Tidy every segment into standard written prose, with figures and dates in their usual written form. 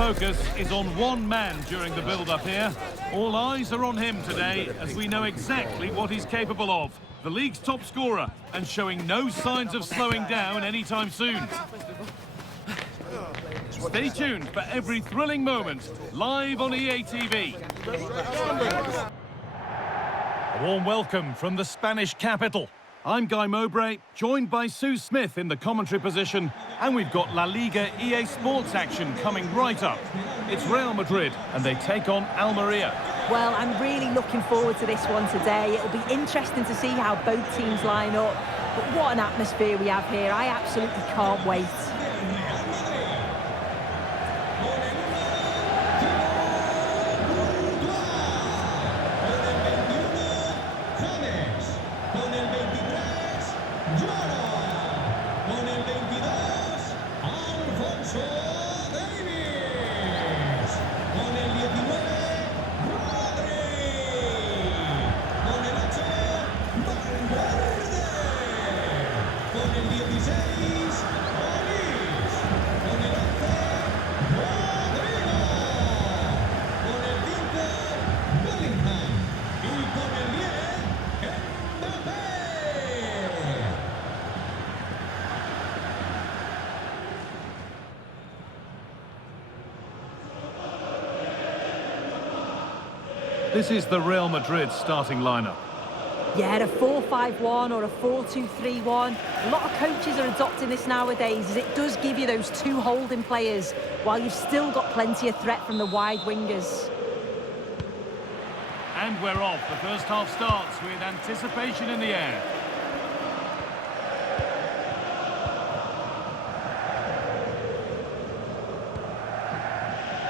focus is on one man during the build-up here. All eyes are on him today, as we know exactly what he's capable of. The league's top scorer, and showing no signs of slowing down anytime soon. Stay tuned for every thrilling moment, live on EA TV. A warm welcome from the Spanish capital. I'm Guy Mowbray, joined by Sue Smith in the commentary position, and we've got La Liga EA Sports action coming right up. It's Real Madrid, and they take on Almeria. Well, I'm really looking forward to this one today. It'll be interesting to see how both teams line up. But what an atmosphere we have here. I absolutely can't wait. This is the Real Madrid starting lineup. Yeah, a 4-5-1 or a 4-2-3-1. A lot of coaches are adopting this nowadays, as it does give you those two holding players, while you've still got plenty of threat from the wide wingers. And we're off. The first half starts with anticipation in the air.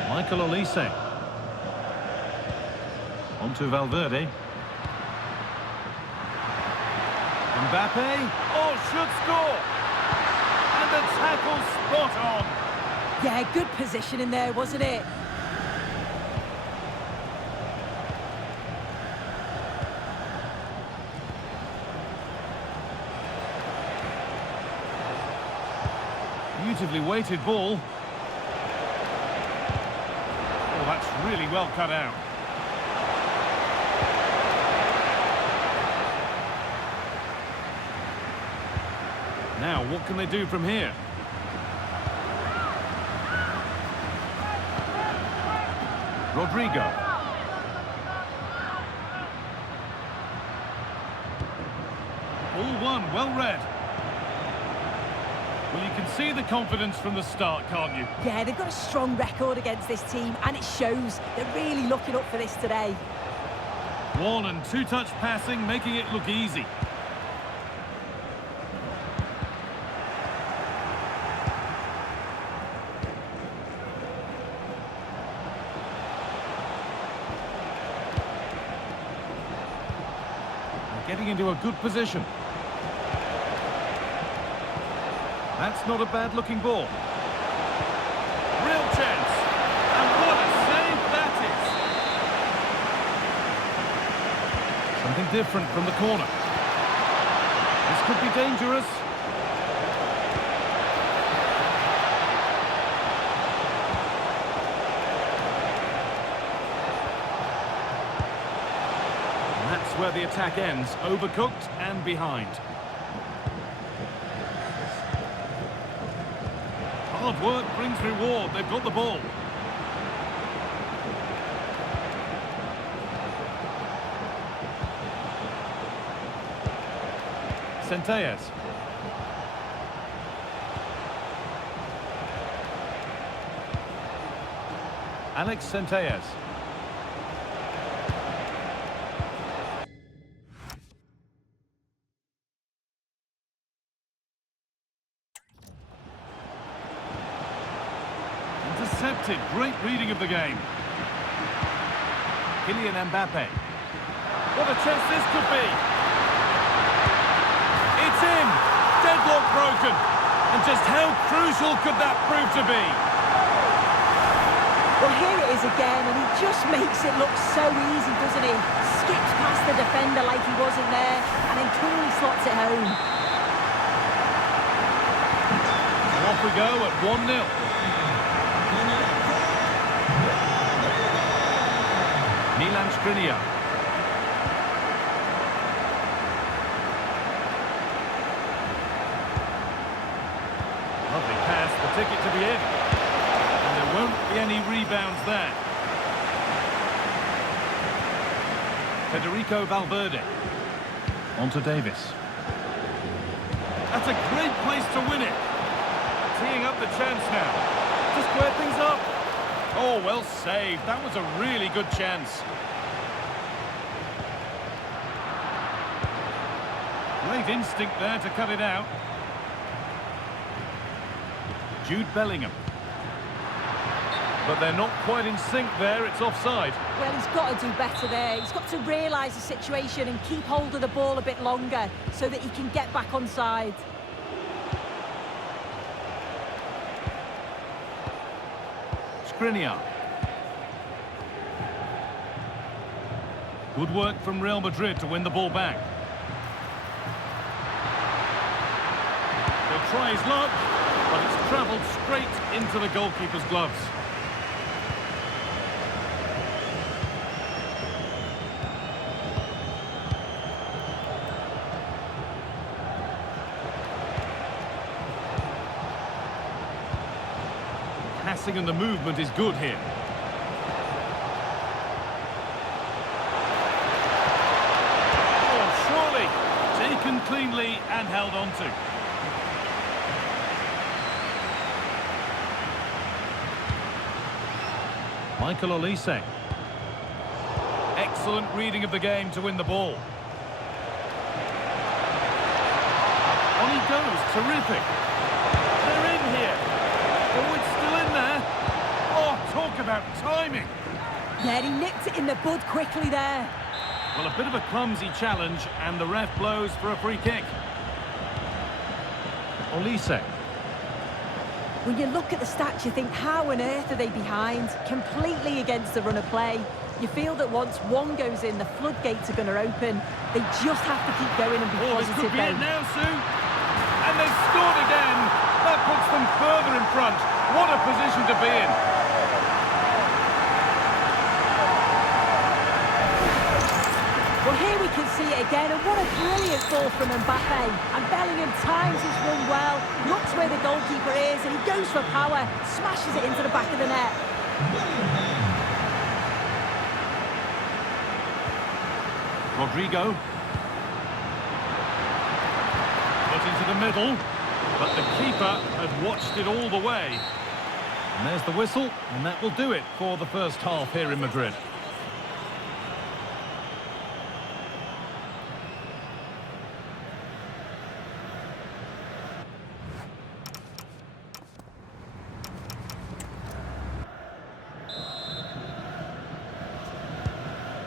Michael Olise. On to Valverde. Mbappé. Oh, should score. And the tackle spot on. Yeah, good position in there, wasn't it? Beautifully weighted ball. Oh, that's really well cut out. Now, what can they do from here? Rodrigo. Ball one, well read. Well, you can see the confidence from the start, can't you? Yeah, they've got a strong record against this team, and it shows. They're really looking up for this today. One and two-touch passing, making it look easy. Getting into a good position. That's not a bad-looking ball. Real chance. And what a save that is. Something different from the corner. This could be dangerous. Where the attack ends, overcooked and behind. Hard work brings reward. They've got the ball. Centellas. Alex Centellas. Intercepted. Great reading of the game. Kylian Mbappé. What a chance this could be. It's in. Deadlock broken. And just how crucial could that prove to be? Well, here it is again, and he just makes it look so easy, doesn't he? Skips past the defender like he wasn't there, and then coolly slots it home. Off we go at 1-0. Milan Skriniar. Lovely pass, the ticket to the in. And there won't be any rebounds there. Federico Valverde. On to Davis. That's a great place to win it. Teeing up the chance now. To square things up. Oh, well saved. That was a really good chance. Great instinct there to cut it out. Jude Bellingham. But they're not quite in sync there. It's offside. Well, he's got to do better there. He's got to realise the situation and keep hold of the ball a bit longer so that he can get back onside. Skriniar. Good work from Real Madrid to win the ball back. He'll try his luck, but it's travelled straight into the goalkeeper's gloves. Passing and the movement is good here. Oh, surely taken cleanly and held on to. Michael Olise. Excellent reading of the game to win the ball. On he goes, terrific. They're in here. Oh, it's still in there. Oh, talk about timing. Yeah, he nipped it in the bud quickly there. Well, a bit of a clumsy challenge, and the ref blows for a free kick. Olise. When you look at the stats, you think, how on earth are they behind? Completely against the run of play. You feel that once one goes in, the floodgates are going to open. They just have to keep going and be positive. positive. This could be it now, Sue. And they've scored again. That puts them further in front. What a position to be in. Well, here we can see it again, and what a brilliant ball from Mbappé. And Bellingham times his run well, looks where the goalkeeper is, and he goes for power, smashes it into the back of the net. Rodrigo. Put into the middle, but the keeper had watched it all the way. And there's the whistle, and that will do it for the first half here in Madrid.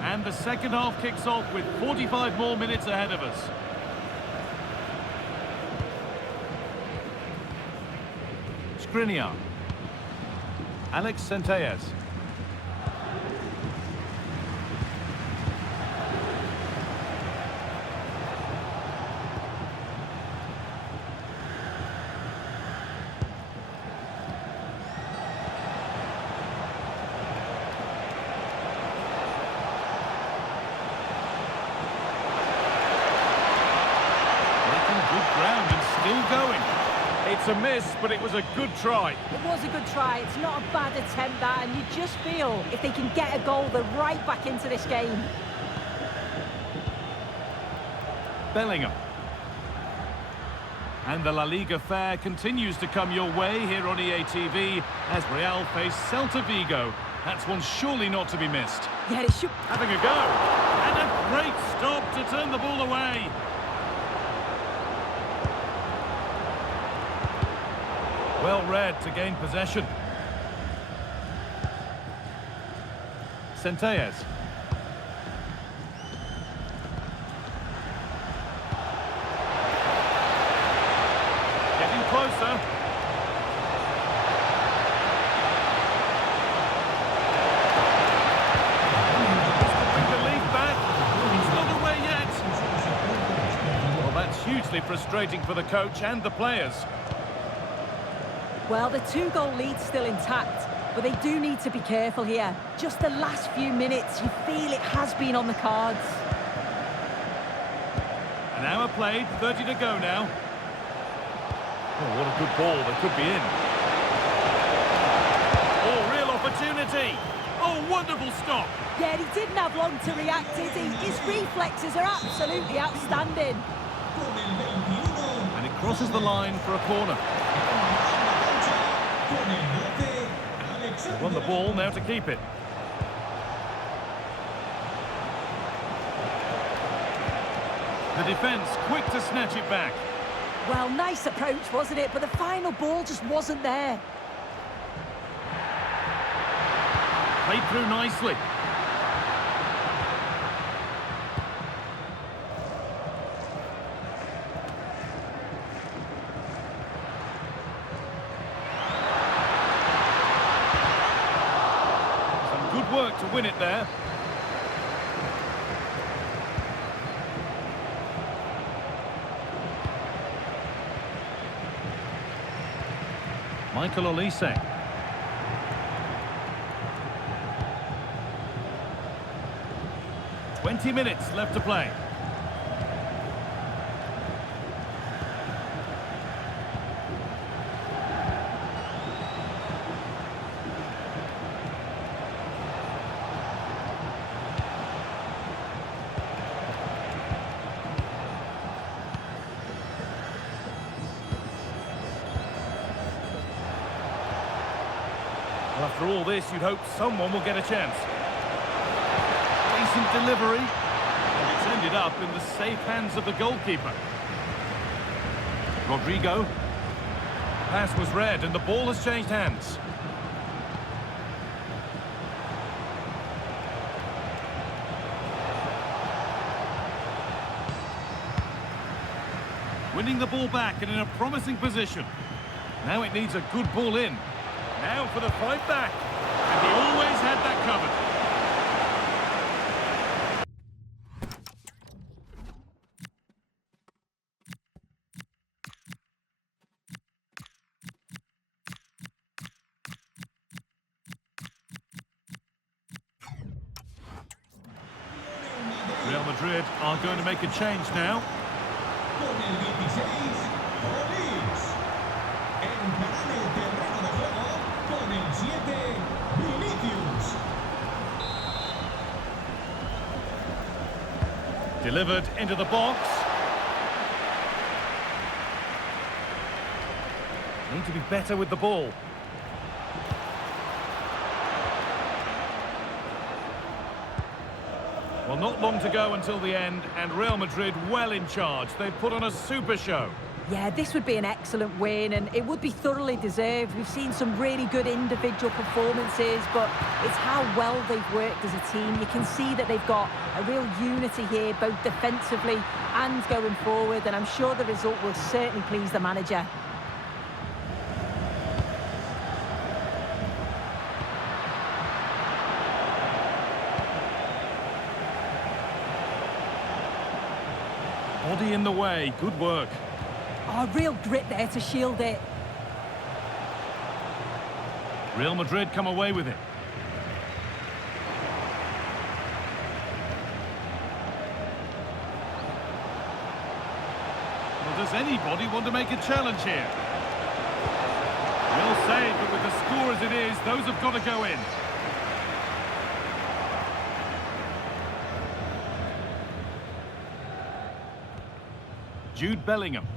And the second half kicks off with 45 more minutes ahead of us. Skriniar. Alex Centelles. It's a miss, but it was a good try. It was a good try. It's not a bad attempt, that, and you just feel if they can get a goal, they're right back into this game. Bellingham. And the La Liga fare continues to come your way here on EA TV as Real face Celta Vigo. That's one surely not to be missed. Yeah, it should. Having a go. And a great stop to turn the ball away. Well read to gain possession. Centelles. Getting closer. Bring the lead back. It's not away yet. Well, that's hugely frustrating for the coach and the players. Well, the two-goal lead's still intact. But they do need to be careful here. Just the last few minutes, you feel it has been on the cards. An hour played, 30 to go now. Oh, what a good ball, they could be in. Oh, real opportunity. Oh, wonderful stop. Yeah, he didn't have long to react, did he? His reflexes are absolutely outstanding. And it crosses the line for a corner. They won the ball, now to keep it. The defence quick to snatch it back. Well, nice approach, wasn't it? But the final ball just wasn't there. Played through nicely. Some good work to win it there. Michael Olise. "20 minutes left to play. Well, after all this, you'd hope someone will get a chance. Decent delivery. And it's ended up in the safe hands of the goalkeeper. Rodrigo. Pass was read and the ball has changed hands. Winning the ball back and in a promising position. Now it needs a good ball in. Now for the fight back. And he always had that covered. Real Madrid are going to make a change now. Con el 16, Olise. Encarando el terreno de juego con el 7, Vinícius. Delivered into the box. Need to be better with the ball. Well, not long to go until the end, and Real Madrid well in charge. They've put on a super show. Yeah, this would be an excellent win, and it would be thoroughly deserved. We've seen some really good individual performances, but it's how well they've worked as a team. You can see that they've got a real unity here, both defensively and going forward, and I'm sure the result will certainly please the manager. Body in the way, good work. Oh, real grit there to shield it. Real Madrid come away with it. Well, does anybody want to make a challenge here? Well saved, but with the score as it is, those have got to go in. Jude Bellingham.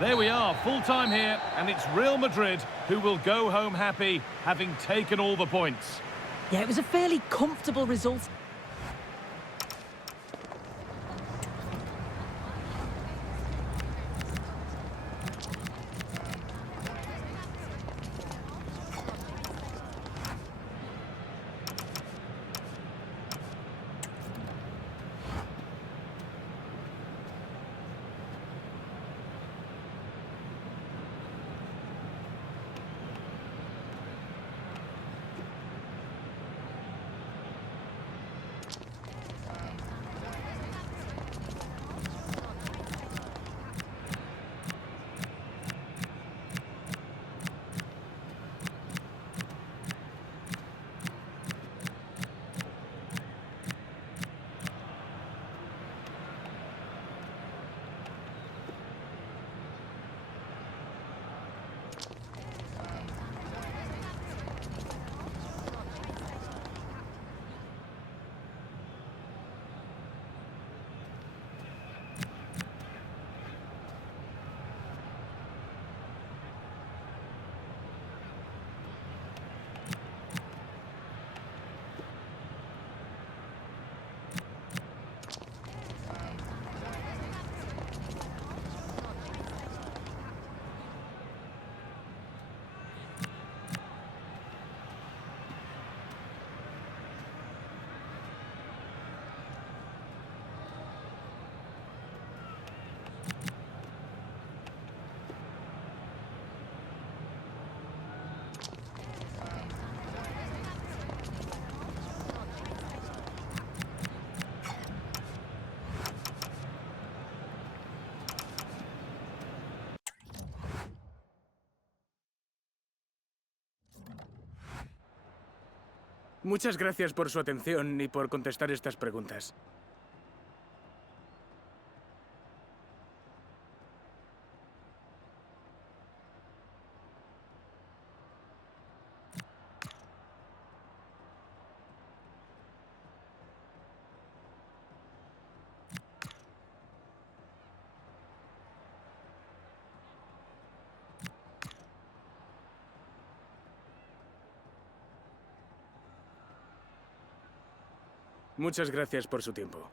There we are, full time here, and it's Real Madrid who will go home happy, having taken all the points. Yeah, it was a fairly comfortable result. Muchas gracias por su atención y por contestar estas preguntas. Muchas gracias por su tiempo.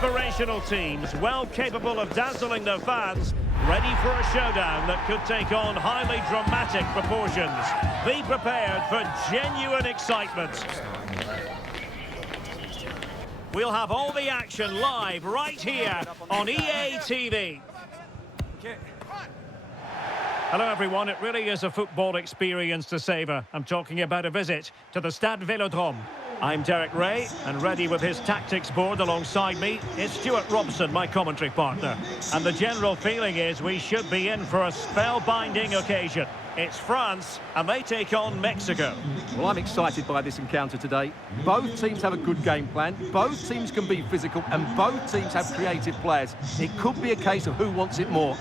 aspirational teams, well capable of dazzling their fans, ready for a showdown that could take on highly dramatic proportions. Be prepared for genuine excitement. We'll have all the action live right here on EA TV. Hello everyone, it really is a football experience to savour. I'm talking about a visit to the Stade Vélodrome. I'm Derek Ray, and ready with his tactics board alongside me is Stuart Robson, my commentary partner. And the general feeling is we should be in for a spellbinding occasion. It's France, and they take on Mexico. Well, I'm excited by this encounter today. Both teams have a good game plan, both teams can be physical, and both teams have creative players. It could be a case of who wants it more.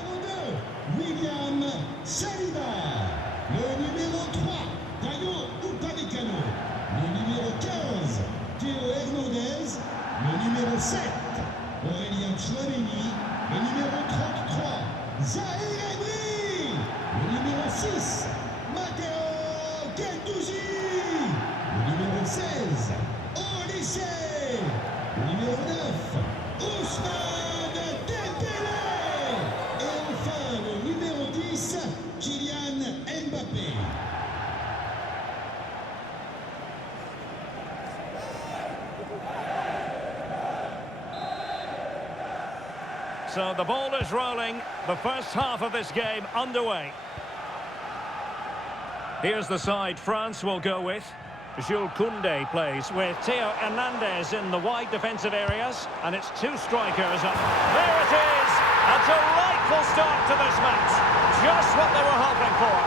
Olise, numéro 9, et enfin le numéro 10, Kylian Mbappé. So the ball is rolling, the first half of this game underway. Here's the side France will go with. Jude plays with Theo Hernandez in the wide defensive areas, and it's two strikers up. There it is! A delightful start to this match. Just what they were hoping for.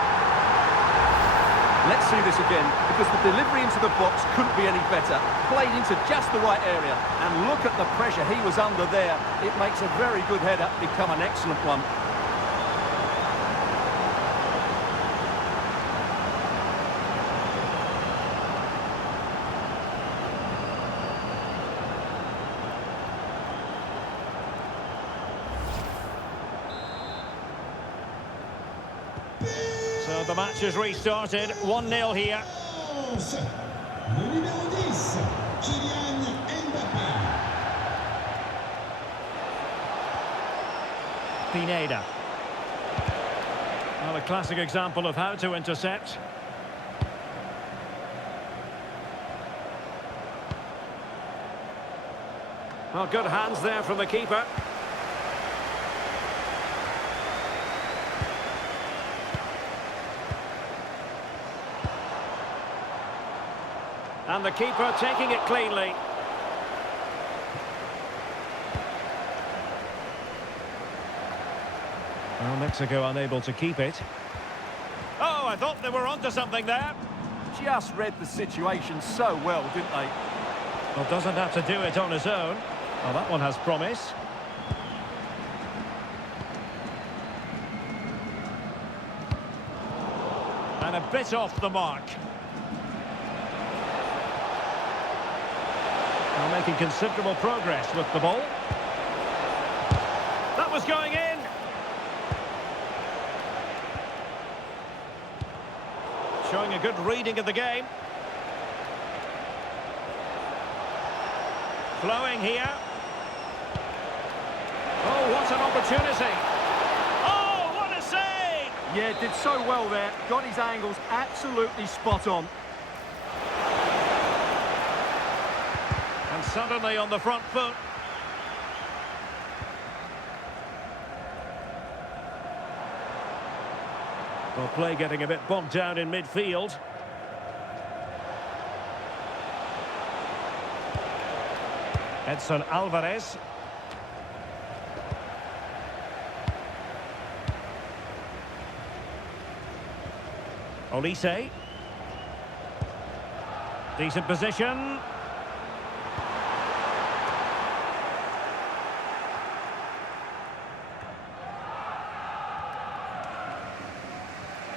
Let's see this again, because the delivery into the box couldn't be any better. Played into just the right area, and look at the pressure he was under there. It makes a very good header become an excellent one. So the match is restarted, 1-0 here. Le numéro 10, Kylian Mbappé. Pineda. Well, a classic example of how to intercept. Well, good hands there from the keeper. And the keeper taking it cleanly. Well, Mexico unable to keep it. Oh, I thought they were onto something there. Just read the situation so well, didn't they? Well, doesn't have to do it on his own. Well, that one has promise. And a bit off the mark. Well, making considerable progress with the ball. That was going in. Showing a good reading of the game. Flowing here. Oh, what an opportunity. Oh, what a save! Yeah, did so well there. Got his angles absolutely spot on. And suddenly on the front foot. Well, play getting a bit bogged down in midfield. Edson Alvarez. Olise. Decent position.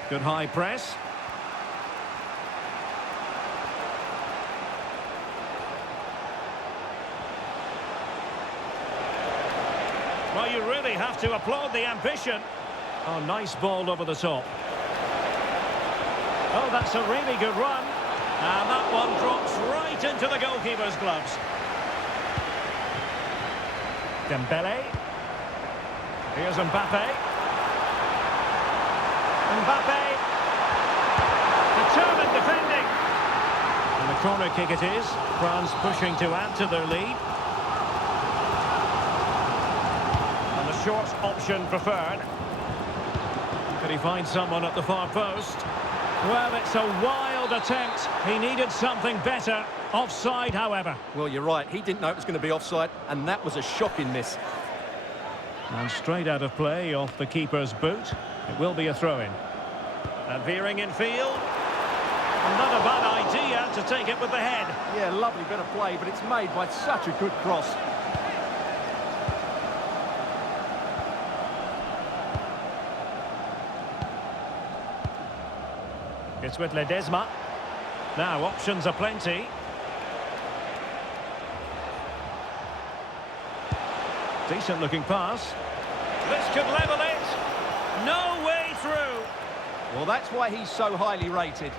Good high press. Well, you really have to applaud the ambition. Oh, nice ball over the top. Oh, that's a really good run. And that one drops right into the goalkeeper's gloves. Dembele. Here's Mbappé. Mbappé. Determined defending. And the corner kick it is. France pushing to add to their lead. And the short option preferred. Could he find someone at the far post? Well, it's a wild attempt. He needed something better. Offside, however. Well, you're right. He didn't know it was going to be offside, and that was a shocking miss. And straight out of play off the keeper's boot. It will be a throw-in. And veering in field. Not a bad idea to take it with the head. Yeah, lovely bit of play, but it's made by such a good cross. It's with Ledesma. Now, options are plenty. Decent looking pass. This could level it. No way through. Well, that's why he's so highly rated.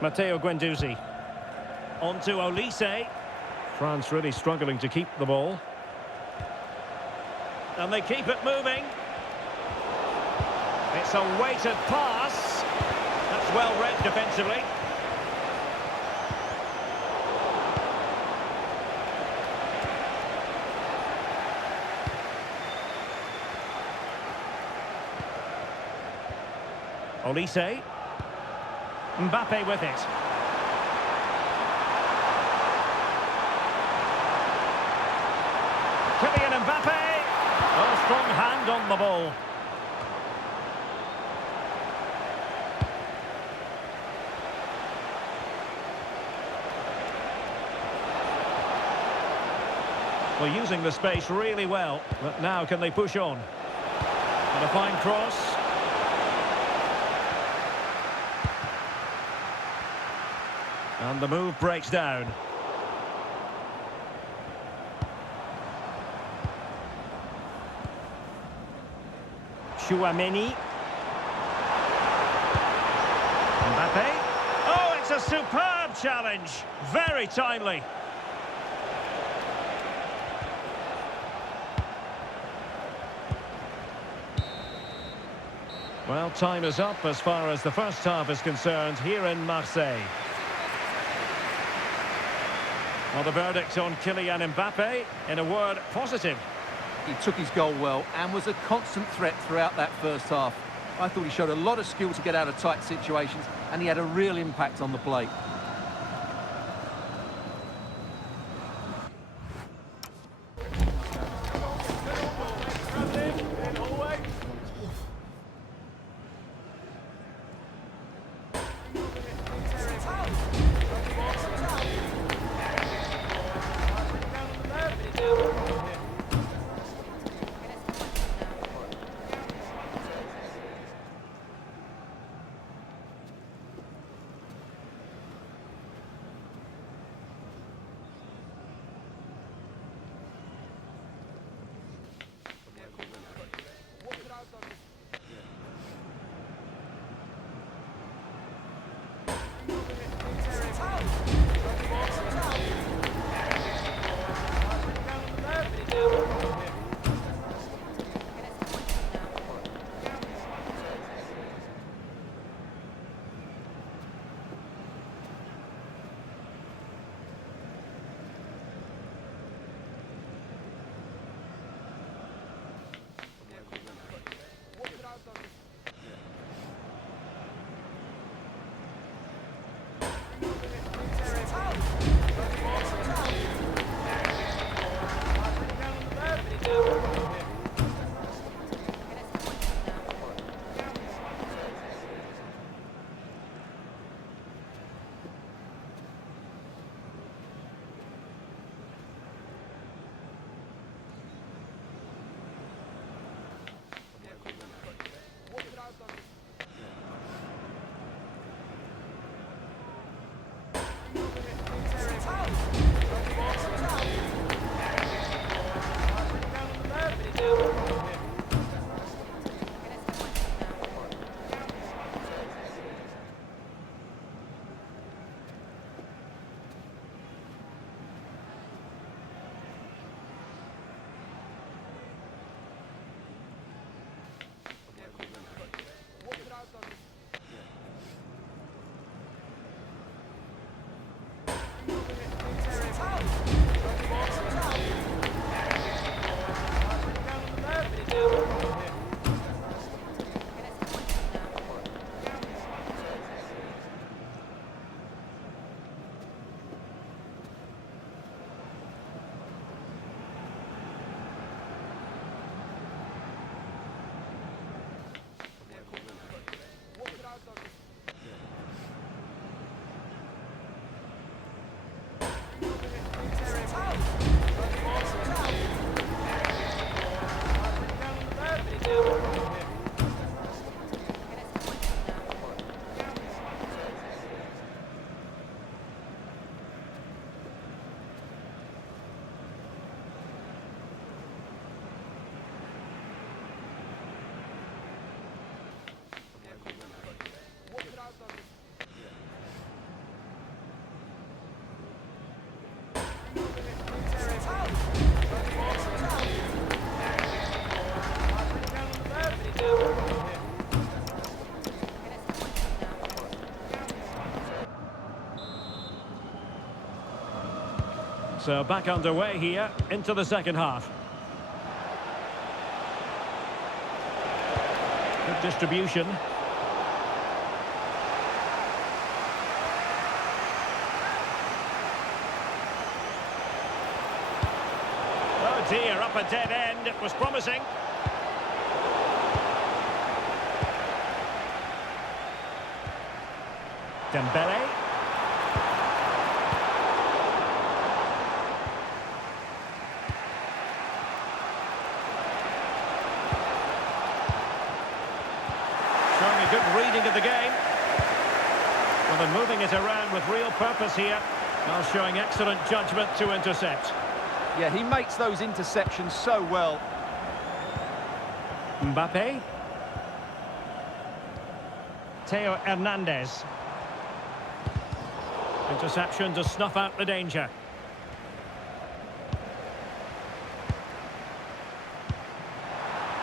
Matteo Guendouzi. On to Olise. France really struggling to keep the ball. And they keep it moving. It's a weighted pass. That's well read defensively. Olise. Mbappé with it. Kylian Mbappé. Oh, strong hand on the ball. Well, using the space really well. But now can they push on? And a fine cross. And the move breaks down. Chouameni. Mbappé. Oh, it's a superb challenge. Very timely. Well, time is up as far as the first half is concerned here in Marseille. Well, the verdict on Kylian Mbappé, in a word, positive. He took his goal well and was a constant threat throughout that first half. I thought he showed a lot of skill to get out of tight situations, and he had a real impact on the plate. So back underway here into the second half. Good distribution. Oh dear, up a dead end. It was promising. Dembele. Showing a good reading of the game. Well, they're moving it around with real purpose here. Now showing excellent judgment to intercept. Yeah, he makes those interceptions so well. Mbappé. Theo Hernandez. Interception to snuff out the danger.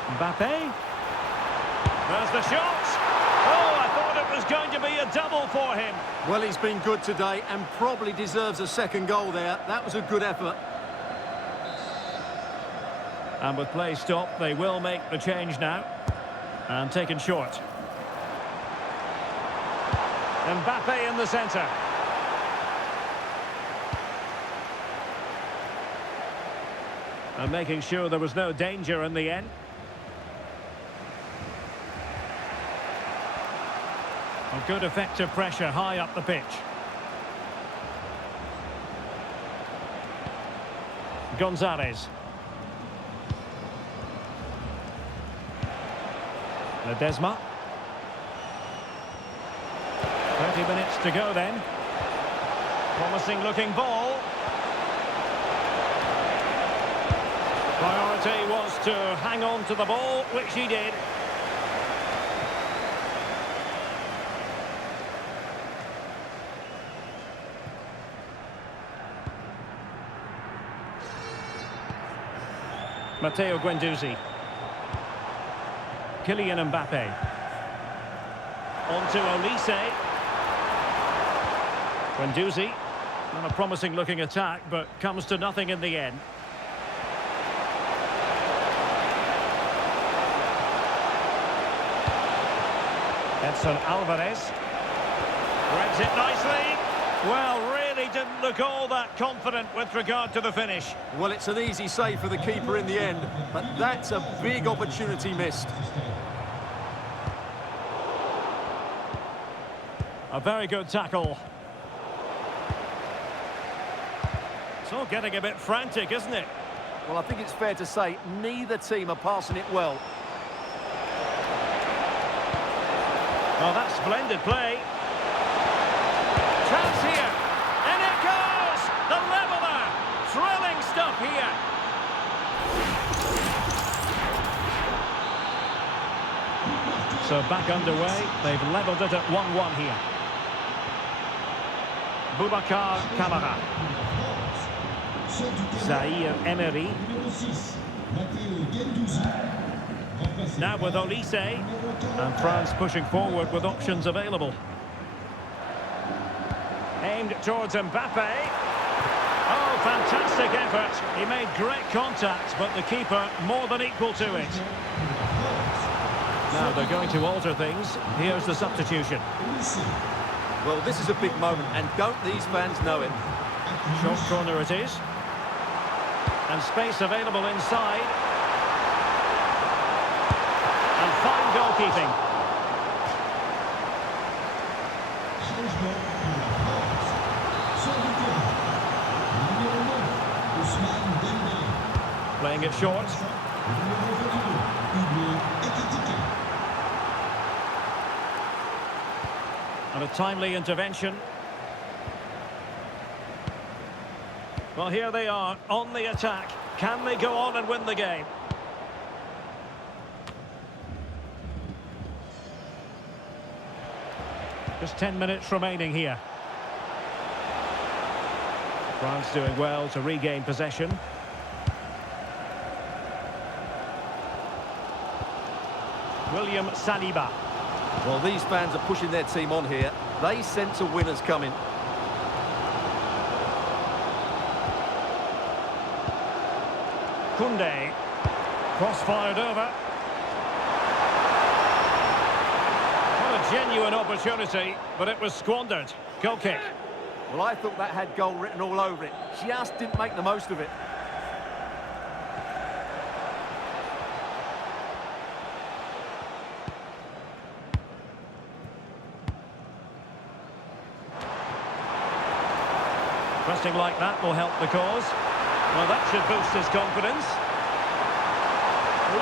Mbappé. There's the shot. Oh, I thought it was going to be a double for him. Well, he's been good today and probably deserves a second goal there. That was a good effort. And with play stopped, they will make the change now. And taken short. Mbappé in the centre. And making sure there was no danger in the end. A good effective pressure high up the pitch. Gonzalez. Ledesma. 30 minutes to go then. Promising looking ball. Priority was to hang on to the ball, which he did. Matteo Guendouzi. Kylian Mbappé. On to Olise. Guendouzi. Not a promising looking attack, but comes to nothing in the end. Edson Alvarez. Grabs it nicely. Well, really didn't look all that confident with regard to the finish. Well, it's an easy save for the keeper in the end, but that's a big opportunity missed. A very good tackle. It's all getting a bit frantic, isn't it? Well, I think it's fair to say neither team are passing it well. Well, that's splendid play. Chance here. And it goes! The leveller! Thrilling stuff here. So back underway. They've levelled it at 1-1 here. Boubacar Kamara. Zaire Emery. Now with Olise. And France pushing forward with options available. Aimed towards Mbappé. Fantastic effort. He made great contact, but the keeper more than equal to it. Now they're going to alter things. Here's the substitution. Well, this is a big moment, and don't these fans know it? Short corner it is. And space available inside. And fine goalkeeping. Playing it short. And a timely intervention. Well, here they are on the attack. Can they go on and win the game? Just 10 minutes remaining here. France doing well to regain possession. William Saliba. Well, these fans are pushing their team on here. They sense a winner's coming. Kunde. Cross fired over. What a genuine opportunity, but it was squandered. Goal kick. Well, I thought that had goal written all over it. Just didn't make the most of it. Pressing like that will help the cause. Well, that should boost his confidence.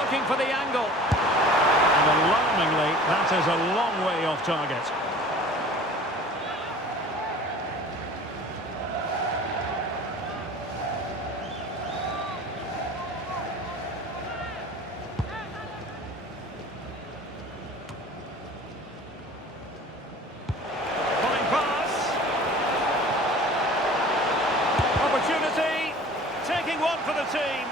Looking for the angle. And alarmingly, that is a long way off target. Fine pass. Opportunity. Taking one for the team.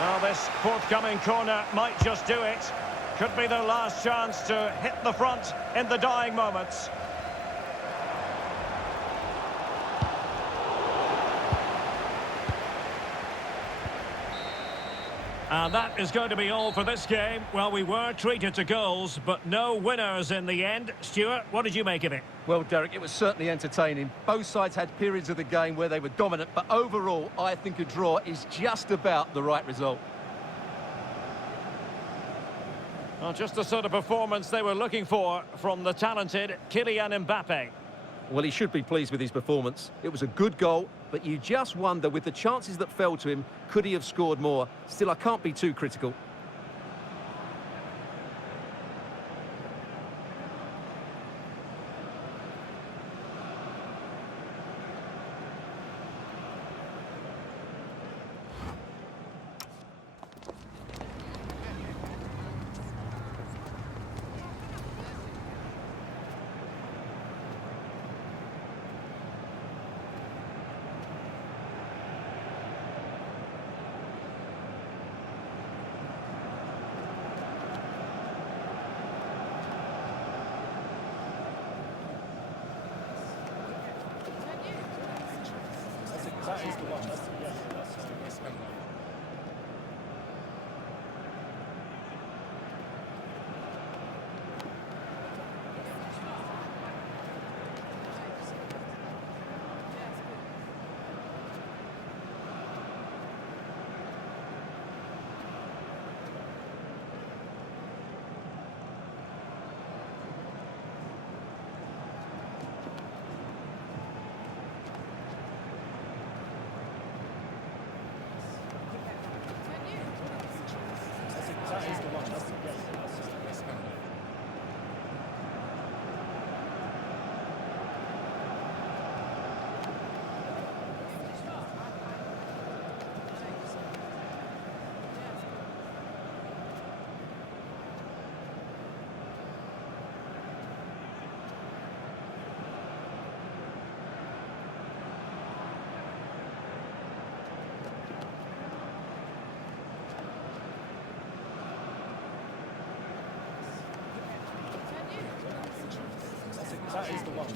Well, this forthcoming corner might just do it. Could be their last chance to hit the front in the dying moments. And that is going to be all for this game. Well, we were treated to goals, but no winners in the end. Stuart, what did you make of it? Well, Derek, it was certainly entertaining. Both sides had periods of the game where they were dominant, but overall, I think a draw is just about the right result. Well, just the sort of performance they were looking for from the talented Kylian Mbappé. Well, he should be pleased with his performance. It was a good goal, but you just wonder, with the chances that fell to him, could he have scored more? Still, I can't be too critical. That is the one.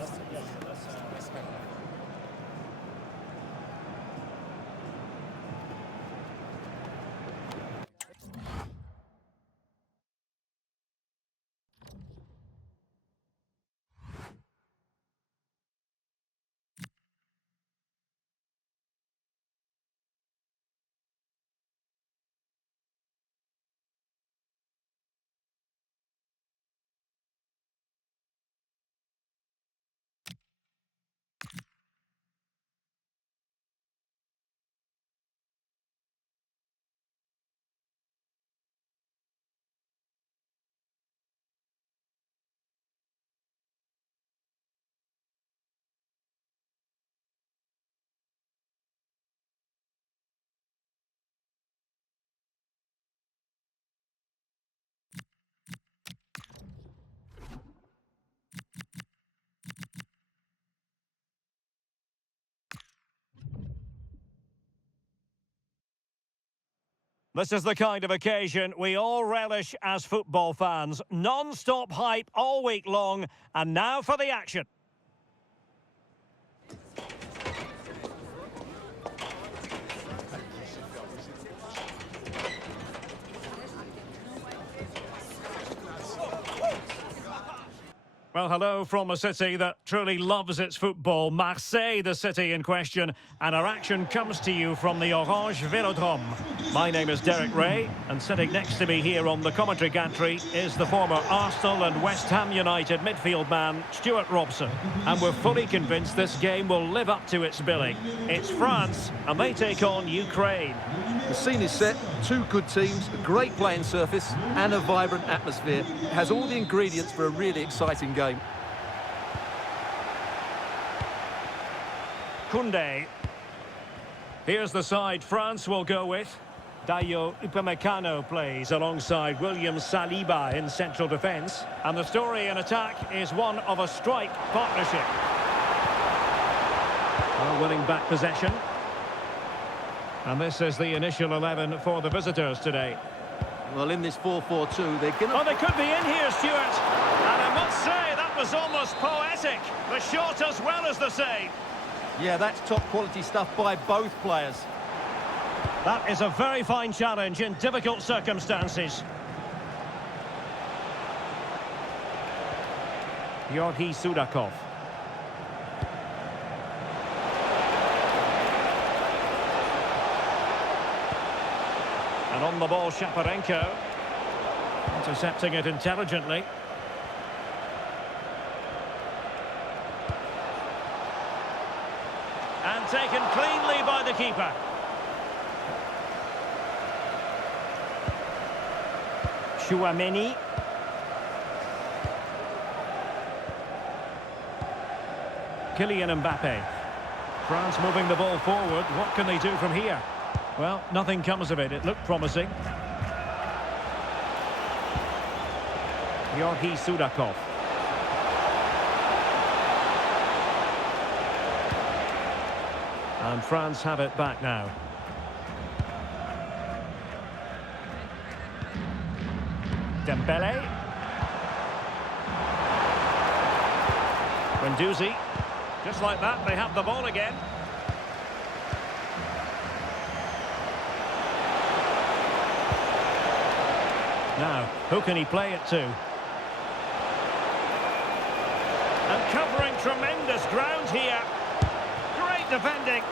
That's This is the kind of occasion we all relish as football fans. Non-stop hype all week long, and now for the action. Well, hello from a city that truly loves its football. Marseille, the city in question. And our action comes to you from the Orange Velodrome. My name is Derek Ray, and sitting next to me here on the commentary gantry is the former Arsenal and West Ham United midfield man, Stuart Robson. And we're fully convinced this game will live up to its billing. It's France, and they take on Ukraine. The scene is set, two good teams, a great playing surface and a vibrant atmosphere. It has all the ingredients for a really exciting game. Koundé. Here's the side France will go with. Dayo Upamecano plays alongside William Saliba in central defence. And the story in attack is one of a strike partnership. Well, winning back possession. And this is the initial 11 for the visitors today. Well, in this 4-4-2, they're going to... Oh, they could be in here, Stuart. And I must say, that was almost poetic. The shot as well as the save. Yeah, that's top quality stuff by both players. That is a very fine challenge in difficult circumstances. Georgi Sudakov. And on the ball, Shaparenko. Intercepting it intelligently. And taken cleanly by the keeper. Chouameni. Kylian Mbappé. France moving the ball forward. What can they do from here? Well, nothing comes of it. It looked promising. Georgi Sudakov. And France have it back now. Dembele. Guendouzi. Just like that, they have the ball again. Now, who can he play it to? And covering tremendous ground here. Great defending.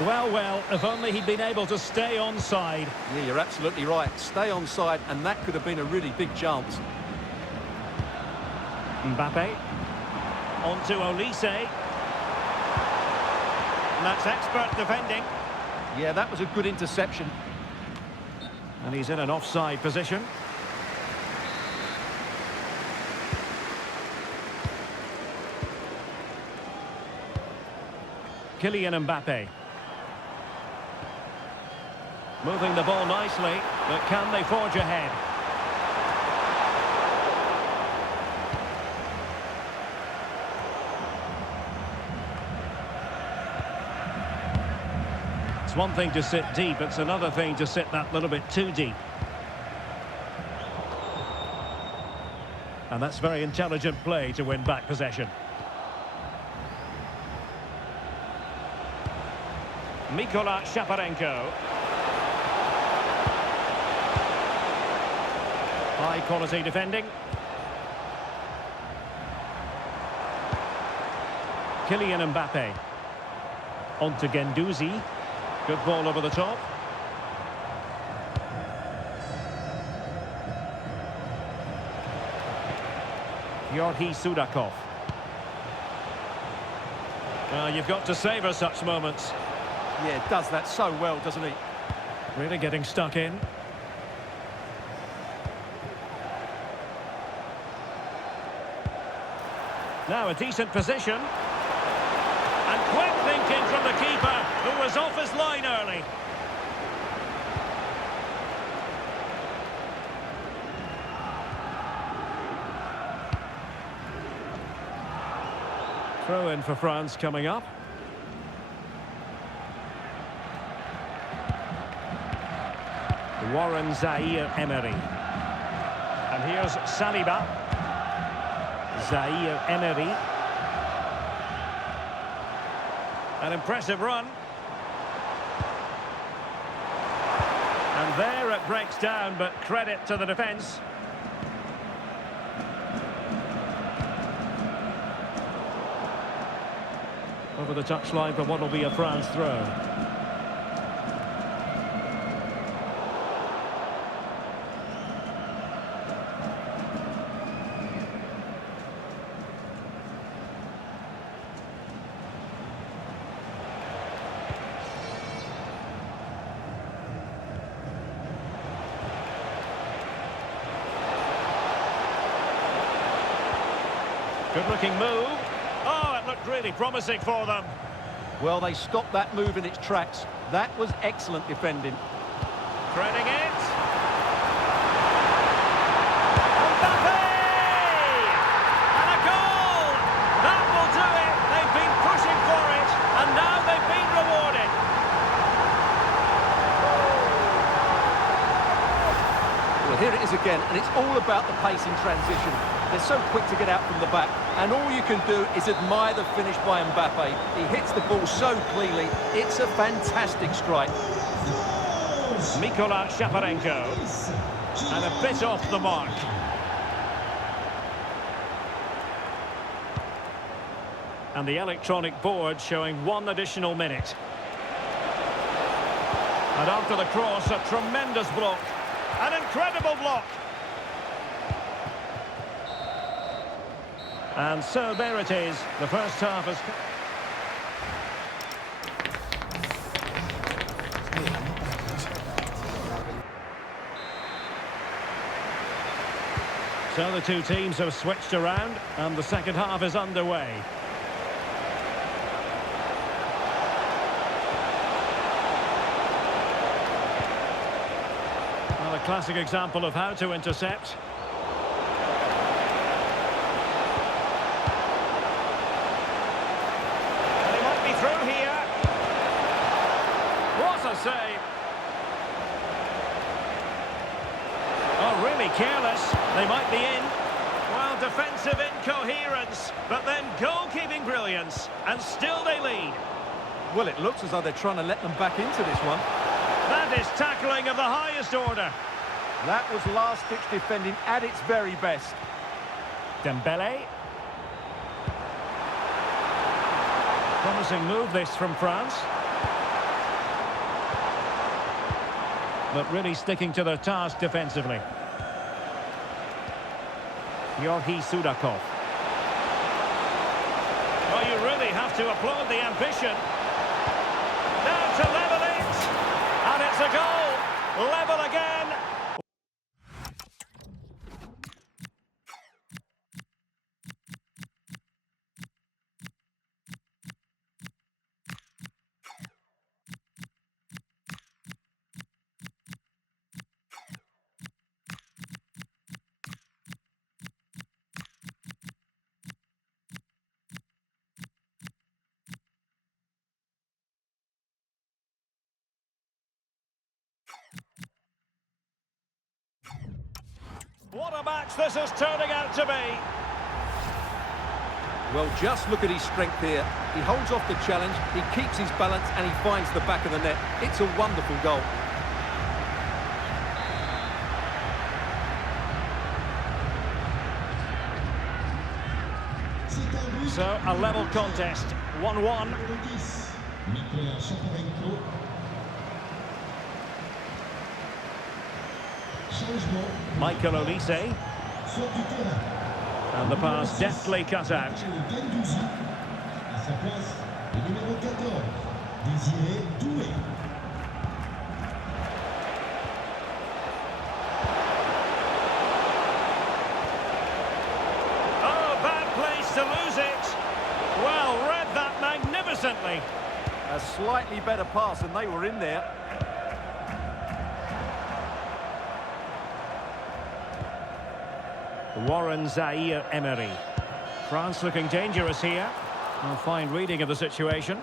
Well, if only he'd been able to stay onside. Yeah, you're absolutely right. Stay onside, and that could have been a really big chance. Mbappé. On to Olise. And that's expert defending. Yeah, that was a good interception. And he's in an offside position. Kylian Mbappé. Moving the ball nicely, but can they forge ahead? It's one thing to sit deep, it's another thing to sit that little bit too deep. And that's very intelligent play to win back possession. Mikola Shaparenko. High quality defending. Kylian Mbappé. On to Guendouzi. Good ball over the top. Georgi Sudakov. Well, you've got to savour such moments. Yeah, does that so well, doesn't he? Really getting stuck in. Now a decent position. And quick thinking from the keeper, who was off his line early. Throw in for France coming up. Warren Zaire-Emery. And here's Saliba. Zaire-Emery. An impressive run. And there it breaks down, but credit to the defence. Over the touchline for what will be a France throw. Good-looking move. Oh, it looked really promising for them. Well, they stopped that move in its tracks. That was excellent defending. Threading it. Mbappé! And a goal! That will do it. They've been pushing for it, and now they've been rewarded. Well, here it is again, and it's all about the pace in transition. They're so quick to get out from the back, and all you can do is admire the finish by Mbappé. He hits the ball so cleanly. It's a fantastic strike. Mikola Shaparenko. And a bit off the mark. And the electronic board showing 1 additional minute. And after the cross, a tremendous block. An incredible block. And so there it is. The first half has... So the two teams have switched around, and the second half is underway. Well, a classic example of how to intercept. Save. Oh, really careless. They might be in. Well, defensive incoherence, but then goalkeeping brilliance, and still they lead. Well, it looks as though they're trying to let them back into this one. That is tackling of the highest order. That was last-ditch defending at its very best. Dembele. Promising move this from France. But really sticking to their task defensively. Georgi Sudakov. Well, you really have to applaud the ambition. Now to level it. And it's a goal. Level again. What a match this is turning out to be. Well, just look at his strength here. He holds off the challenge, he keeps his balance, and he finds the back of the net. It's a wonderful goal. So, a level contest, 1-1. Michael Olise. And the pass deftly cut out. Oh, bad place to lose it. Well, read that magnificently. A slightly better pass and they were in there. Warren Zaire-Emery. France looking dangerous here. A fine reading of the situation.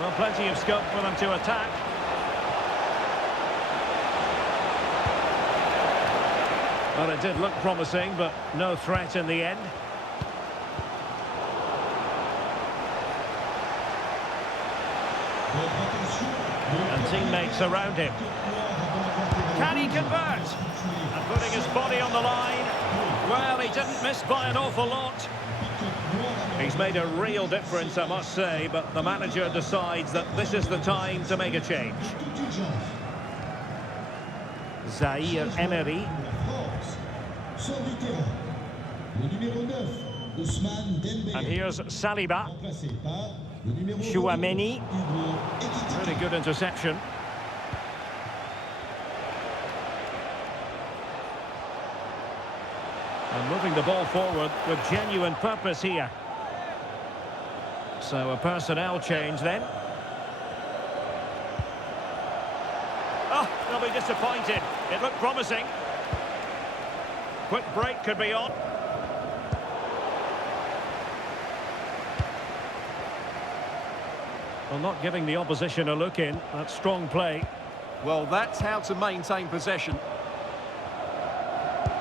Well, plenty of scope for them to attack. Well, it did look promising, but no threat in the end. And teammates around him. Can he convert? And putting his body on the line. Well, he didn't miss by an awful lot. He's made a real difference, I must say, but the manager decides that this is the time to make a change. Zaire Emery. And here's Saliba. Chouameni. Really good interception. And moving the ball forward with genuine purpose here. So a personnel change then. Oh, they'll be disappointed. It looked promising. Quick break could be on. Well, not giving the opposition a look in. That's strong play. Well, that's how to maintain possession.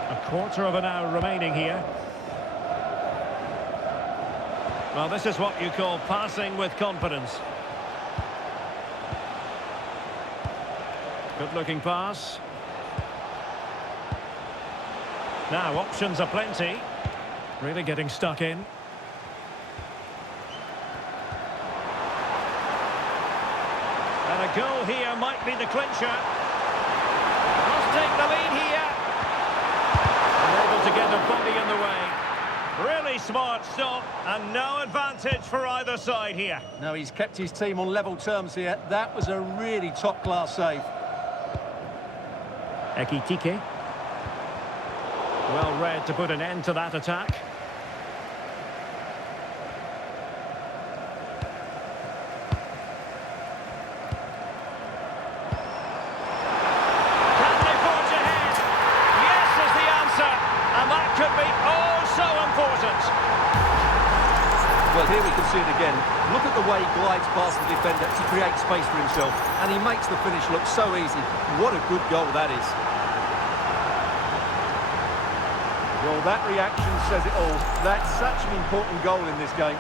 A quarter of an hour remaining here. Well, this is what you call passing with confidence. Good-looking pass. Now, options are plenty. Really getting stuck in. And a goal here might be the clincher. Must take the lead here. Unable to get a body in the way. Really smart stop, and no advantage for either side here. No, he's kept his team on level terms here. That was a really top-class save. Ekitike. Well read to put an end to that attack. Can they forge ahead? Yes is the answer, and that could be oh so important. Well, here we can see it again. Look at the way he glides past the defender to create space for himself, and he makes the finish look so easy. What a good goal that is. Well, that reaction says it all. That's such an important goal in this game.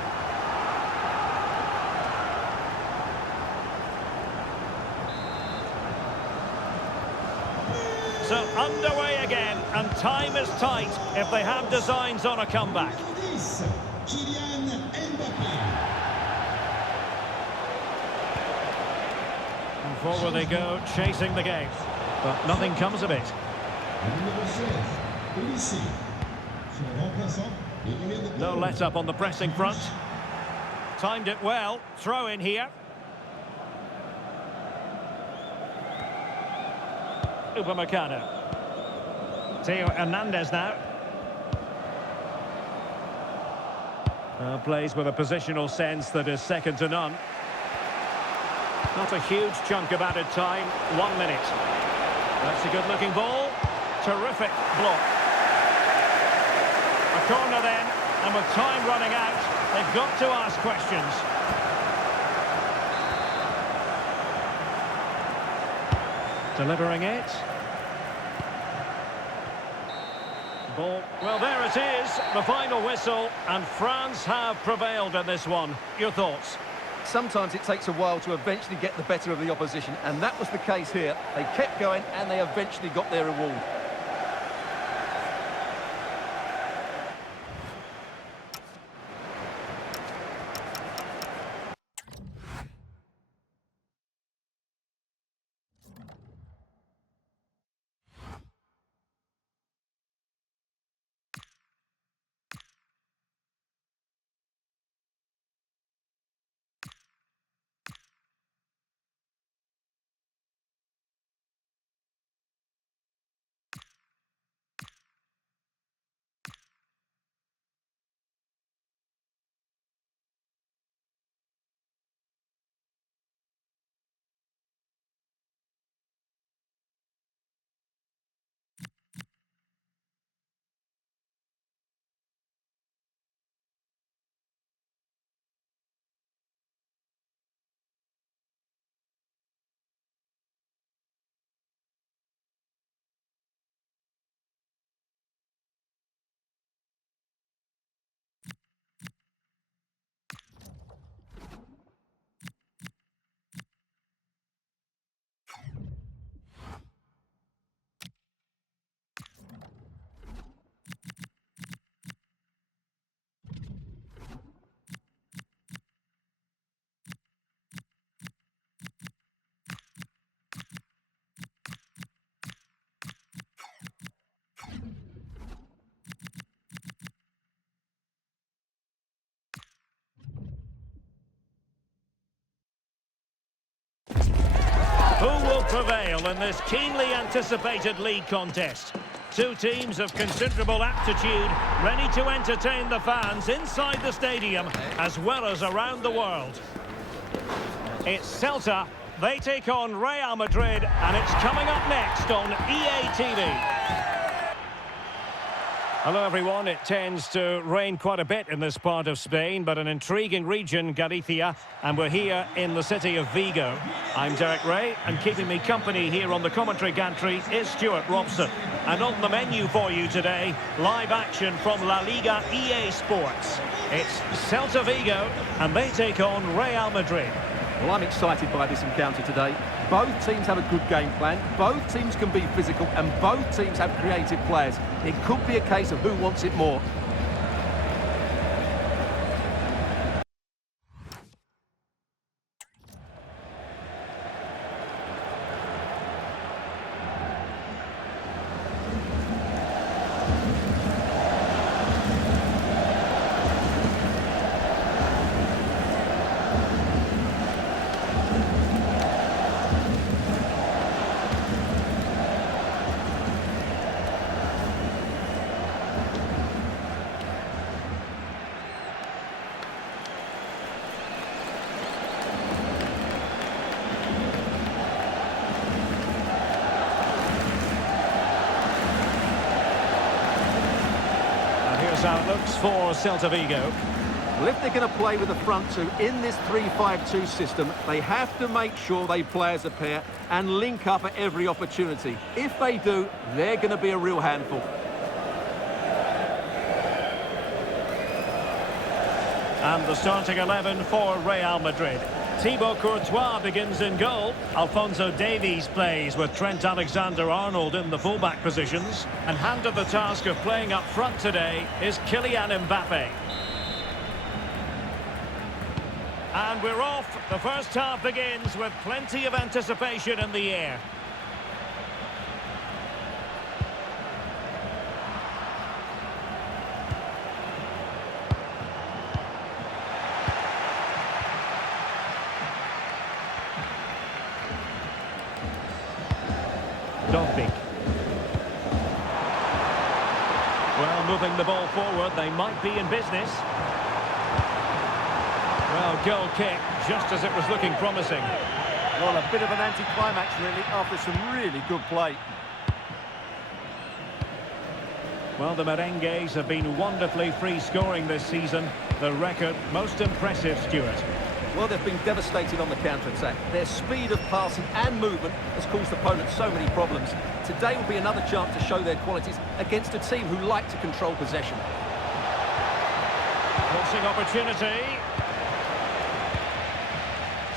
So underway again, and time is tight if they have designs on a comeback. Kylian Mbappé. And forward they go, chasing the game. But nothing comes of it. Olise. No let-up on the pressing front. Timed it well. Throw in here. Upamecano. Theo Hernandez now. Plays with a positional sense that is second to none. Not a huge chunk of added time. 1 minute. That's a good-looking ball. Terrific block. A corner then, and with time running out, they've got to ask questions. Delivering it. Ball. Well, there it is, the final whistle, and France have prevailed in this one. Your thoughts? Sometimes it takes a while to eventually get the better of the opposition, and that was the case here. They kept going, and they eventually got their reward. prevail in this keenly anticipated league contest. Two teams of considerable aptitude, ready to entertain the fans inside the stadium as well as around the world. It's Celta. They take on Real Madrid, and it's coming up next on EA TV. Hello everyone. It tends to rain quite a bit in this part of Spain, but an intriguing region, Galicia, and we're here in the city of Vigo. I'm Derek Ray, and keeping me company here on the commentary gantry is Stuart Robson. And on the menu for you today, live action from La Liga EA Sports. It's Celta Vigo, and they take on Real Madrid. Well, I'm excited by this encounter today. Both teams have a good game plan, both teams can be physical, and both teams have creative players. It could be a case of who wants it more. How it looks for Celta Vigo. Well, if they're going to play with a front two in this 3-5-2 system, they have to make sure they play as a pair and link up at every opportunity. If they do, they're going to be a real handful. And the starting 11 for Real Madrid. Thibaut Courtois begins in goal. Alphonso Davies plays with Trent Alexander-Arnold in the fullback positions. And handed the task of playing up front today is Kylian Mbappé. And we're off. The first half begins with plenty of anticipation in the air. Well, moving the ball forward, they might be in business. Well, goal kick, just as it was looking promising. Well, a bit of an anticlimax, really, after some really good play. Well, the Merengues have been wonderfully free-scoring this season. The record most impressive, Stuart. Well, they've been devastated on the counter-attack. Their speed of passing and movement has caused opponents so many problems. Today will be another chance to show their qualities against a team who like to control possession. Crossing opportunity.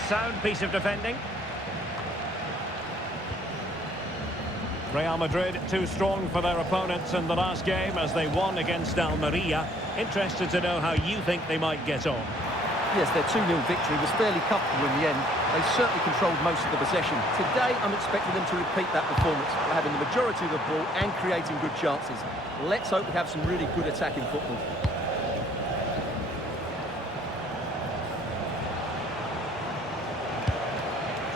Sound piece of defending. Real Madrid too strong for their opponents in the last game as they won against Almeria. Interested to know how you think they might get on. Yes, their 2-0 victory was fairly comfortable in the end. They certainly controlled most of the possession. Today, I'm expecting them to repeat that performance, having the majority of the ball and creating good chances. Let's hope we have some really good attacking football.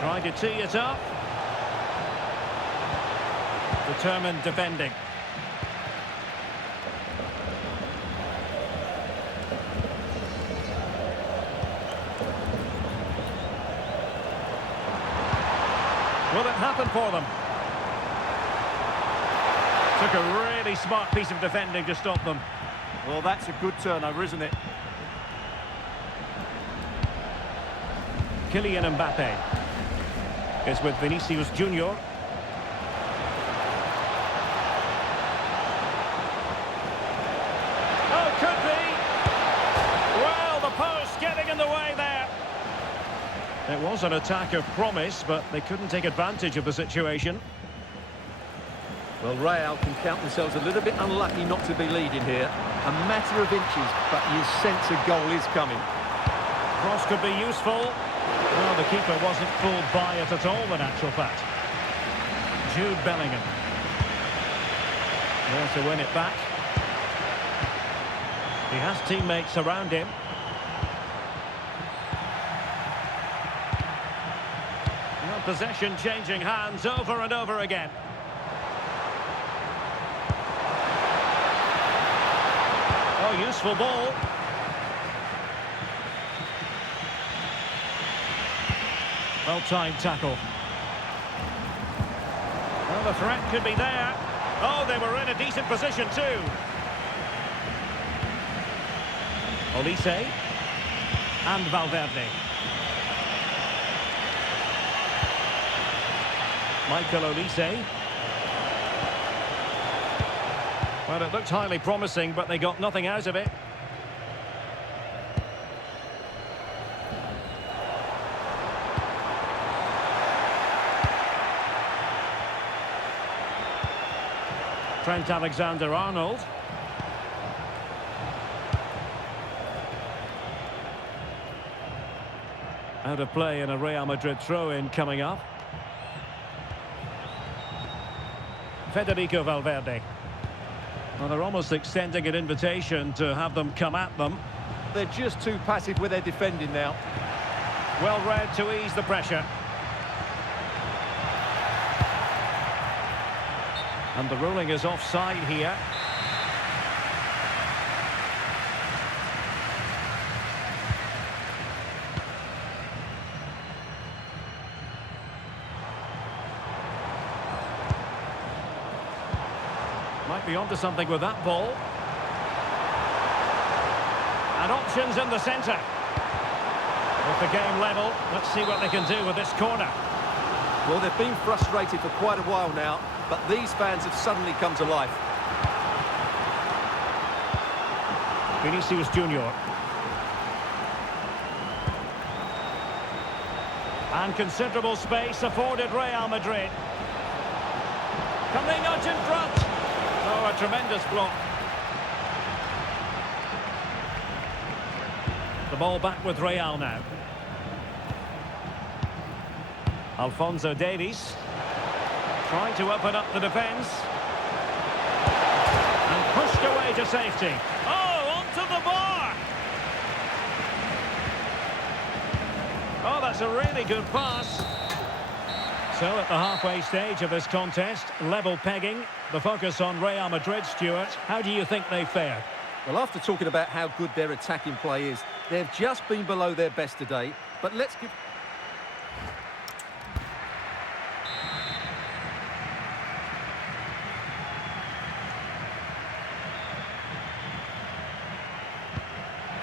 Trying to tee it up. Determined defending. Will it happen for them? Took a really smart piece of defending to stop them. Well, that's a good turnover, isn't it? Kylian Mbappé is with Vinícius Junior. Oh, could be. Well, the post getting in the way there. It was an attack of promise, but they couldn't take advantage of the situation. Well, Real can count themselves a little bit unlucky not to be leading here. A matter of inches, but you sense a goal is coming. Cross could be useful. Well, the keeper wasn't fooled by it at all, in actual fact. Jude Bellingham. There to win it back. He has teammates around him. Possession changing hands over and over again. Oh, useful ball. Well-timed tackle. Well, the threat could be there. Oh, they were in a decent position too. Olise and Valverde. Michael Olise. Well, it looked highly promising, but they got nothing out of it. Trent Alexander-Arnold. Out of play in a Real Madrid throw-in coming up. Federico Valverde. Well, they're almost extending an invitation to have them come at them. They're just too passive with their defending now. Well read to ease the pressure. And the ruling is offside here. Might be onto something with that ball. And options in the centre. With the game level, let's see what they can do with this corner. Well, they've been frustrated for quite a while now, but these fans have suddenly come to life. Vinícius Junior. And considerable space afforded Real Madrid. Coming out in front. Oh, a tremendous block. The ball back with Real now. Alphonso Davies trying to open up the defence. And pushed away to safety. Oh, onto the bar! Oh, that's a really good pass. So at the halfway stage of this contest, level pegging, the focus on Real Madrid, Stuart. How do you think they fared? Well, after talking about how good their attacking play is, they've just been below their best today. But let's give...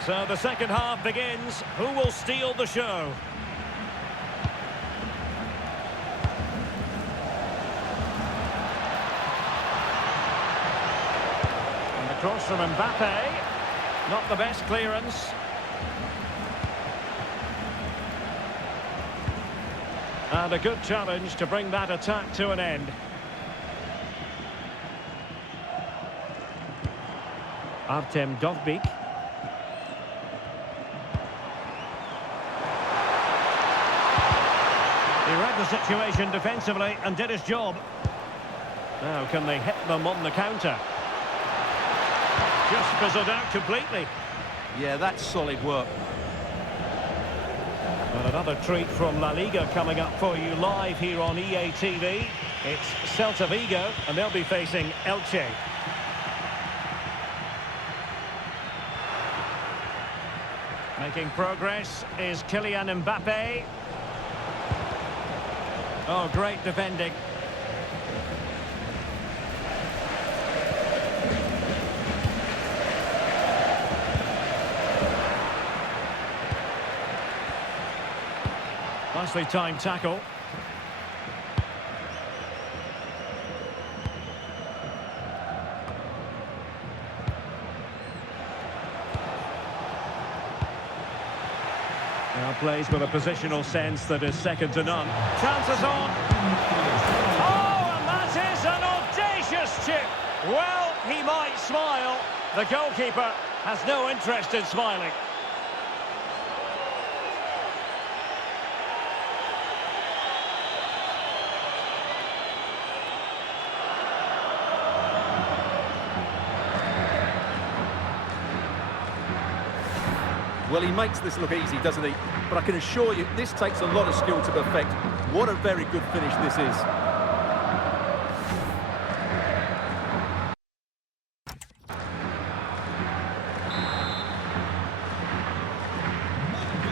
So the second half begins. Who will steal the show? And the cross from Mbappé. Not the best clearance. And a good challenge to bring that attack to an end. Artem Dovbyk. He read the situation defensively and did his job. Now, can they hit them on the counter? Just fizzled out completely. Yeah, that's solid work. And another treat from La Liga coming up for you live here on EA TV. It's Celta Vigo, and they'll be facing Elche. Making progress is Kylian Mbappé. Oh, great defending. Nicely timed tackle. Now plays with a positional sense that is second to none. Chances on. Oh, and that is an audacious chip. Well, he might smile. The goalkeeper has no interest in smiling. Well, he makes this look easy, doesn't he? But I can assure you, this takes a lot of skill to perfect. What a very good finish this is.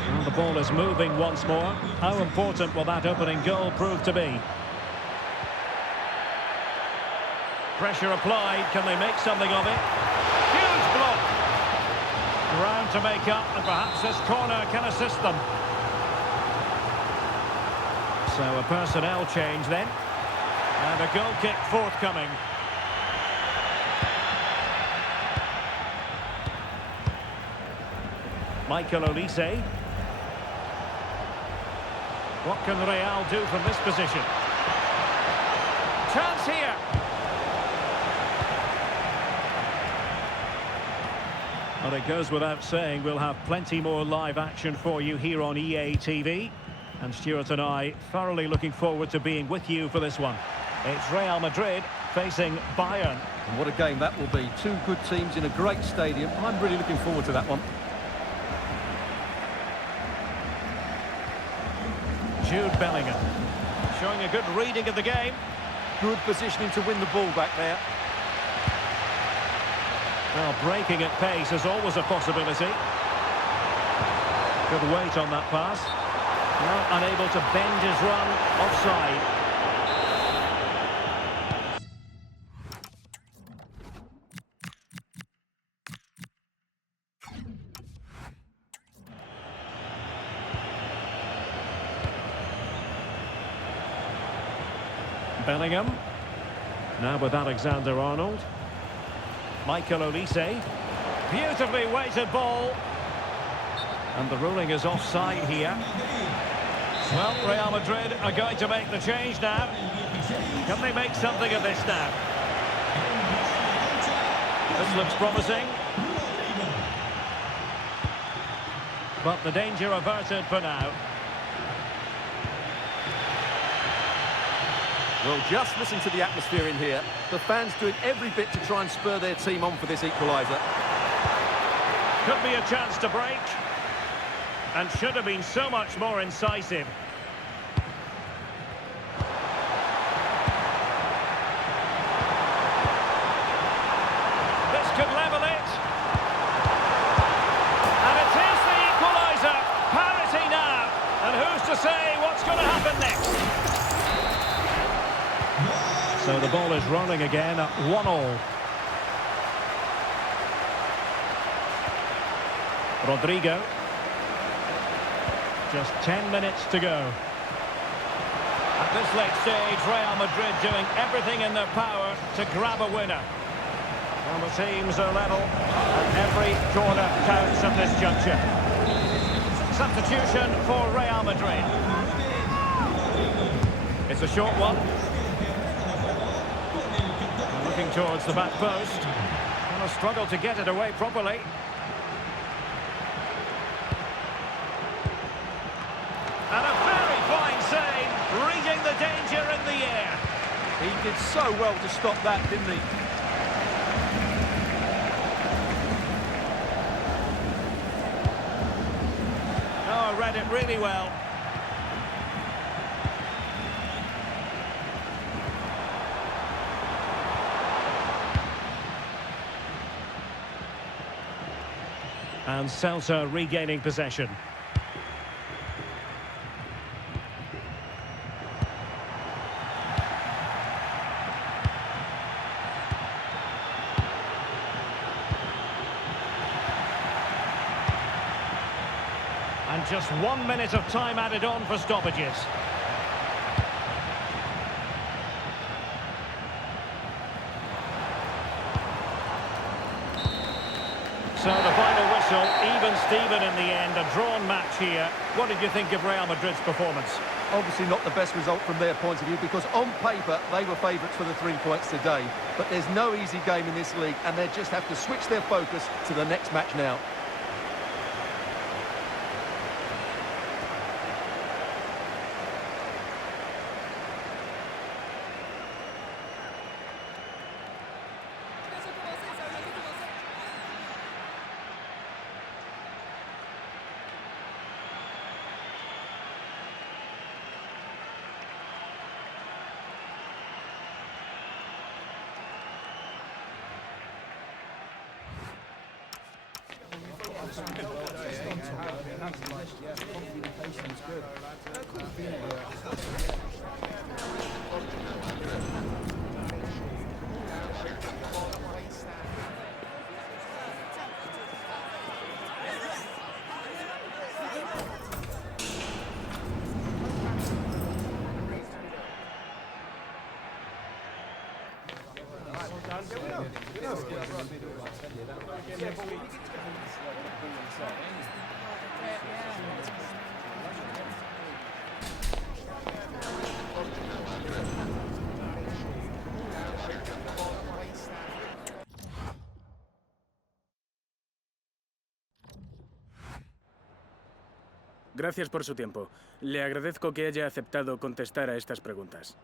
Well, the ball is moving once more. How important will that opening goal prove to be? Pressure applied. Can they make something of it? Huge block. Ground to make up, and perhaps this corner can assist them. So a personnel change then. And a goal kick forthcoming. Michael Olise. What can Real do from this position? Chance here. Well, it goes without saying, we'll have plenty more live action for you here on EA TV. And Stuart and I thoroughly looking forward to being with you for this one. It's Real Madrid facing Bayern. And what a game that will be. Two good teams in a great stadium. I'm really looking forward to that one. Jude Bellingham showing a good reading of the game. Good positioning to win the ball back there. Well, breaking at pace is always a possibility. Good weight on that pass. Now unable to bend his run. Offside. Bellingham. Now with Alexander-Arnold. Michael Olise. Beautifully weighted ball. And the ruling is offside here. Well, Real Madrid are going to make the change now. Can they make something of this now? This looks promising. But the danger averted for now. Well, just listen to the atmosphere in here. The fans doing every bit to try and spur their team on for this equaliser. Could be a chance to break. And should have been so much more incisive. This could level it. And it is the equaliser. Parity now. And who's to say what's going to happen next? So the ball is rolling again at 1-1. Rodrigo. Just 10 minutes to go. At this late stage, Real Madrid doing everything in their power to grab a winner. And the teams are level, and every corner counts at this juncture. Substitution for Real Madrid. It's a short one. Looking towards the back post. And a struggle to get it away properly. And a very fine save, reading the danger in the air. He did so well to stop that, didn't he? Oh, read it really well. And Celta regaining possession. And just 1 minute of time added on for stoppages. So the final whistle, even Steven in the end, a drawn match here. What did you think of Real Madrid's performance? Obviously not the best result from their point of view, because on paper they were favourites for the 3 points today. But there's no easy game in this league, and they just have to switch their focus to the next match now. Gracias por su tiempo. Le agradezco que haya aceptado contestar a estas preguntas.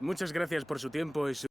Muchas gracias por su tiempo y su...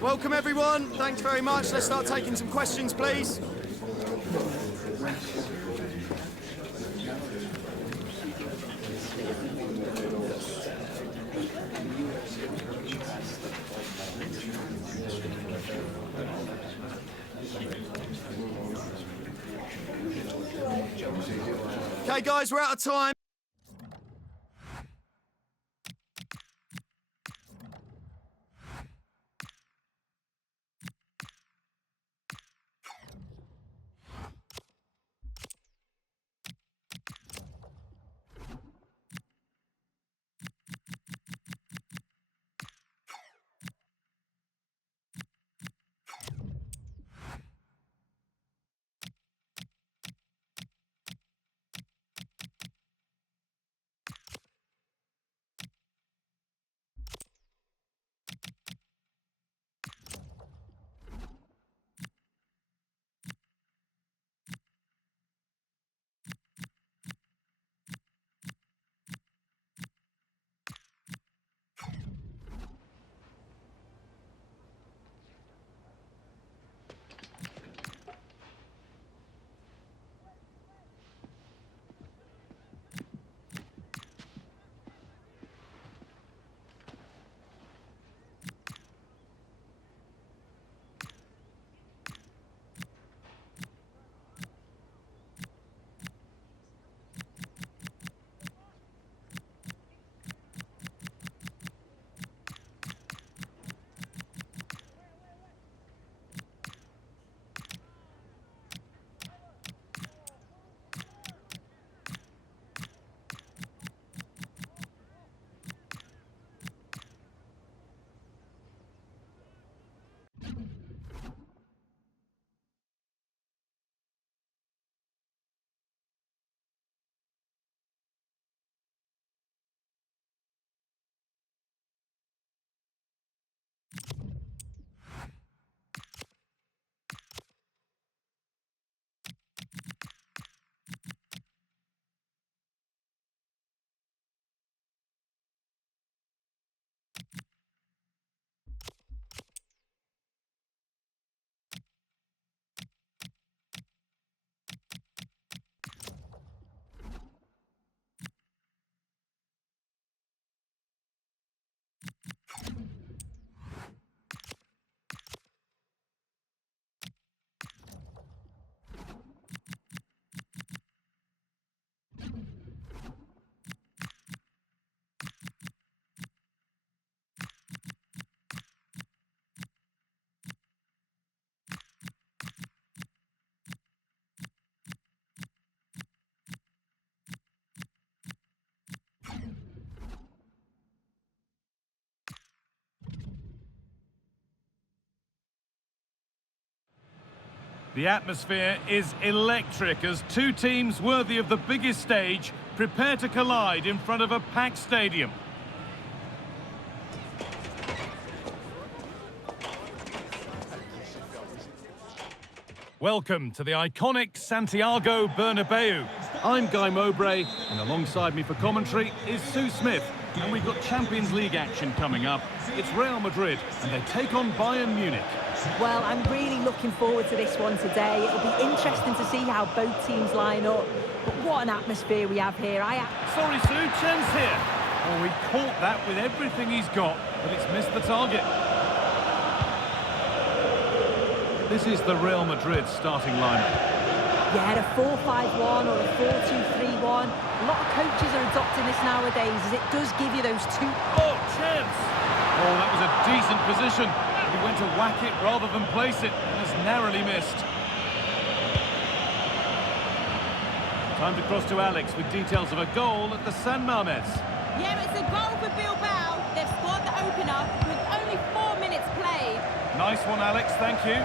Welcome everyone, thanks very much. Let's start taking some questions, please. Okay guys, we're out of time. The atmosphere is electric as two teams worthy of the biggest stage prepare to collide in front of a packed stadium. Welcome to the iconic Santiago Bernabeu. I'm Guy Mowbray, and alongside me for commentary is Sue Smith. And we've got Champions League action coming up. It's Real Madrid, and they take on Bayern Munich. Well, I'm really looking forward to this one today. It'll be interesting to see how both teams line up. But what an atmosphere we have here. Sorry, Sue, Chen's here. Oh, he caught that with everything he's got, but it's missed the target. This is the Real Madrid starting lineup. Yeah, a 4-5-1 or a 4-2-3-1. A lot of coaches are adopting this nowadays as it does give you those two... Oh, chance! Oh, that was a decent position. He went to whack it rather than place it and has narrowly missed. Time to cross to Alex with details of a goal at the San Mamés. Yeah, it's a goal for Bilbao. They've scored the opener with only 4 minutes played. Nice one, Alex, thank you.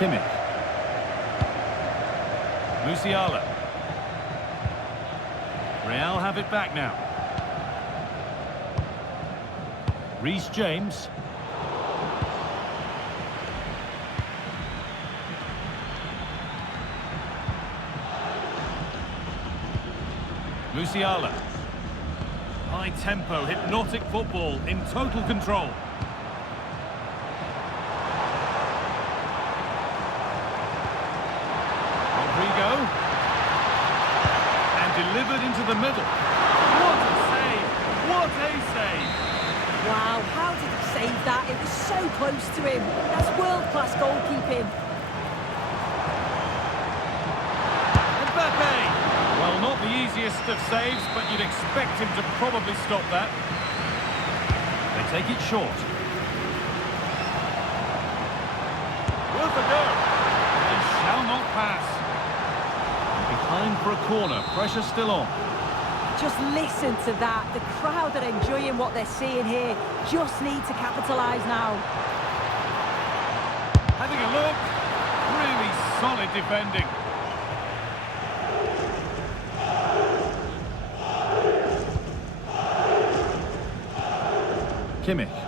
Kimmich. Musiala. Real have it back now. Reece James. Musiala. High tempo, hypnotic football in total control. And delivered into the middle. What a save! What a save! Wow, how did he save that? It was so close to him. That's world-class goalkeeping. Mbappé! Well, not the easiest of saves, but you'd expect him to probably stop that. They take it short. Worth a go! They shall not pass. Behind for a corner, pressure still on. Just listen to that. The crowd are enjoying what they're seeing here. Just need to capitalise now. Having a look. Really solid defending. Kimmich.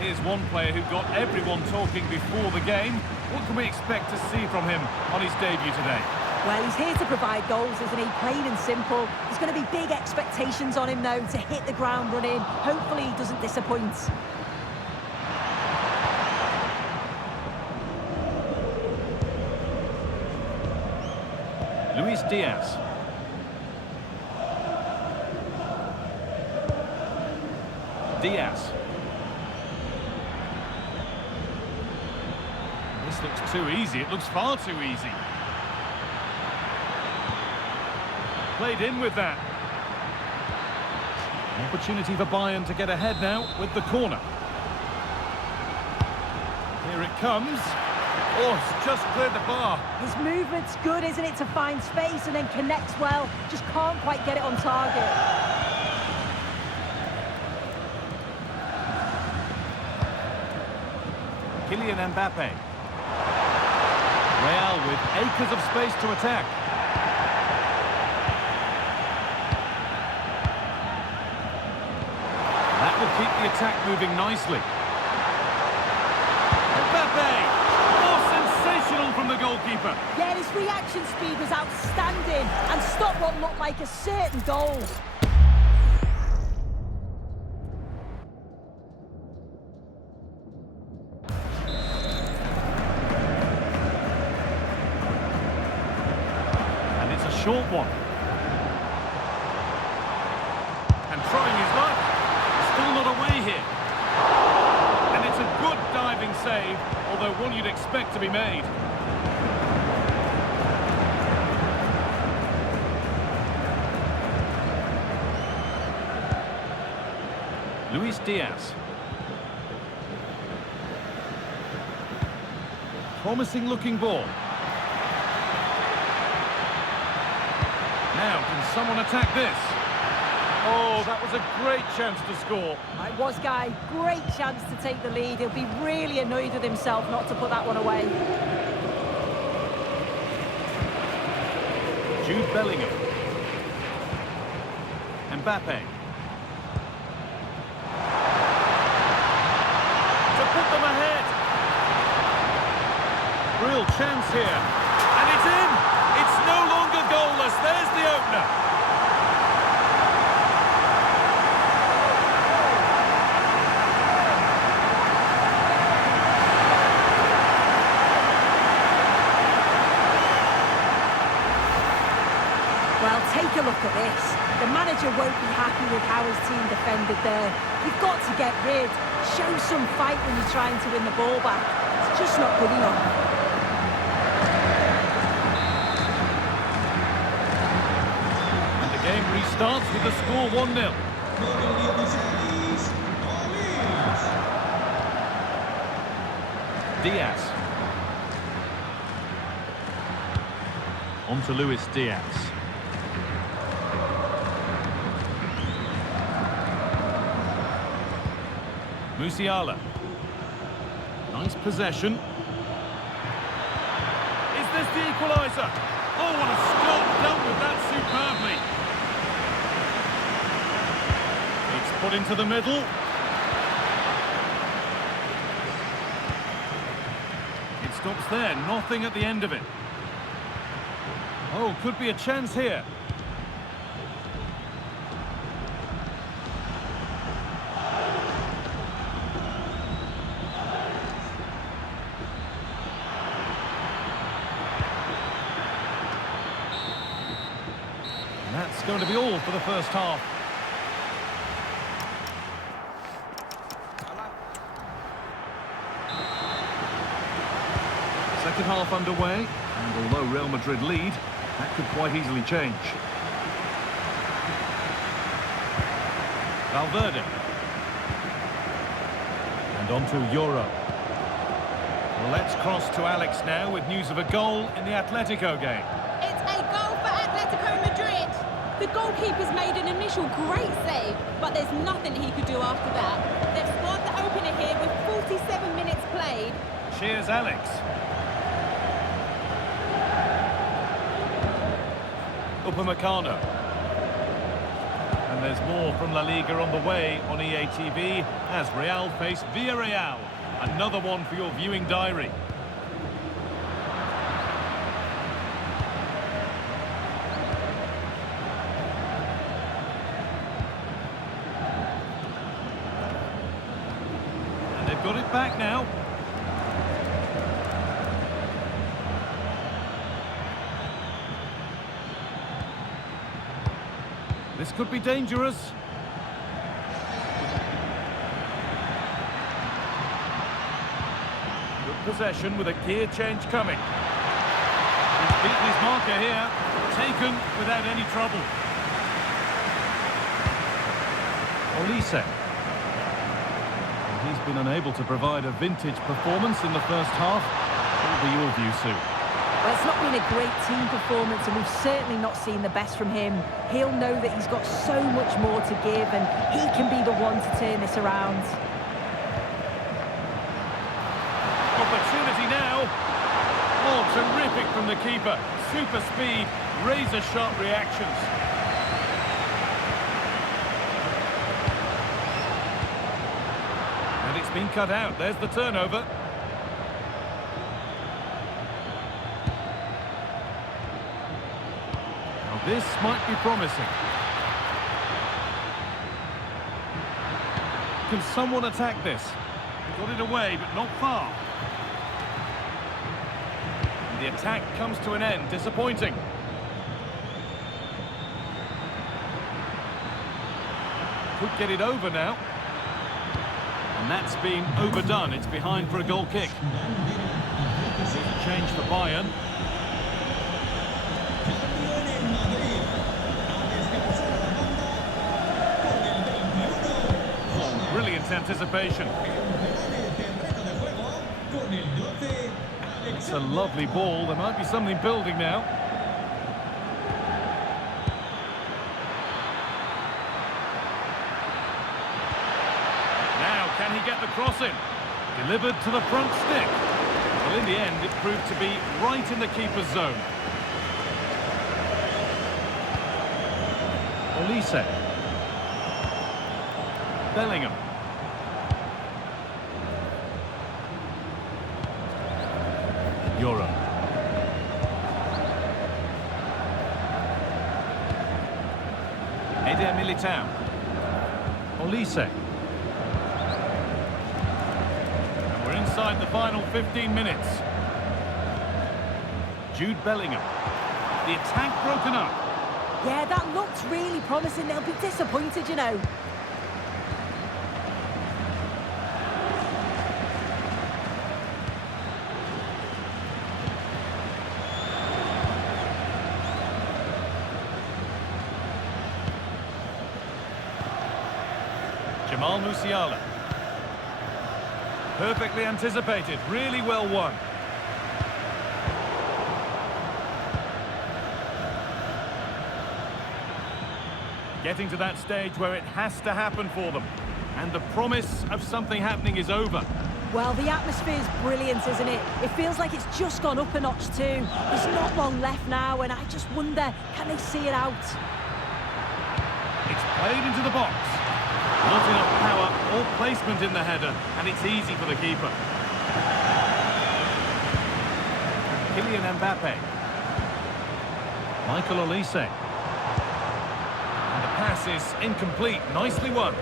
Here's one player who got everyone talking before the game. What can we expect to see from him on his debut today? Well, he's here to provide goals, isn't he? Plain and simple. There's going to be big expectations on him, though, to hit the ground running. Hopefully he doesn't disappoint. Luis Diaz. Diaz. This looks too easy. It looks far too easy. Played in with that. An opportunity for Bayern to get ahead now with the corner. Here it comes. Oh, it's just cleared the bar. His movement's good, isn't it, to find space and then connects well. Just can't quite get it on target. Kylian Mbappé. Real with acres of space to attack. That will keep the attack moving nicely. Mbappé! Oh, sensational from the goalkeeper. Yeah, his reaction speed was outstanding and stopped what looked like a certain goal. Short one. And trying his luck. Still not away here. And it's a good diving save, although one you'd expect to be made. Luis Diaz. Promising looking ball. Now, can someone attack this? Oh, that was a great chance to score. It was, Guy. Great chance to take the lead. He'll be really annoyed with himself not to put that one away. Jude Bellingham. Mbappé. To put them ahead. Real chance here. And it's in! It's no longer goalless. There's the opener. Well, take a look at this. The manager won't be happy with how his team defended there. You've got to get rid. Show some fight when you're trying to win the ball back. It's just not good enough. And the game restarts with the score 1-0. Diaz. On to Luis Diaz. Musiala. Nice possession. Is this the equaliser? Oh, what a stop! Dealt with that superbly. It's put into the middle. It stops there, nothing at the end of it. Oh, could be a chance here. That's going to be all for the first half. Second half underway, and although Real Madrid lead, that could quite easily change. Valverde. And on to Euro. Well, let's cross to Alex now with news of a goal in the Atletico game. It's a goal for Atletico Madrid. The goalkeeper's made an initial great save, but there's nothing he could do after that. They've scored the opener here with 47 minutes played. Cheers, Alex. Upamecano. And there's more from La Liga on the way on EA TV as Real face Villarreal. Another one for your viewing diary. And they've got it back now. This could be dangerous. Good possession with a gear change coming. He's beaten his marker here. Taken without any trouble. Olise. He's been unable to provide a vintage performance in the first half. What will be your view, Sue? Well, it's not been a great team performance, and we've certainly not seen the best from him. He'll know that he's got so much more to give, and he can be the one to turn this around. Opportunity now. Oh, terrific from the keeper. Super speed, razor-sharp reactions. And it's been cut out. There's the turnover. This might be promising. Can someone attack this? Got it away, but not far. And the attack comes to an end. Disappointing. Could get it over now. And that's been overdone. It's behind for a goal kick. There's a change for Bayern. Brilliant anticipation. It's a lovely ball. There might be something building now. Can he get the cross in? Delivered to the front stick. Well, in the end, it proved to be right in the keeper's zone. Olise. Bellingham. Euro. Eder Militao. Olise. And we're inside the final 15 minutes. Jude Bellingham. The attack broken up. Yeah, that looked really promising. They'll be disappointed, you know. Jamal Musiala. Perfectly anticipated, really well won. Getting to that stage where it has to happen for them. And the promise of something happening is over. Well, the atmosphere's brilliant, isn't it? It feels like it's just gone up a notch too. There's not long left now, and I just wonder, can they see it out? It's played into the box. Not enough power or placement in the header, and it's easy for the keeper. Kylian Mbappé. Michael Olise. And the pass is incomplete. Nicely won.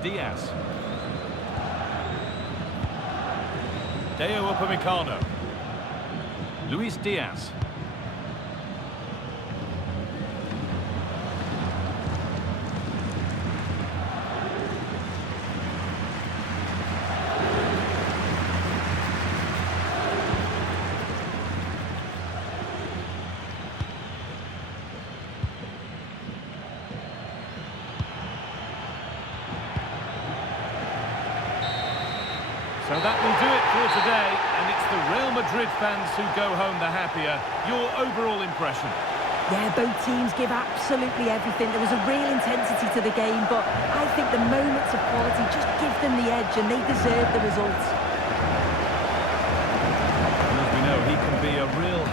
Diaz. Deo Upamecano. Luis Diaz. So that will do it for today, and it's the Real Madrid fans who go home the happier. Your overall impression? Yeah, both teams give absolutely everything. There was a real intensity to the game, but I think the moments of quality just give them the edge, and they deserve the results. As we know, he can be a real...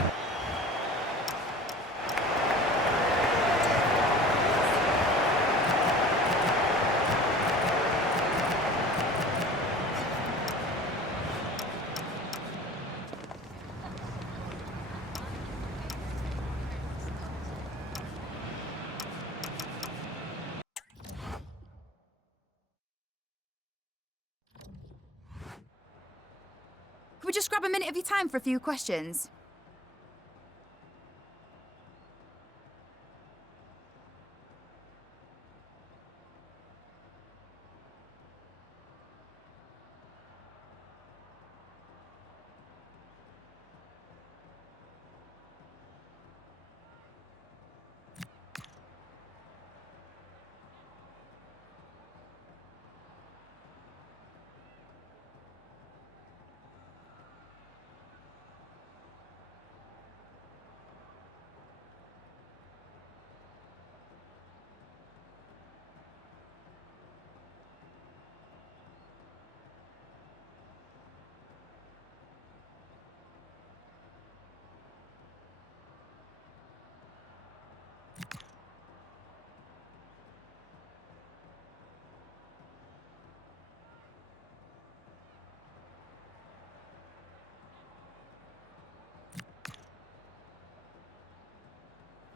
Could we just grab a minute of your time for a few questions?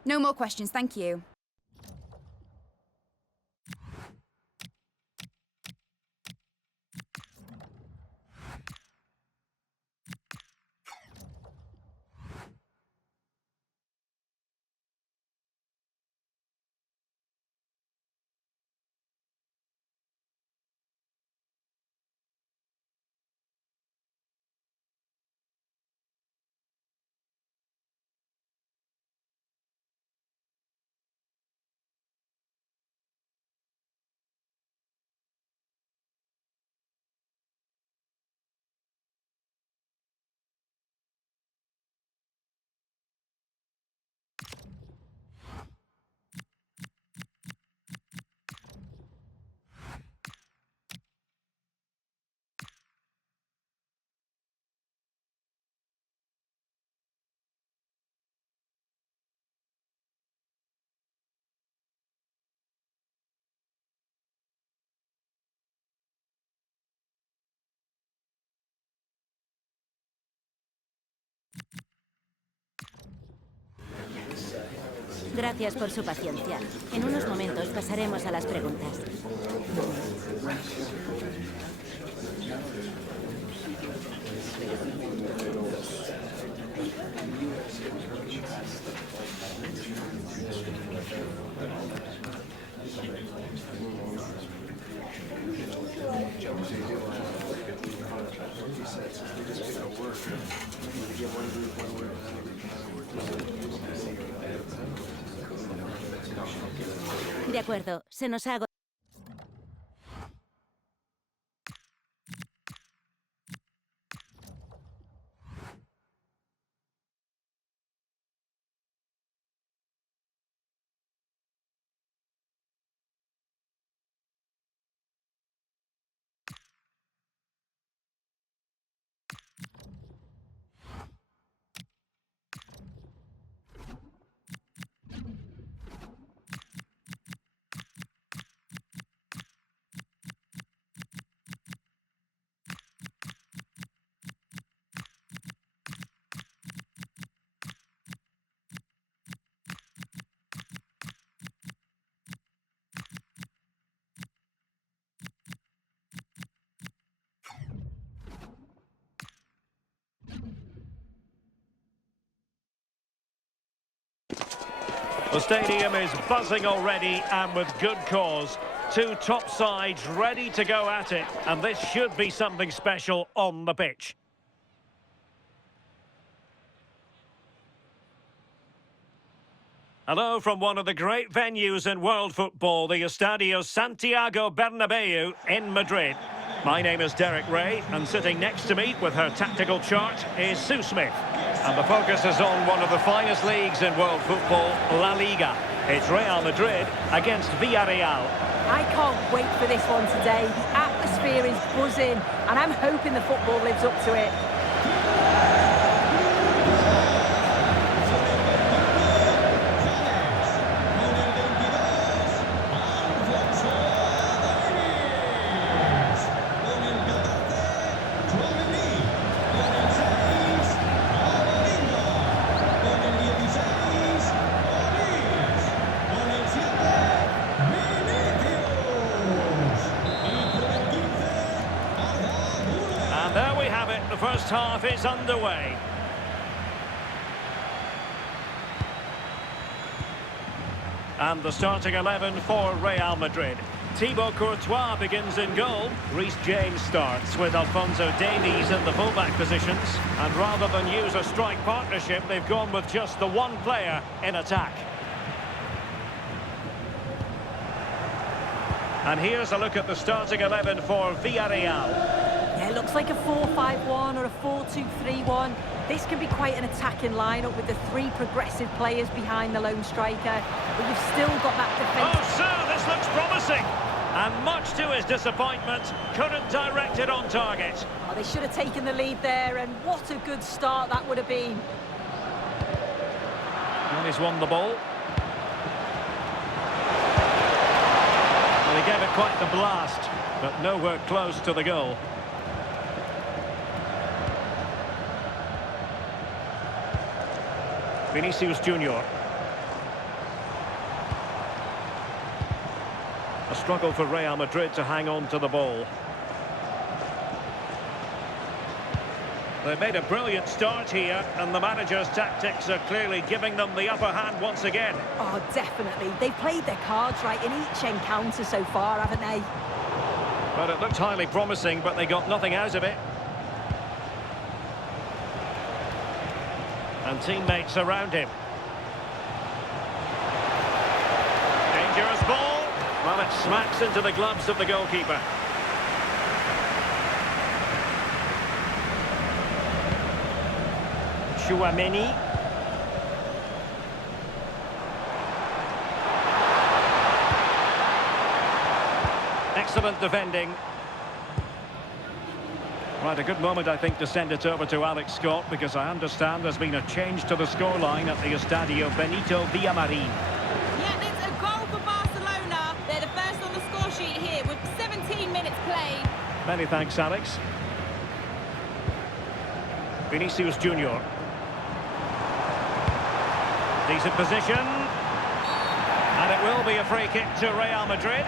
No more questions, thank you. Gracias por su paciencia. En unos momentos pasaremos a las preguntas. De acuerdo, se nos ha... The stadium is buzzing already, and with good cause. Two top sides ready to go at it, and this should be something special on the pitch. Hello from one of the great venues in world football, the Estadio Santiago Bernabéu in Madrid. My name is Derek Ray, and sitting next to me with her tactical chart is Sue Smith. And the focus is on one of the finest leagues in world football, La Liga. It's Real Madrid against Villarreal. I can't wait for this one today. The atmosphere is buzzing, and I'm hoping the football lives up to it. There we have it, the first half is underway. And the starting 11 for Real Madrid. Thibaut Courtois begins in goal. Reece James starts with Alphonso Davies in the fullback positions. And rather than use a strike partnership, they've gone with just the one player in attack. And here's a look at the starting 11 for Villarreal. Yeah, it looks like a 4-5-1 or a 4-2-3-1. This can be quite an attacking lineup with the three progressive players behind the lone striker. But you've still got that defence. Oh, sir, this looks promising. And much to his disappointment, couldn't direct it on target. Oh, they should have taken the lead there, and what a good start that would have been. And he's won the ball. Well, he gave it quite the blast, but nowhere close to the goal. Vinícius Junior. A struggle for Real Madrid to hang on to the ball. They've made a brilliant start here, and the manager's tactics are clearly giving them the upper hand once again. Oh, definitely. They've played their cards right in each encounter so far, haven't they? But it looked highly promising, but they got nothing out of it. And teammates around him. Dangerous ball. Well, it smacks into the gloves of the goalkeeper. Chouameni. Excellent defending. Right, a good moment, I think, to send it over to Alex Scott, because I understand there's been a change to the scoreline at the Estadio Benito Villamarín. Yeah, it's a goal for Barcelona. They're the first on the score sheet here with 17 minutes played. Many thanks, Alex. Vinícius Junior. Decent position. And it will be a free kick to Real Madrid.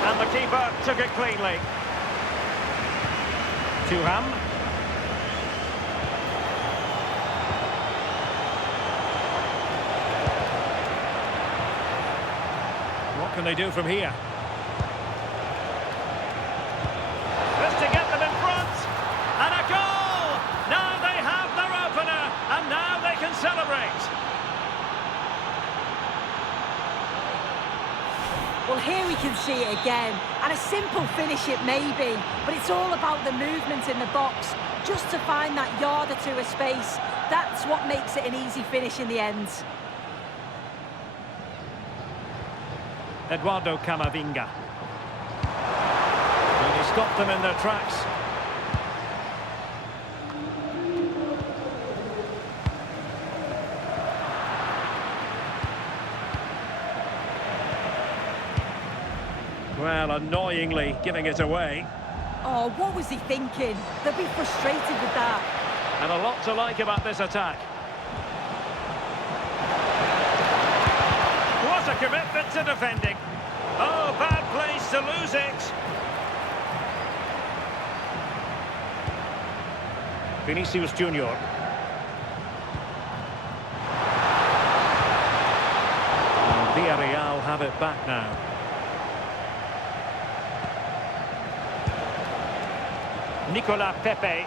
And the keeper took it cleanly. Thuram. What can they do from here? This to get them in front. And a goal! Now they have their opener. And now they can celebrate. Well, here we can see it again, and a simple finish it may be, but it's all about the movement in the box, just to find that yard or two of space. That's what makes it an easy finish in the end. Eduardo Camavinga. And he stopped them in their tracks. Well, annoyingly giving it away. Oh, what was he thinking? They'll be frustrated with that. And a lot to like about this attack. What a commitment to defending. Oh, bad place to lose it. Vinícius Junior. And Villarreal have it back now. Nicolas Pepe.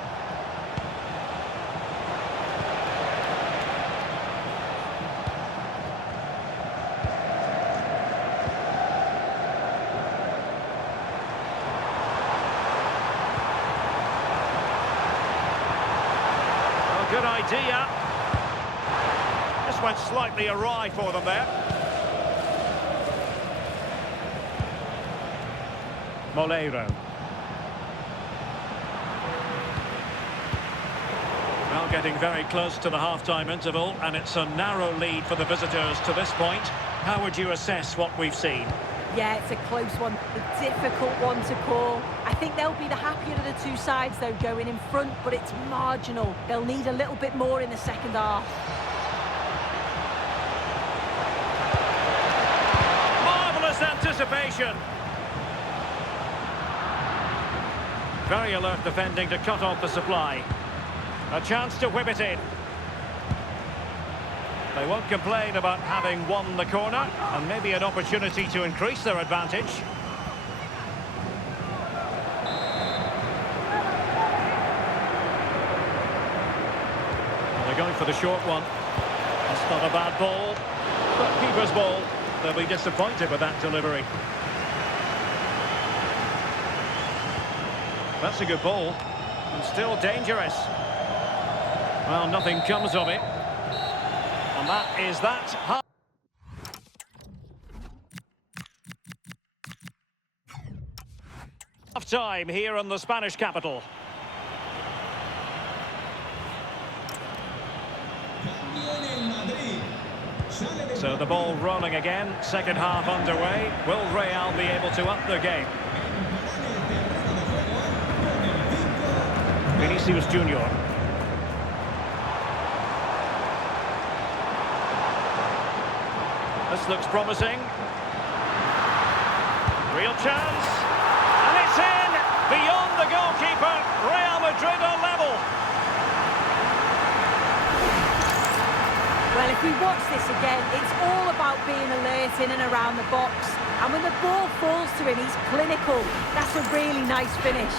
Oh, good idea. This went slightly awry for them there. Moleiro. Well, getting very close to the half-time interval, and it's a narrow lead for the visitors to this point. How would you assess what we've seen? Yeah, it's a close one, a difficult one to call. I think they'll be the happier of the two sides, though, going in front, but it's marginal. They'll need a little bit more in the second half. Marvellous anticipation. Very alert defending to cut off the supply. A chance to whip it in. They won't complain about having won the corner, and maybe an opportunity to increase their advantage. They're going for the short one. That's not a bad ball, but keeper's ball. They'll be disappointed with that delivery. That's a good ball, and still dangerous. Well, nothing comes of it. And that is that. Half time here in the Spanish capital. So the ball rolling again, second half underway. Will Real be able to up their game? Vinícius Junior. This looks promising. Real chance. And it's in! Beyond the goalkeeper. Real Madrid are level. Well, if we watch this again, it's all about being alert in and around the box. And when the ball falls to him, he's clinical. That's a really nice finish.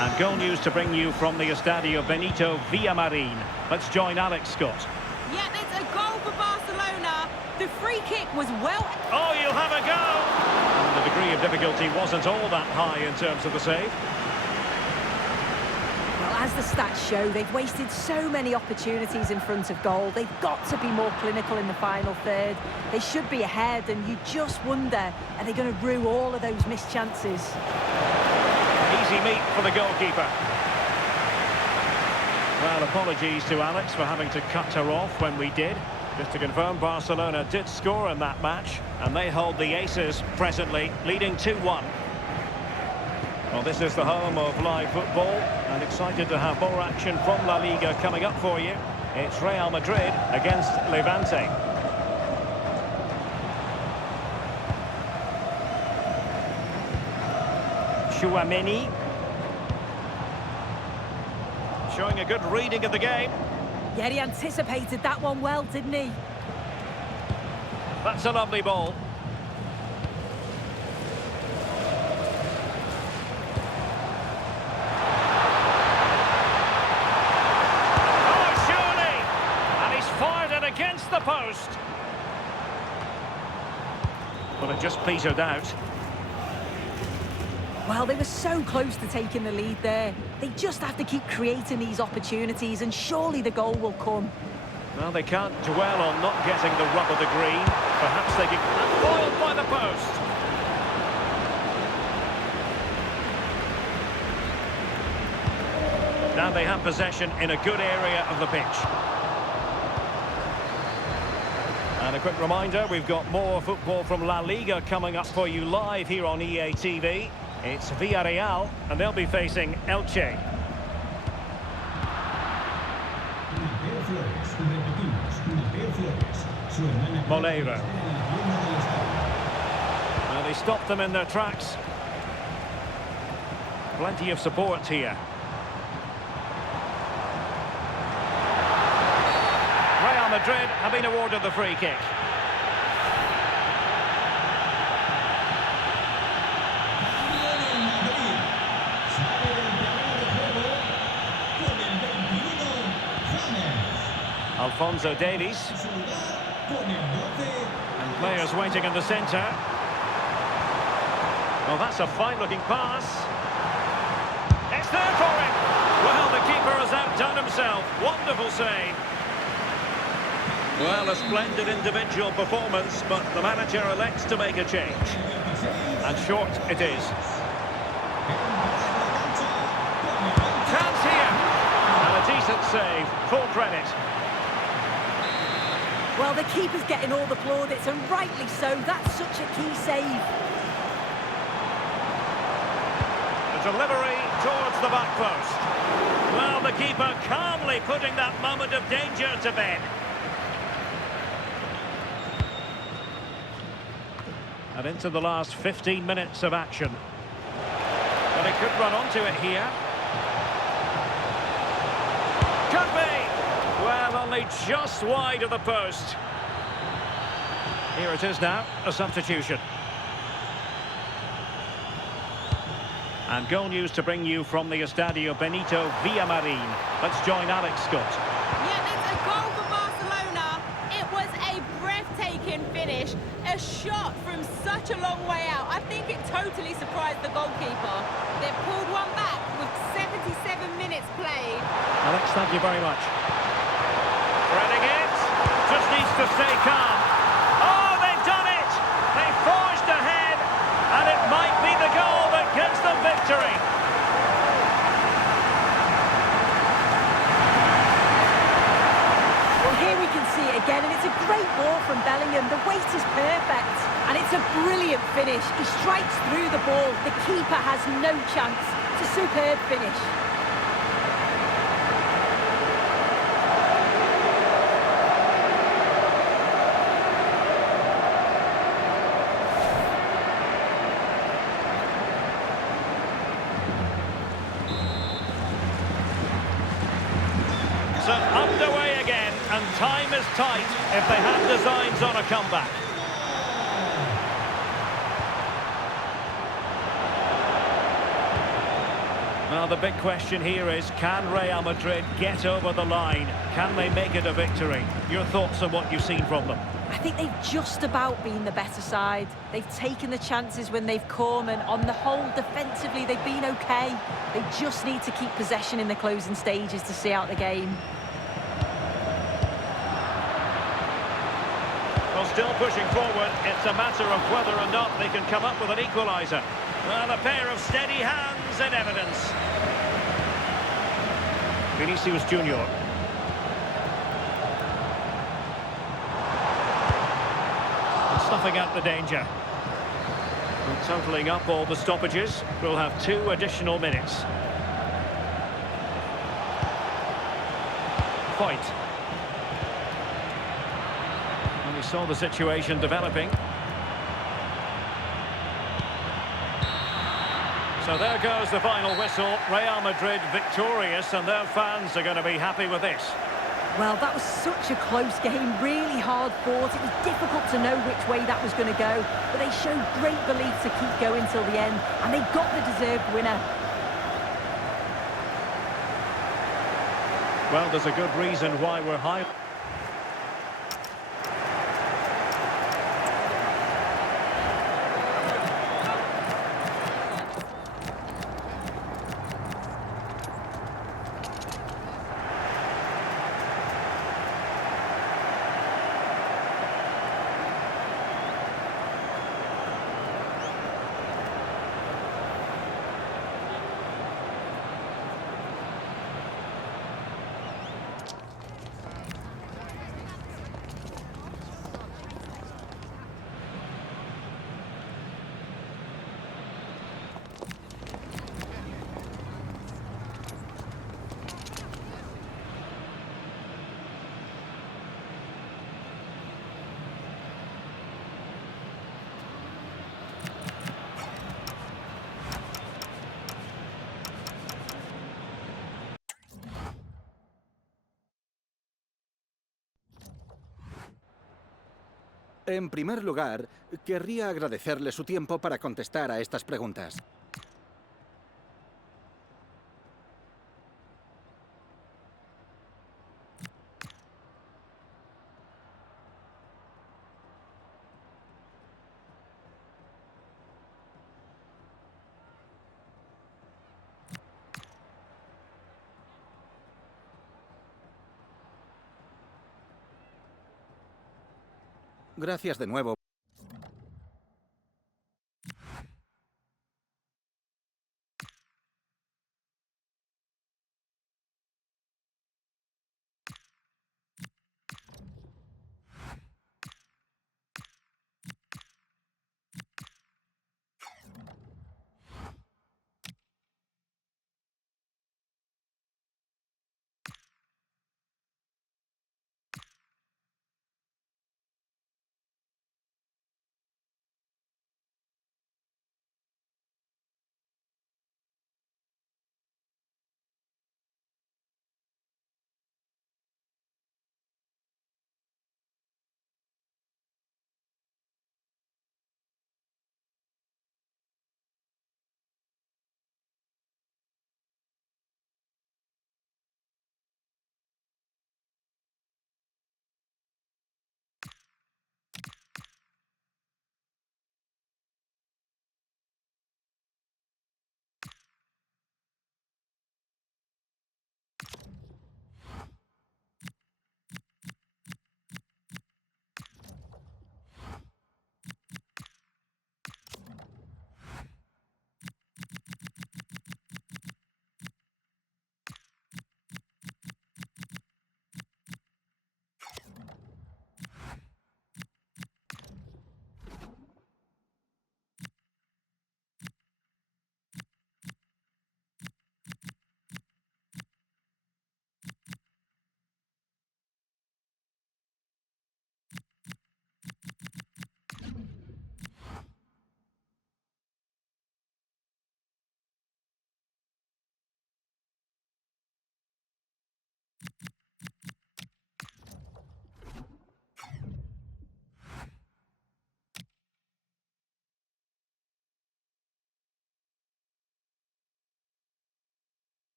And goal news to bring you from the Estadio Benito Villamarín. Let's join Alex Scott. Yeah, it's a goal for Barcelona. The free kick was well... Oh, you'll have a go! And the degree of difficulty wasn't all that high in terms of the save. Well, as the stats show, they've wasted so many opportunities in front of goal. They've got to be more clinical in the final third. They should be ahead, and you just wonder, are they going to rue all of those missed chances? Easy meat for the goalkeeper. Well, apologies to Alex for having to cut her off when we did. Just to confirm, Barcelona did score in that match, and they hold the aces presently, leading 2-1. Well, this is the home of live football, and excited to have more action from La Liga coming up for you. It's Real Madrid against Levante. Chouameni. Showing a good reading of the game. Yeah, he anticipated that one well, didn't he? That's a lovely ball. Oh, surely! And he's fired it against the post. Well, it just petered out. Well, they were so close to taking the lead there. They just have to keep creating these opportunities, and surely the goal will come. Well, they can't dwell on not getting the rub of the green. Perhaps they get foiled by the post. Now they have possession in a good area of the pitch. And a quick reminder, we've got more football from La Liga coming up for you live here on EA TV. It's Villarreal, and they'll be facing Elche. Moleva. Well, they stopped them in their tracks. Plenty of support here. Real Madrid have been awarded the free kick. Alphonso Davies. And players waiting in the centre. Well, that's a fine-looking pass. It's there for him. Well, the keeper has outdone himself. Wonderful save. Well, a splendid individual performance, but the manager elects to make a change. And short it is. Chance here. And a decent save. Full credit. Well, the keeper's getting all the plaudits, and rightly so. That's such a key save. The delivery towards the back post. Well, the keeper calmly putting that moment of danger to bed. And into the last 15 minutes of action. But he could run onto it here. Could be! Well, only just wide of the post. Here it is now, a substitution. And goal news to bring you from the Estadio Benito Villamarín. Let's join Alex Scott. Yeah, it's a goal for Barcelona. It was a breathtaking finish. A shot from such a long way out. I think it totally surprised the goalkeeper. They pulled one back with 77 minutes played. Alex, thank you very much. Threading it. Just needs to stay calm. Oh, they've done it! They forged ahead, and it might be the goal that gives them victory. Well, here we can see it again, and it's a great ball from Bellingham. The weight is perfect, and it's a brilliant finish. He strikes through the ball. The keeper has no chance. It's a superb finish. Underway again, and time is tight if they have designs on a comeback. Now the big question here is, can Real Madrid get over the line? Can they make it a victory? Your thoughts on what you've seen from them? I think they've just about been the better side. They've taken the chances when they've come, and on the whole, defensively, they've been okay. They just need to keep possession in the closing stages to see out the game. Well, still pushing forward. It's a matter of whether or not they can come up with an equaliser. Well, a pair of steady hands in evidence. Vinícius Junior. Snuffing out the danger. And totalling up all the stoppages, we'll have 2 additional minutes. Fight. And we saw the situation developing. So there goes the final whistle. Real Madrid victorious, and their fans are going to be happy with this. Well, that was such a close game, really hard fought. It was difficult to know which way that was going to go, but they showed great belief to keep going till the end, and they got the deserved winner. Well, there's a good reason why we're high. En primer lugar, querría agradecerle su tiempo para contestar a estas preguntas. Gracias de nuevo.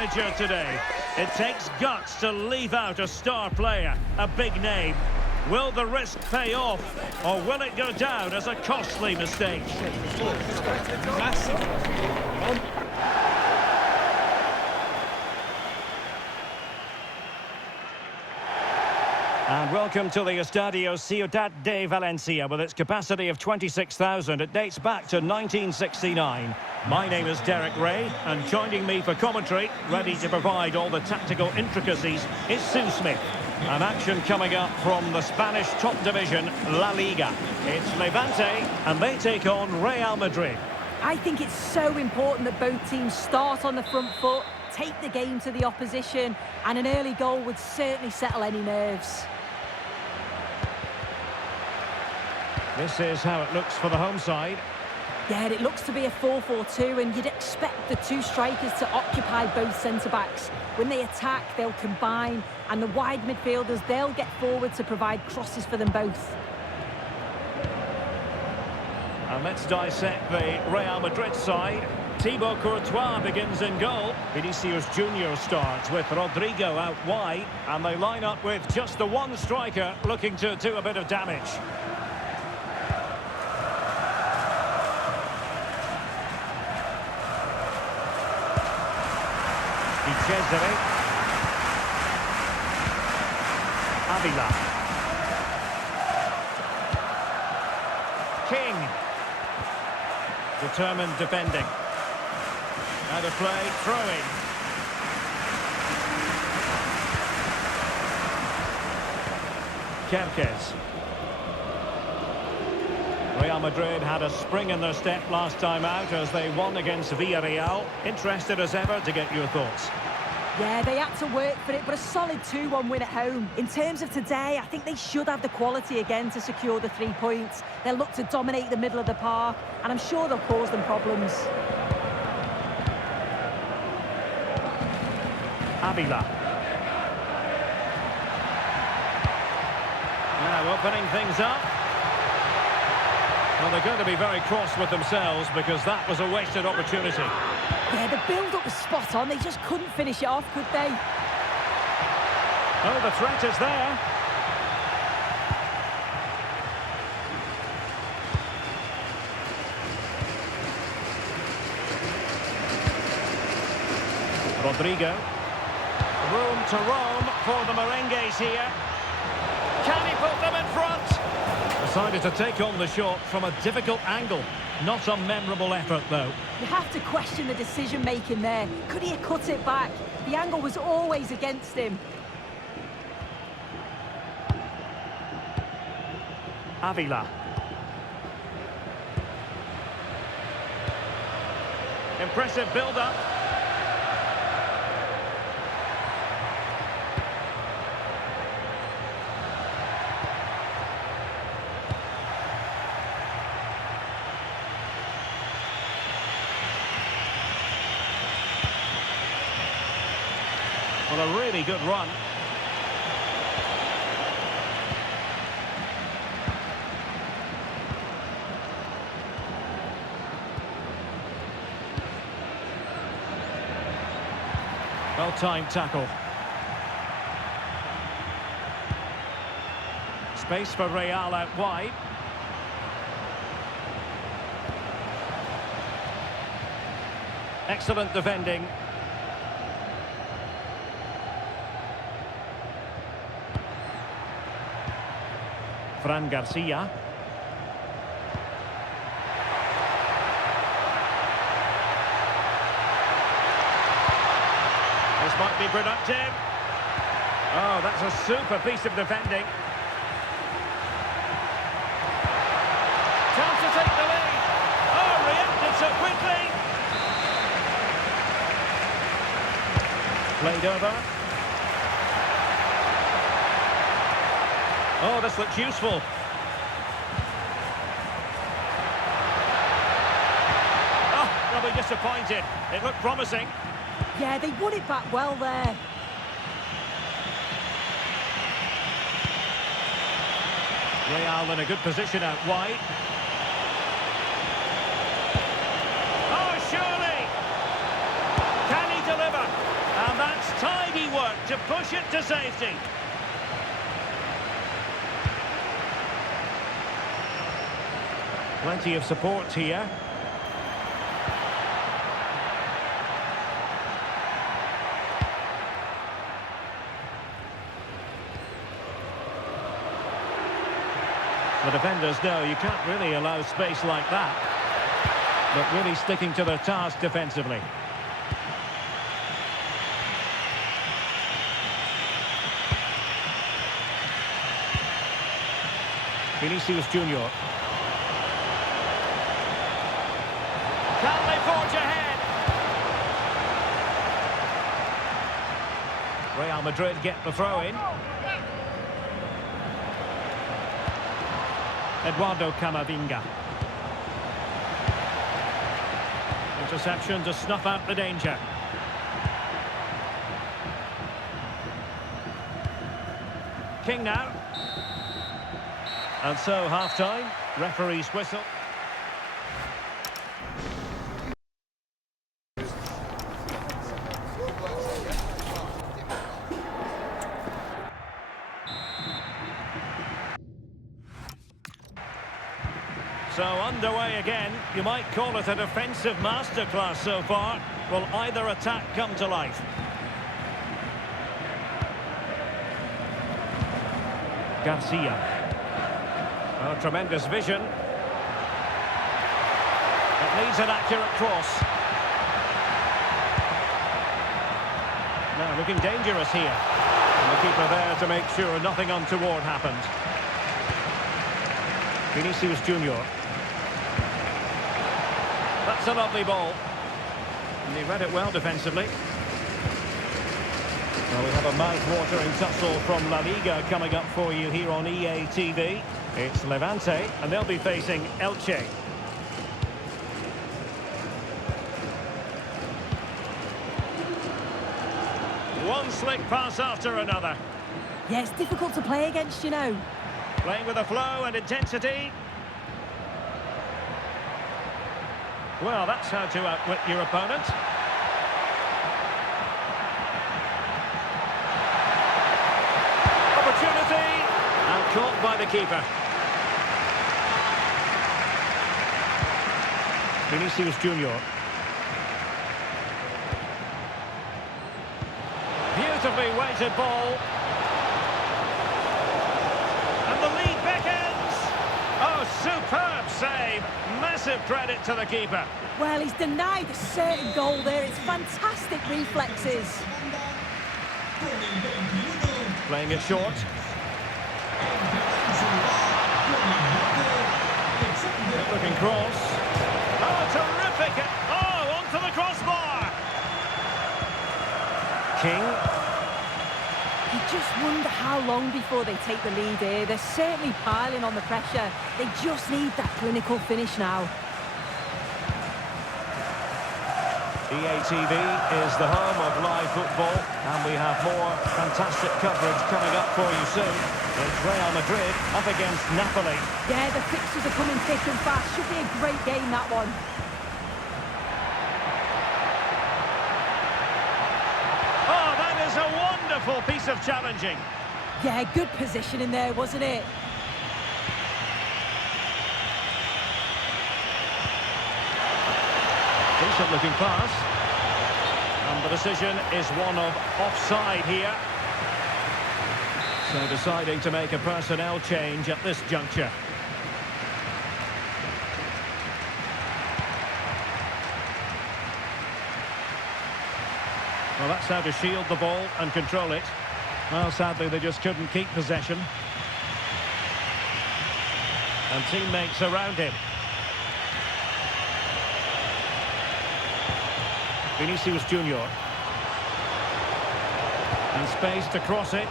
manager today. It takes guts to leave out a star player, a big name. Will the risk pay off, or will it go down as a costly mistake? And welcome to the Estadio Ciudad de Valencia with its capacity of 26,000. It dates back to 1969. My name is Derek Ray, and joining me for commentary, ready to provide all the tactical intricacies, is Sue Smith. An action coming up from the Spanish top division, La Liga. It's Levante, and they take on Real Madrid. I think it's so important that both teams start on the front foot, take the game to the opposition, and an early goal would certainly settle any nerves. This is how it looks for the home side. Yeah, it looks to be a 4-4-2, and you'd expect the two strikers to occupy both centre-backs. When they attack, they'll combine, and the wide midfielders, they'll get forward to provide crosses for them both. And let's dissect the Real Madrid side. Thibaut Courtois begins in goal. Vinícius Jr. starts with Rodrigo out wide, and they line up with just the one striker looking to do a bit of damage. Cesare. Avila. King. Determined defending. Out of play, throwing. Kerkez. Real Madrid had a spring in their step last time out as they won against Villarreal. Interested as ever to get your thoughts. Yeah, they had to work for it, but a solid 2-1 win at home. In terms of today, I think they should have the quality again to secure the 3 points. They'll look to dominate the middle of the park, and I'm sure they'll cause them problems. Avila. Now opening things up. Well, they're going to be very cross with themselves because that was a wasted opportunity. Yeah, the build-up was spot on. They just couldn't finish it off, could they? Oh, the threat is there. Rodrigo. Room to roam for the merengues here. Can he put them in front? Decided to take on the shot from a difficult angle. Not a memorable effort, though. You have to question the decision-making there. Could he have cut it back? The angle was always against him. Avila. Impressive build-up. Well, a really good run. Well-timed tackle. Space for Real out wide. Excellent defending. Fran Garcia. This might be productive. Oh, that's a super piece of defending. Chance to take the lead. Oh, reacted so quickly. Played over. Oh, this looks useful. Oh, they'll be disappointed. It looked promising. Yeah, they won it back well there. Real in a good position out wide. Oh, surely! Can he deliver? Tidy work to push it to safety. Plenty of support here. The defenders know you can't really allow space like that. But really sticking to their task defensively. Vinícius Junior. Can they forge ahead? Real Madrid get the throw in. Eduardo Camavinga. Interception to snuff out the danger. King now. And so half-time, referee's whistle. So underway again. You might call it a defensive masterclass so far. Will either attack come to life? Garcia. Oh, tremendous vision. It needs an accurate cross. Now looking dangerous here. And the keeper there to make sure nothing untoward happened. Vinícius Junior. That's a lovely ball. And he read it well defensively. Well, we have a mouth-watering tussle from La Liga coming up for you here on EA TV. It's Levante, and they'll be facing Elche. One slick pass after another. Yeah, it's difficult to play against, you know. Playing with a flow and intensity. Well, that's how to outwit your opponent. Opportunity. And caught by the keeper. Vinícius Junior. Beautifully weighted ball. And the lead beckons. Oh, superb save. Massive credit to the keeper. Well, he's denied a certain goal there. It's fantastic reflexes. Playing it short. Looking cross. Oh, terrific. Oh, onto the crossbar. King. You just wonder how long before they take the lead here. They're certainly piling on the pressure. They just need that clinical finish now. EA TV is the home of live football, and we have more fantastic coverage coming up for you soon. It's Real Madrid up against Napoli. Yeah, the fixtures are coming thick and fast. Should be a great game, that one. Oh, that is a wonderful piece of challenging. Yeah, good position in there, wasn't it? Decent looking pass. And the decision is one of offside here. So deciding to make a personnel change at this juncture. Well, that's how to shield the ball and control it. Well, sadly, they just couldn't keep possession. And teammates around him. Vinícius Junior. And space to cross it.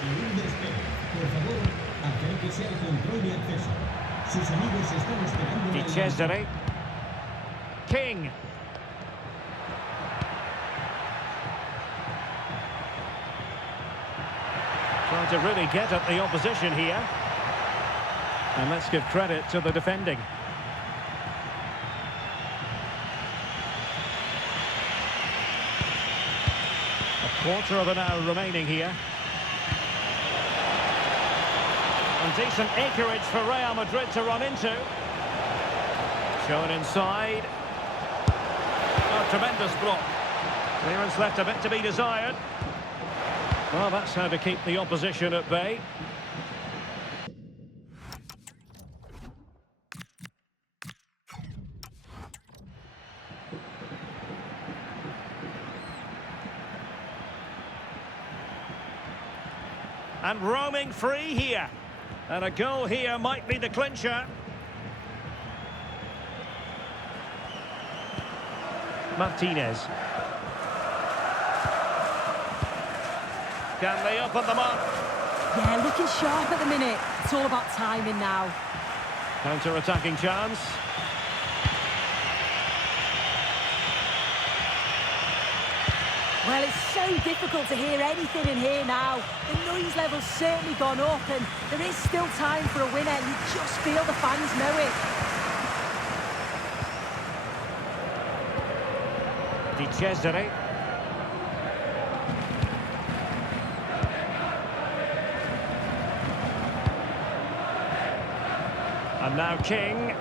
Y un despegue. Por favor, hacer que sea el control de acceso. Sus amigos están esperando. Di Cesare. King. to really get at the opposition here. And let's give credit to the defending. A quarter of an hour remaining here. And decent acreage for Real Madrid to run into. Shown inside. A tremendous block. Clearance left a bit to be desired. Well, that's how to keep the opposition at bay. And roaming free here. And a goal here might be the clincher. Martinez. Can they open them up? Yeah, looking sharp at the minute. It's all about timing now. Counter-attacking chance. Well, it's so difficult to hear anything in here now. The noise level's certainly gone up, and there is still time for a winner. You just feel the fans know it. Di Cesare. And now King.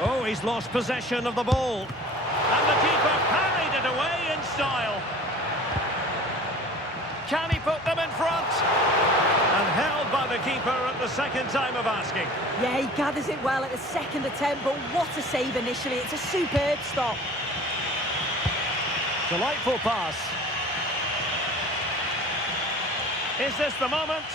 Oh, he's lost possession of the ball. And the keeper parried it away in style. Can he put them in front? And held by the keeper at the second time of asking. Yeah, he gathers it well at the second attempt, but what a save initially. It's a superb stop. Delightful pass. Is this the moment?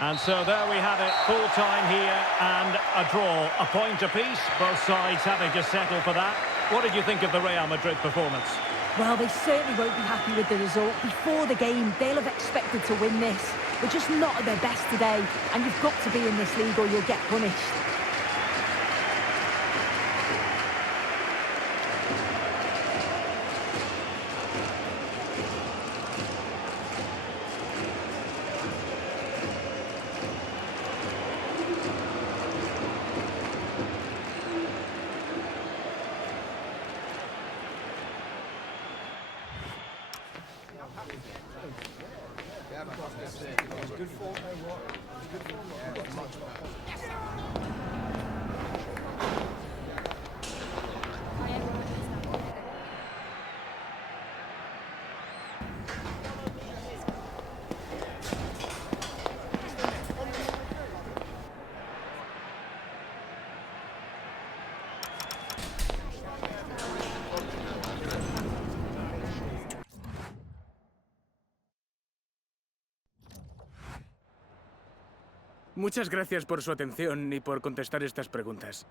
And so there we have it, full time here and a draw, a point apiece, both sides having to settle for that. What did you think of the Real Madrid performance? Well, they certainly won't be happy with the result. Before the game, they'll have expected to win this. They're just not at their best today, and you've got to be in this league or you'll get punished. Muchas gracias por su atención y por contestar estas preguntas.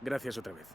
Gracias otra vez.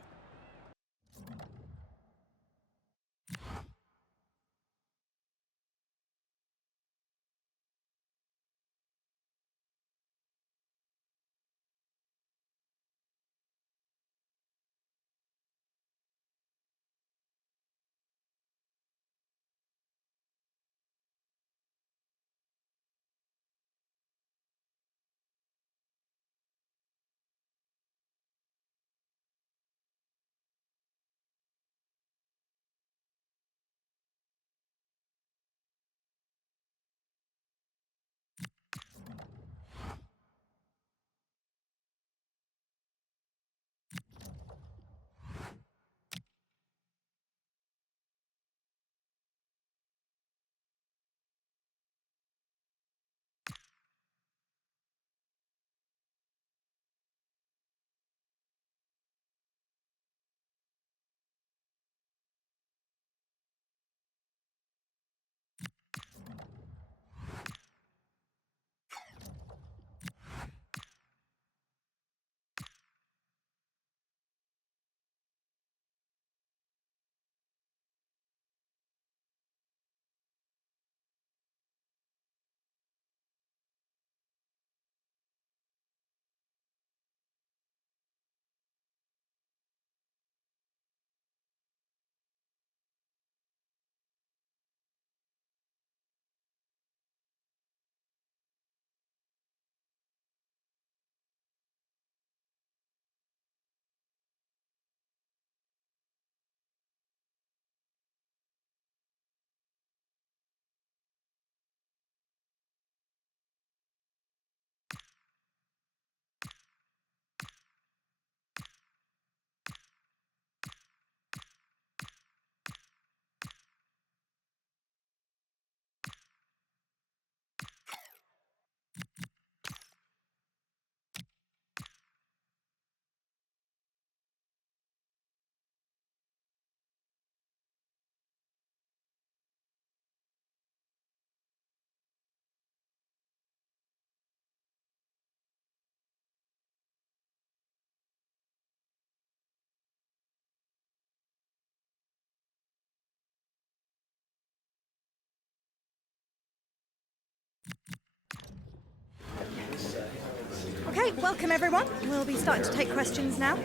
Okay, welcome everyone. We'll be starting to take questions now.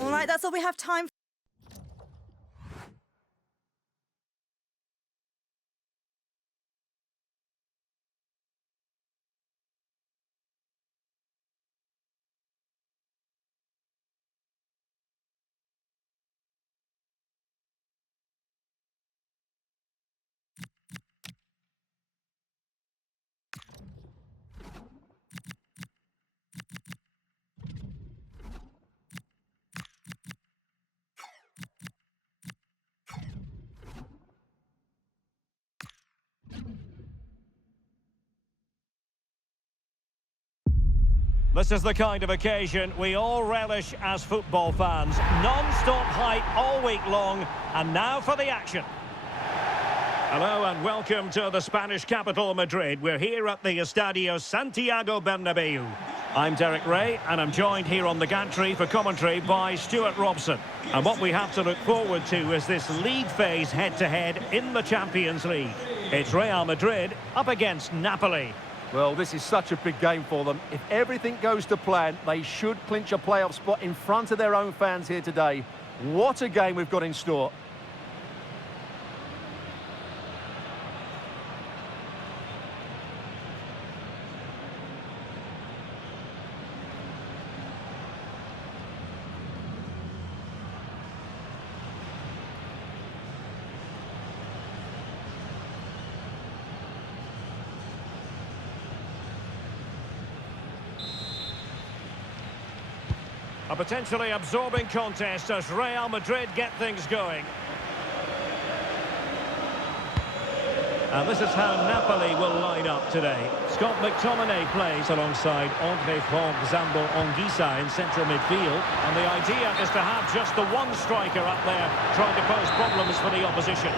All right, that's all we have time for. This is the kind of occasion we all relish as football fans. Non-stop hype all week long, and now for the action. Hello and welcome to the Spanish capital, Madrid. We're here at the Estadio Santiago Bernabeu. I'm Derek Ray, and I'm joined here on the gantry for commentary by Robson. And what we have to look forward to is this league phase head-to-head in the Champions League. It's Real Madrid up against Napoli. Well, this is such a big game for them. If everything goes to plan, they should clinch a playoff spot in front of their own fans here today. What a game we've got in store. A potentially absorbing contest as Real Madrid get things going. And this is how Napoli will line up today. Scott McTominay plays alongside Endrick, Zambo, Ongisa in central midfield. And the idea is to have just the one striker up there trying to pose problems for the opposition.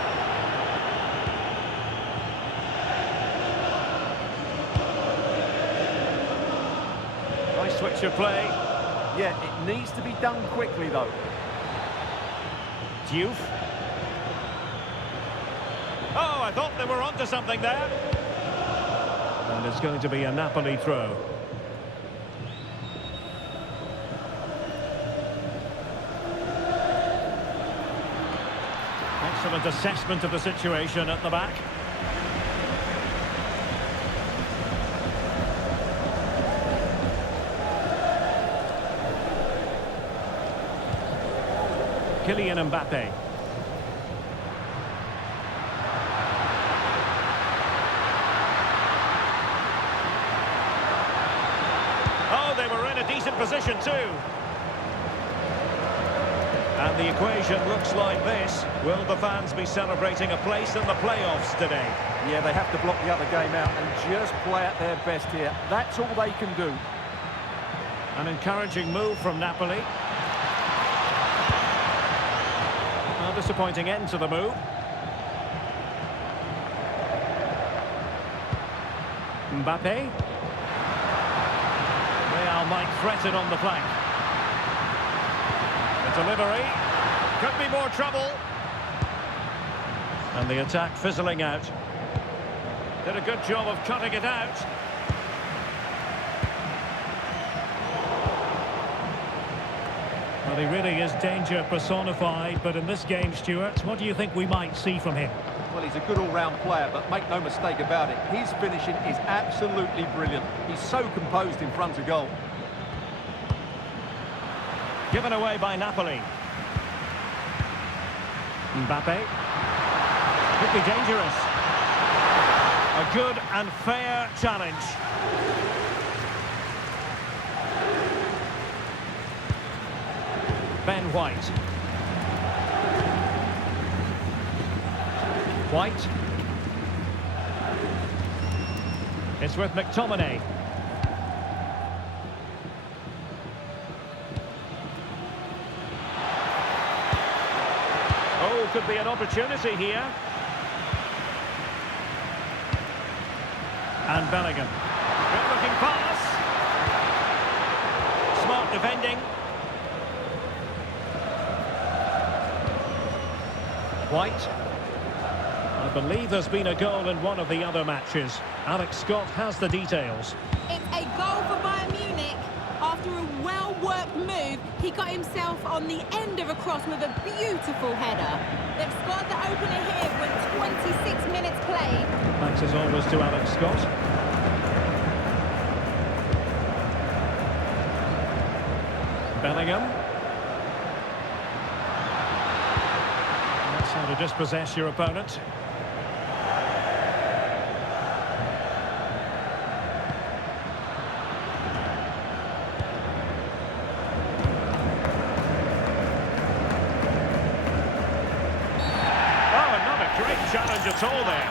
Nice switch of play. Yeah, it needs to be done quickly, though. Jude. Oh, I thought they were onto something there. And it's going to be a Napoli throw. Excellent assessment of the situation at the back. Kylian Mbappé. Oh, they were in a decent position too. And the equation looks like this. Will the fans be celebrating a place in the playoffs today? Yeah, they have to block the other game out and just play at their best here. That's all they can do. An encouraging move from Napoli. Disappointing end to the move. Mbappé. Real might threaten on the flank. The delivery. Could be more trouble. And the attack fizzling out. Did a good job of cutting it out. Well, he really is danger personified, but in this game, Stuart, what do you think we might see from him? Well, he's a good all-round player, but make no mistake about it, his finishing is absolutely brilliant. He's so composed in front of goal. Given away by Napoli. Mbappé. Could be dangerous. A good and fair challenge. Ben White. White. It's with McTominay. Oh, could be an opportunity here. And Bellingham. Good looking pass. Smart defending. White. I believe there's been a goal in one of the other matches. Alex Scott has the details. It's a goal for Bayern Munich. After a well-worked move, he got himself on the end of a cross with a beautiful header. They've scored the opener here with 26 minutes played. Thanks as always to Alex Scott. Bellingham. That's how to dispossess your opponent. Challenge at all there.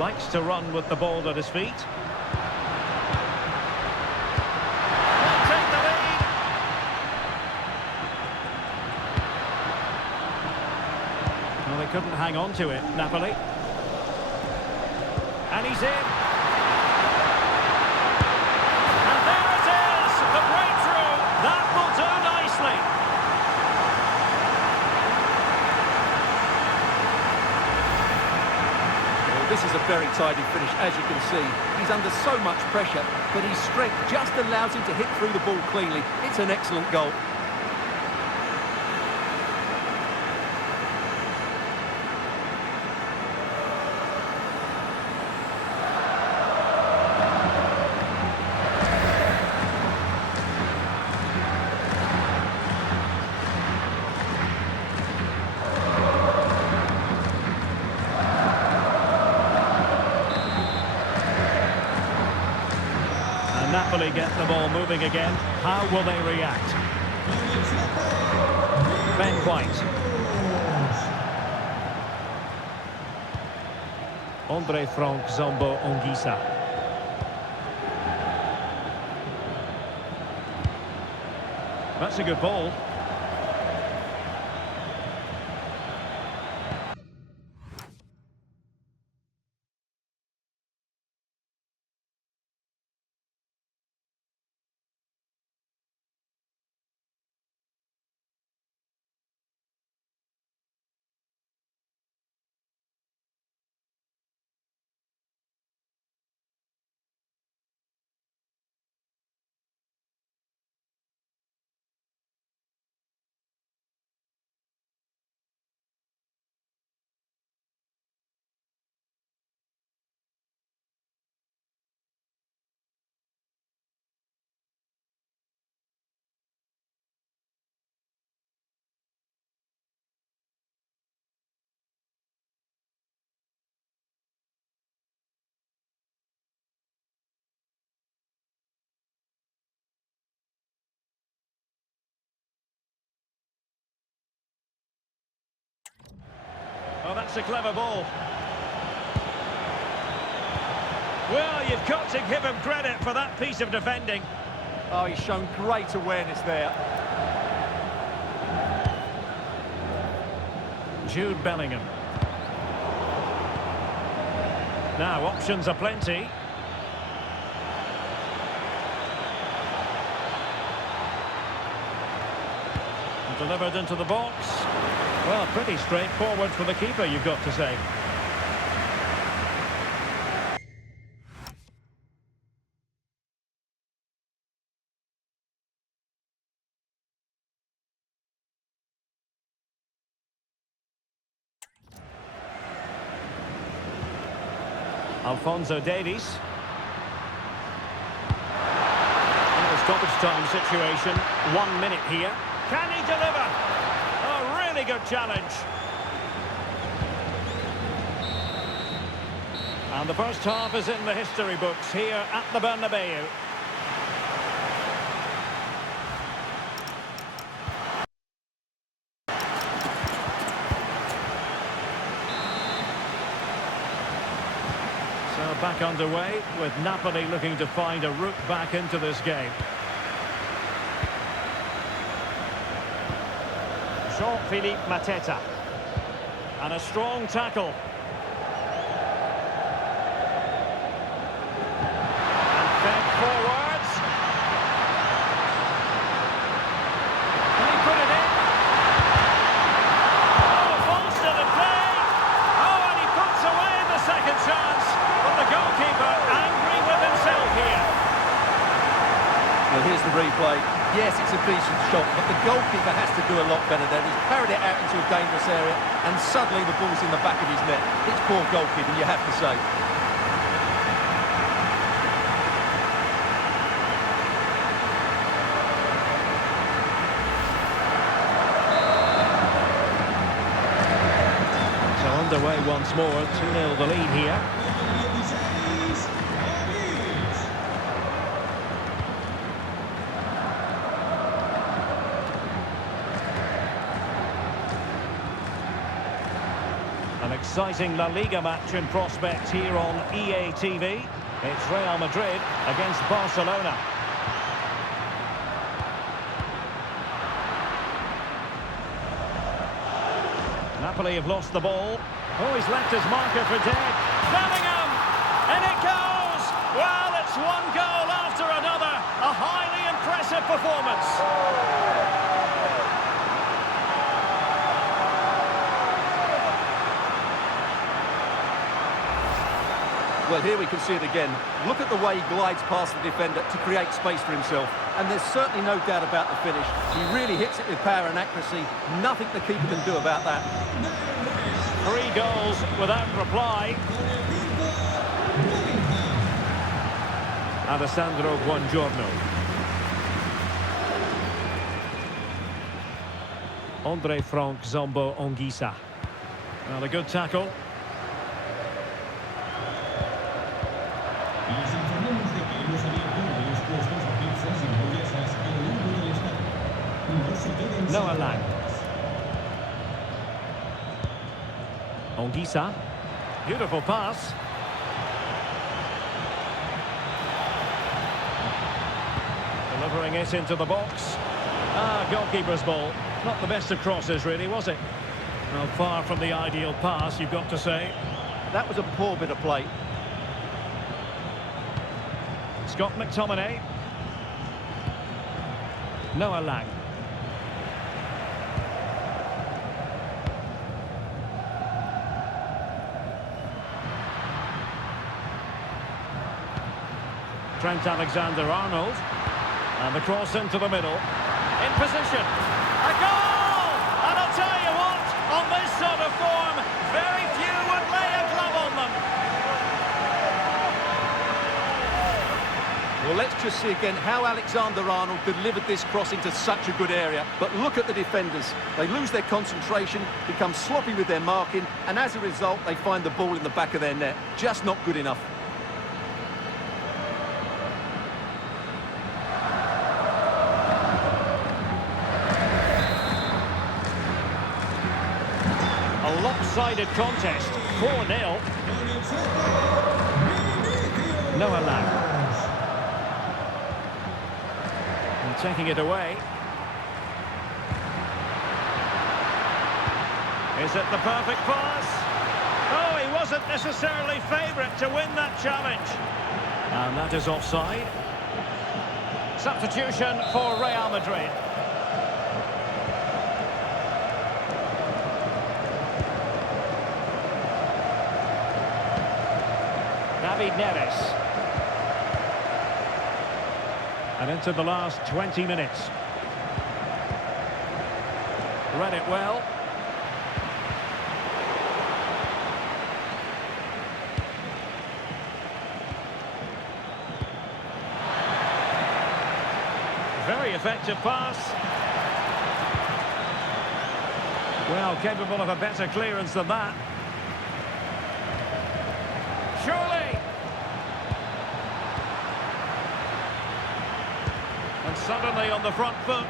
Likes to run with the ball at his feet. Will take the lead. Well, they couldn't hang on to it, Napoli. And he's in. This is a very tidy finish, as you can see. He's under so much pressure, but his strength just allows him to hit through the ball cleanly. It's an excellent goal. Napoli get the ball moving again. How will they react? Ben White. Andre Frank Zombo Ongisa. That's a good ball. Oh, that's a clever ball. Well, you've got to give him credit for that piece of defending. Oh, he's shown great awareness there. Jude Bellingham. Now, options are plenty. Delivered into the box. Well, pretty straightforward for the keeper, you've got to say. Alphonso Davies. In the stoppage time situation, 1 minute here. Can he deliver? A really good challenge. And the first half is in the history books here at the Bernabeu. back underway with Napoli looking to find a route back into this game. Jean-Philippe Mateta. And a strong tackle. And fed forwards. And he put it in. Oh, ball still in play. Oh, and he puts away the second chance. But the goalkeeper angry with himself here. Well, here's the replay. Yes, it's a decent shot, but the goalkeeper has to do a lot better there. He's parried it out into a dangerous area, and suddenly the ball's in the back of his net. It's poor goalkeeping, you have to say. So underway once more, 2-0 the lead here. An exciting La Liga match in prospect here on EA TV. It's Real Madrid against Barcelona. Napoli have lost the ball. Oh, he's left his marker for dead. Bellingham! And it goes! Well, it's one goal after another. A highly impressive performance. Well, here we can see it again. Look at the way he glides past the defender to create space for himself. And there's certainly no doubt about the finish. He really hits it with power and accuracy. Nothing the keeper can do about that. 3 goals without reply. Alessandro Buongiorno. Andre Frank Zombo Ongisa. Well, a good tackle. Noah Lang. Ongisa. Beautiful pass. Delivering it into the box. Goalkeeper's ball. Not the best of crosses, really, was it? Well, far from the ideal pass, you've got to say. That was a poor bit of play. Scott McTominay. Noah Lang. Trent Alexander-Arnold. And the cross into the middle. In position. A goal! And I'll tell you what, on this sort of form, very few would lay a glove on them. Well, let's just see again how Alexander-Arnold delivered this cross into such a good area. But look at the defenders. They lose their concentration, become sloppy with their marking, and as a result, they find the ball in the back of their net. Just not good enough. A lopsided contest, 4-0. Noah Lang. And taking it away. Is it the perfect pass? Oh, he wasn't necessarily favourite to win that challenge. And that is offside. Substitution for Real Madrid. David Neres. And into the last 20 minutes. Read it well. Very effective pass. Well, capable of a better clearance than that. Surely. And suddenly on the front foot.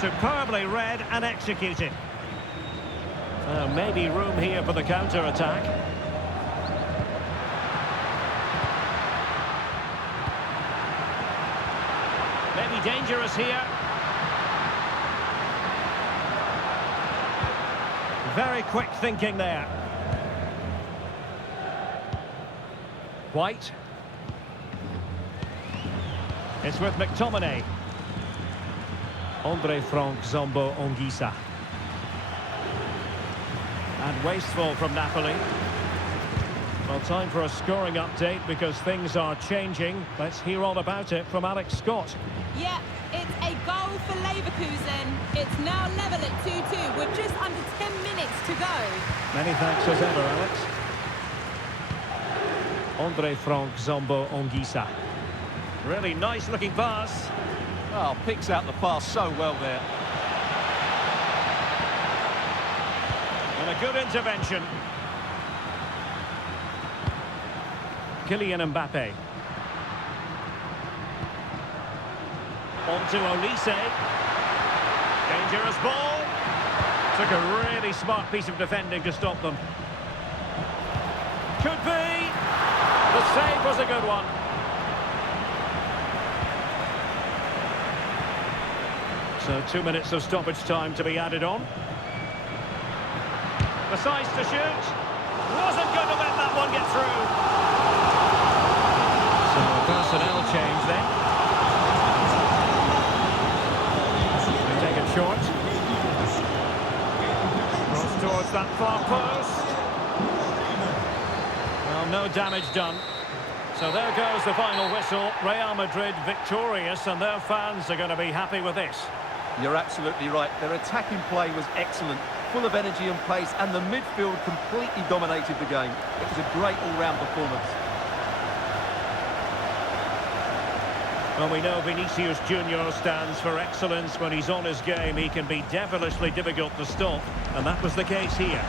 Superbly read and executed. Maybe room here for the counter-attack. Maybe dangerous here. Very quick thinking there. White. It's with McTominay. Andre Frank Zombo Ongisa. And wasteful from Napoli. Well, time for a scoring update because things are changing. Let's hear all about it from Alex Scott. Yeah, it's a goal for Leverkusen. It's now level at 2-2 with just under 10 minutes to go. Many thanks as ever, Alex. Andre Frank Zombo Ongisa. Really nice looking pass. Oh, picks out the pass so well there. And a good intervention. Kylian Mbappé. On to Olise. Dangerous ball. Took a really smart piece of defending to stop them. Could be. The save was a good one. So 2 minutes of stoppage time to be added on. Decides to shoot. Wasn't going to let that one get through. So a personnel change then. They take it short. Cross towards that far post. Well, no damage done. So there goes the final whistle. Real Madrid victorious, and their fans are going to be happy with this. You're absolutely right. Their attacking play was excellent, full of energy and pace, and the midfield completely dominated the game. It was a great all-round performance. Well, we know Vinícius Junior stands for excellence. When he's on his game, he can be devilishly difficult to stop, and that was the case here.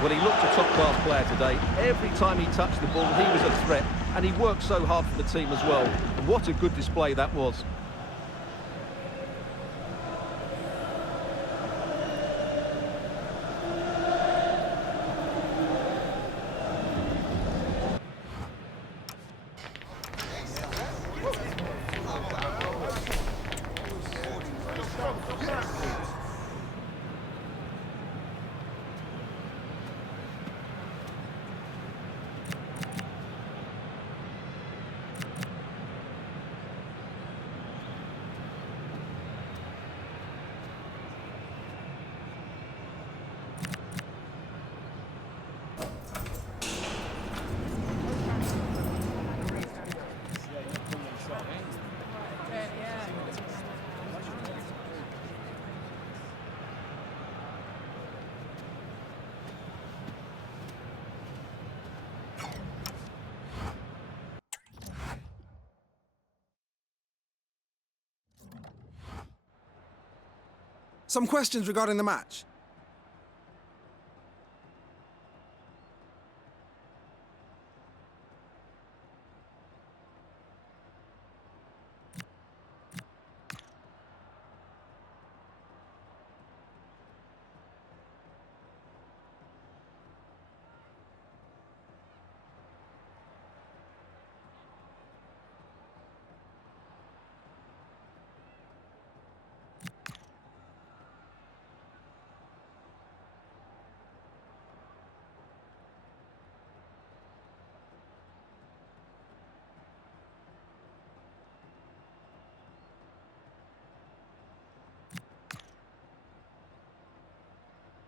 Well, he looked a top-class player today. Every time he touched the ball, he was a threat, and he worked so hard for the team as well. What a good display that was. Some questions regarding the match.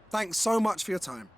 Thanks so much for your time.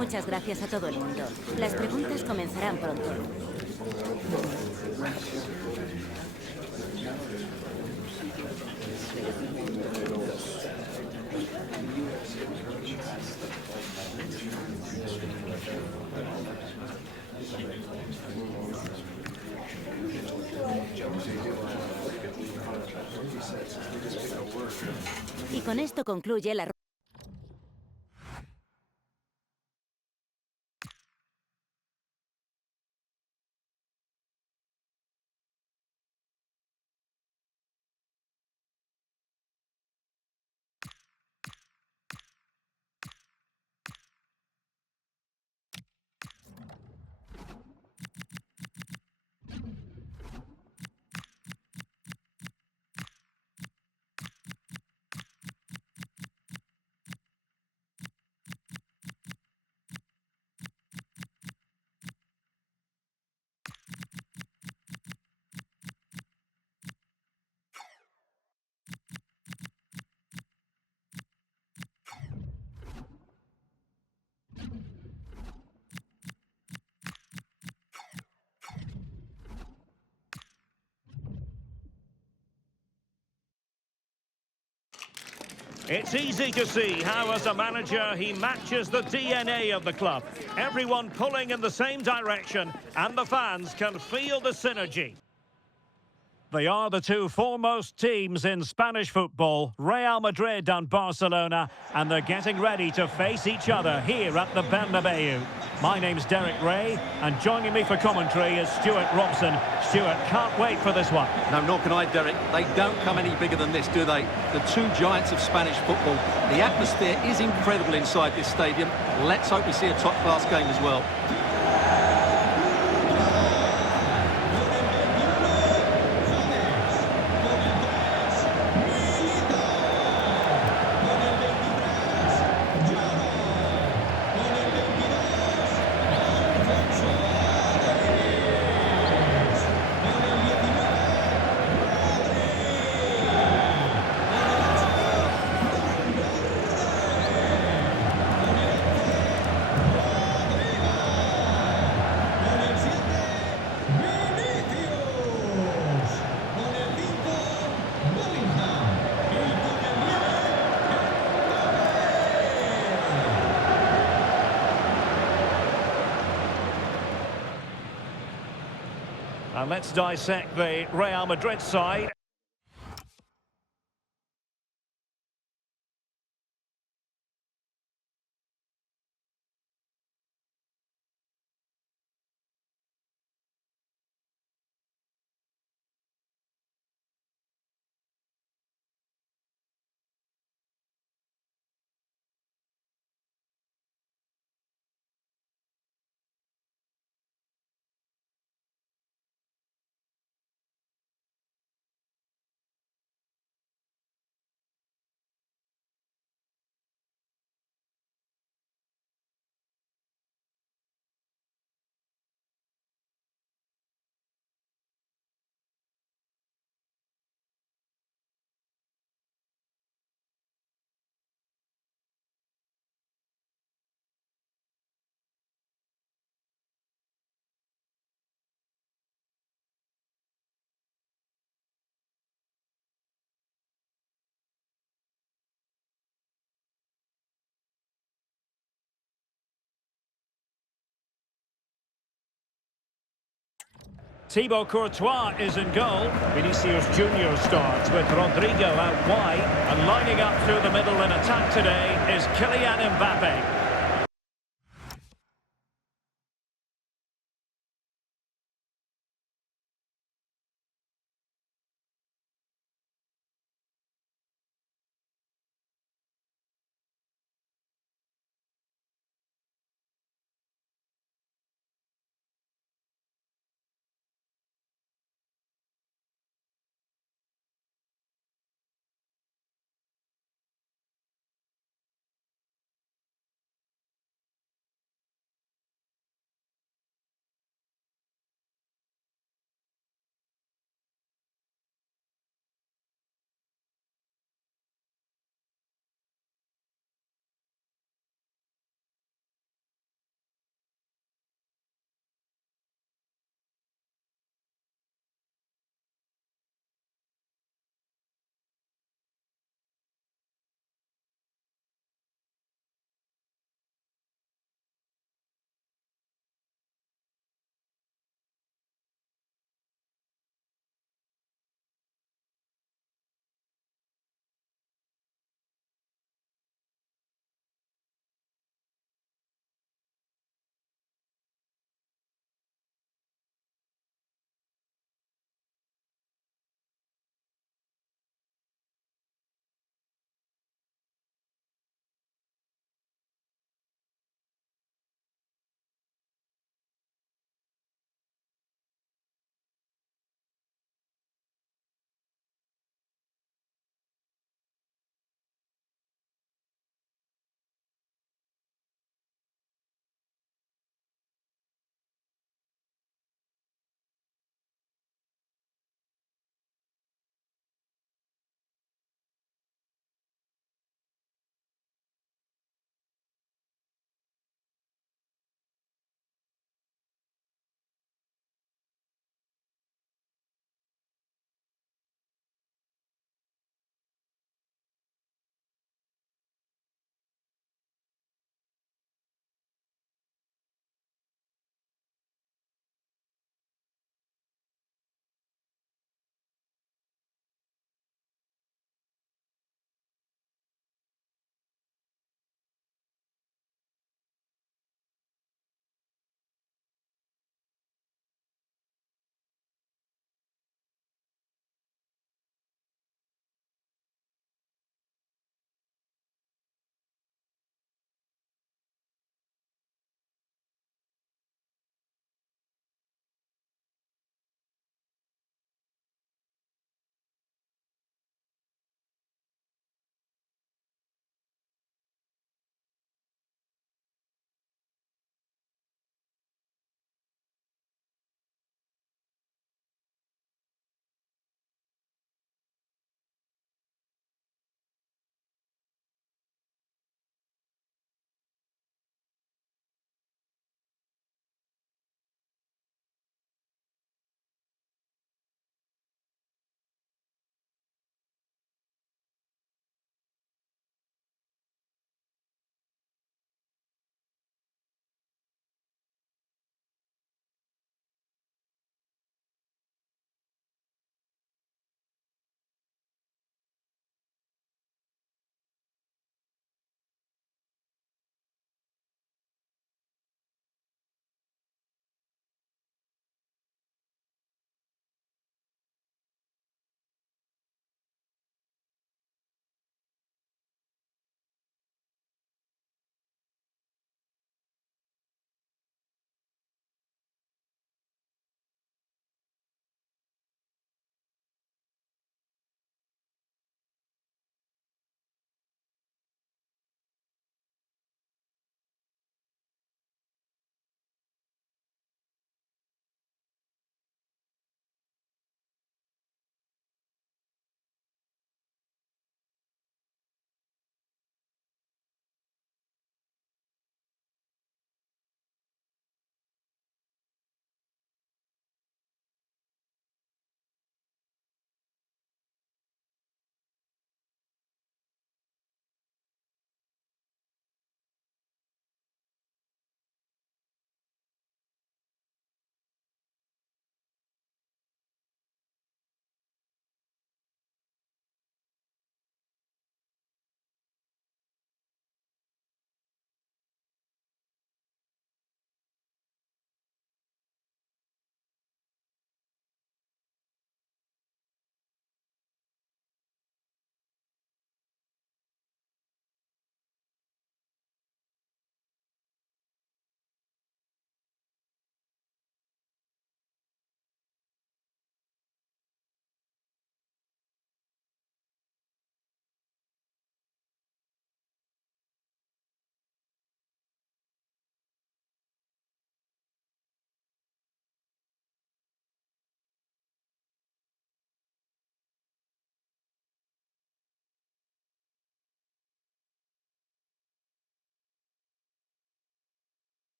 Muchas gracias a todo el mundo. Las preguntas comenzarán pronto. Y con esto concluye la... It's easy to see how, as a manager, he matches the DNA of the club. Everyone pulling in the same direction, and the fans can feel the synergy. They are the two foremost teams in Spanish football, Real Madrid and Barcelona, and they're getting ready to face each other here at the Bernabeu. My name's Derek Ray, and joining me for commentary is Stuart Robson. Stuart, can't wait for this one. No, nor can I, Derek. They don't come any bigger than this, do they? The two giants of Spanish football. The atmosphere is incredible inside this stadium. Let's hope we see a top-class game as well. And let's dissect the Real Madrid side. Thibaut Courtois is in goal. Vinícius Jr. starts with Rodrigo out wide. And lining up through the middle in attack today is Kylian Mbappé.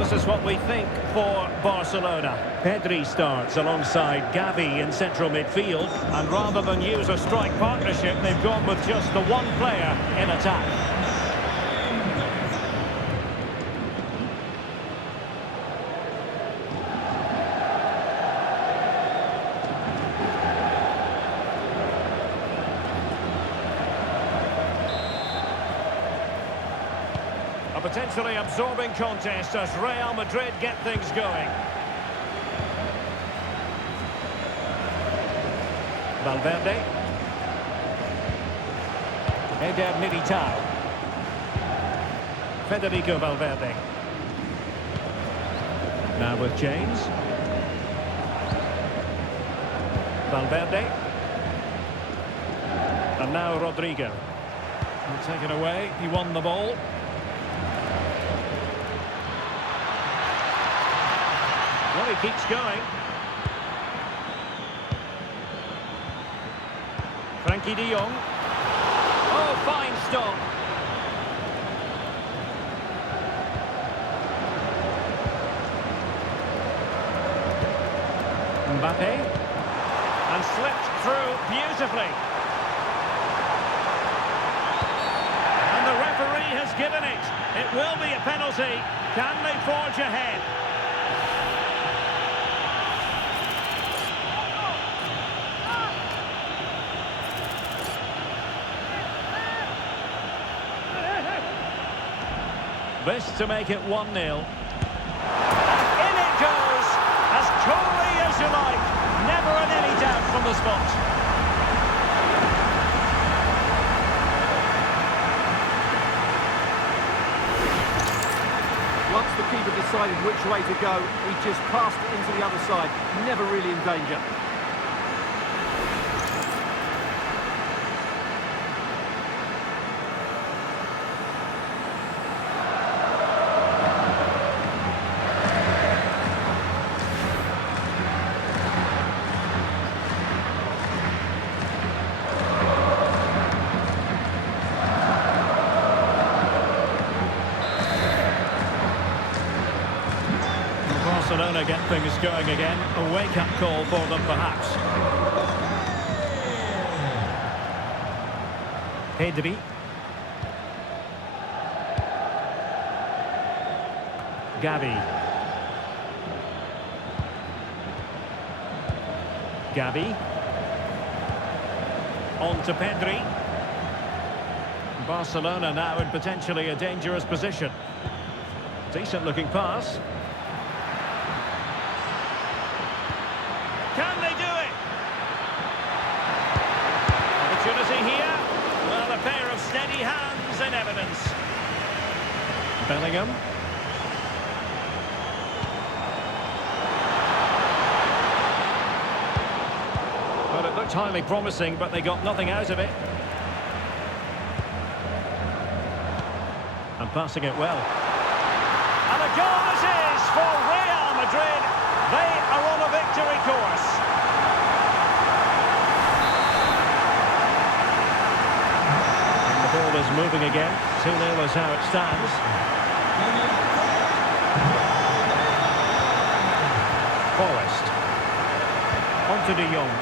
this is what we think for Barcelona. Pedri starts alongside Gavi in central midfield, and rather than use a strike partnership, they've gone with just the one player in attack. A potentially absorbing contest as Real Madrid get things going. Valverde. Eder Militao. Federico Valverde. Now with James. Valverde. And now Rodrigo. Taken away, he won the ball. Well, he keeps going. Frankie de Jong. Oh, fine stop. Mbappé. And slipped through beautifully. And the referee has given it. It will be a penalty. Can they forge ahead? This to make it 1-0. And in it goes, as coolly as you like. Never in any doubt from the spot. Once the keeper decided which way to go, he just passed it into the other side. Never really in danger. Barcelona get things going again. A wake-up call for them, perhaps. Pedri. Gavi. Gavi. On to Pedri. Barcelona now in potentially a dangerous position. Decent-looking pass. Can they do it? Opportunity here. Well, a pair of steady hands in evidence. Bellingham. Well, it looked highly promising, but they got nothing out of it. And passing it well. And a goal it is for Real Madrid. They are on a victory course. And the ball is moving again. 2-0 is how it stands. Forrest. On to de Jong.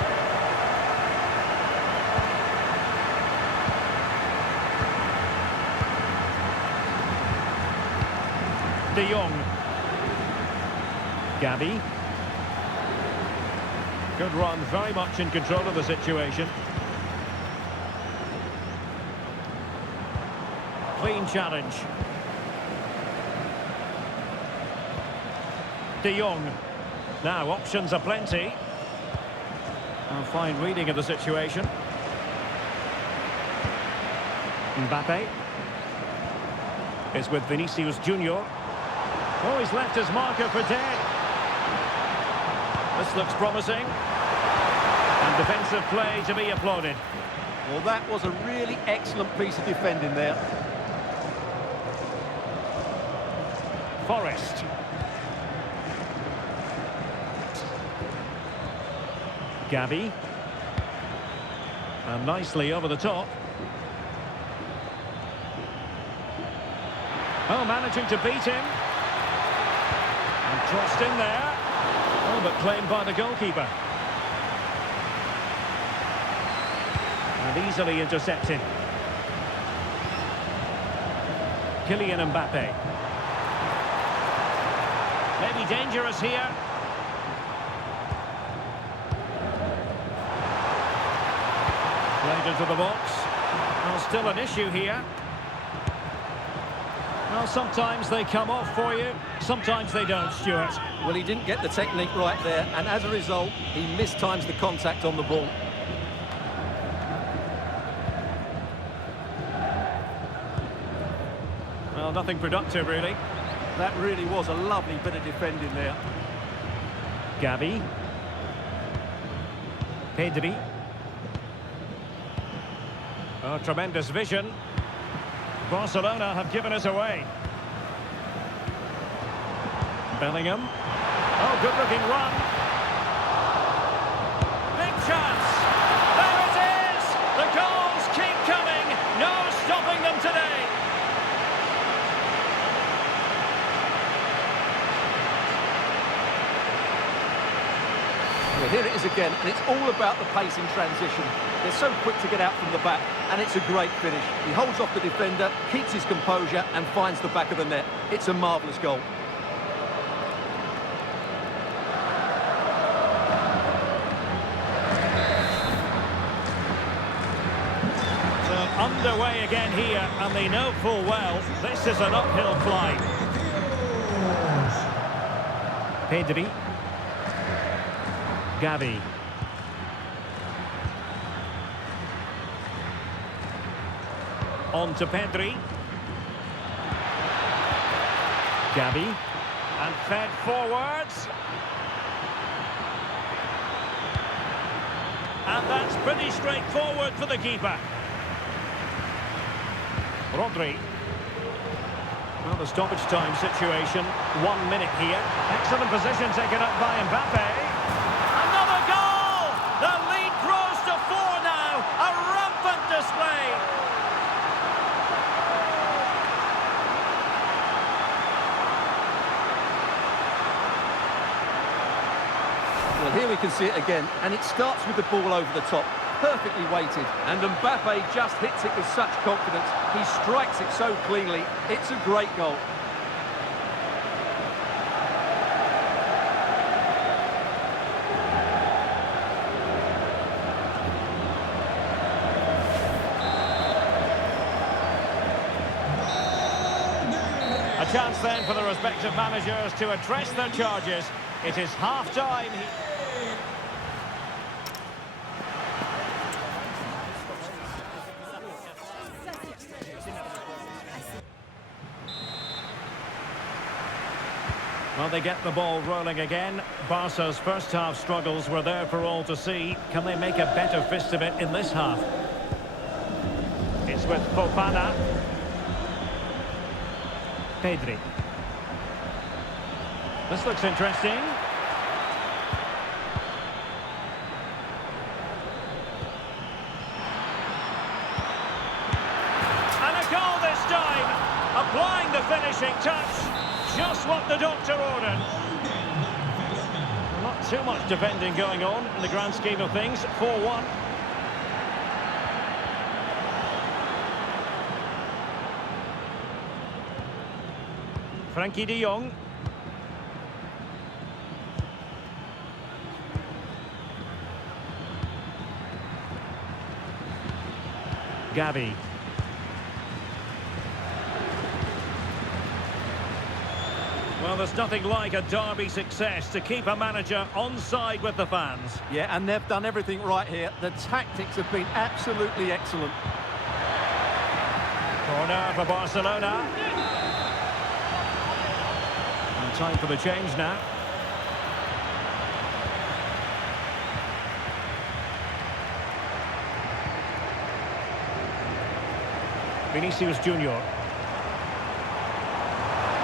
De Jong. Gavi. Good run, very much in control of the situation. Clean challenge. De Jong. Now, options are plenty. A fine reading of the situation. Mbappé. It's with Vinícius Junior. Oh, he's left his marker for dead. This looks promising. And defensive play to be applauded. Well, that was a really excellent piece of defending there. Forrest. Gavi. And nicely over the top. Oh, managing to beat him. Crossed in there. Oh, but claimed by the goalkeeper. And easily intercepted. Kylian Mbappé. Maybe dangerous here. Played into the box. Well, still an issue here. Well, sometimes they come off for you, sometimes they don't, Stuart. Well, he didn't get the technique right there, and as a result, he mistimes the contact on the ball. Well, nothing productive, really. That really was a lovely bit of defending there. Gavi. Pedri. Oh, tremendous vision. Barcelona have given us away. Bellingham. Oh, good-looking run. Big chance. There it is! The goals keep coming. No stopping them today. Well, here it is again, and it's all about the pace in transition. They're so quick to get out from the back, and it's a great finish. He holds off the defender, keeps his composure, and finds the back of the net. It's a marvellous goal. So underway again here, and they know full well this is an uphill climb. Pedri. Gavi. On to Pedri. Gavi. And fed forwards. And that's pretty straightforward for the keeper. Rodri. Well, the stoppage time situation. 1 minute here. Excellent position taken up by Mbappé. Another goal! The lead grows to 4 now. A rampant display. Well, here we can see it again, and it starts with the ball over the top, perfectly weighted, and Mbappé just hits it with such confidence. He strikes it so cleanly. It's a great goal. A chance then for the respective managers to address their charges. It is half-time. Well, they get the ball rolling again. Barca's first half struggles were there for all to see. Can they make a better fist of it in this half? It's with Fofana. Pedri. This looks interesting. And a goal this time. Applying the finishing touch. Just what the doctor ordered. Not too much defending going on in the grand scheme of things. 4-1. Frankie de Jong. Gavi. Well, there's nothing like a derby success to keep a manager on side with the fans. Yeah, and they've done everything right here. The tactics have been absolutely excellent. Corner for Barcelona. And time for the change now. Vinícius Junior.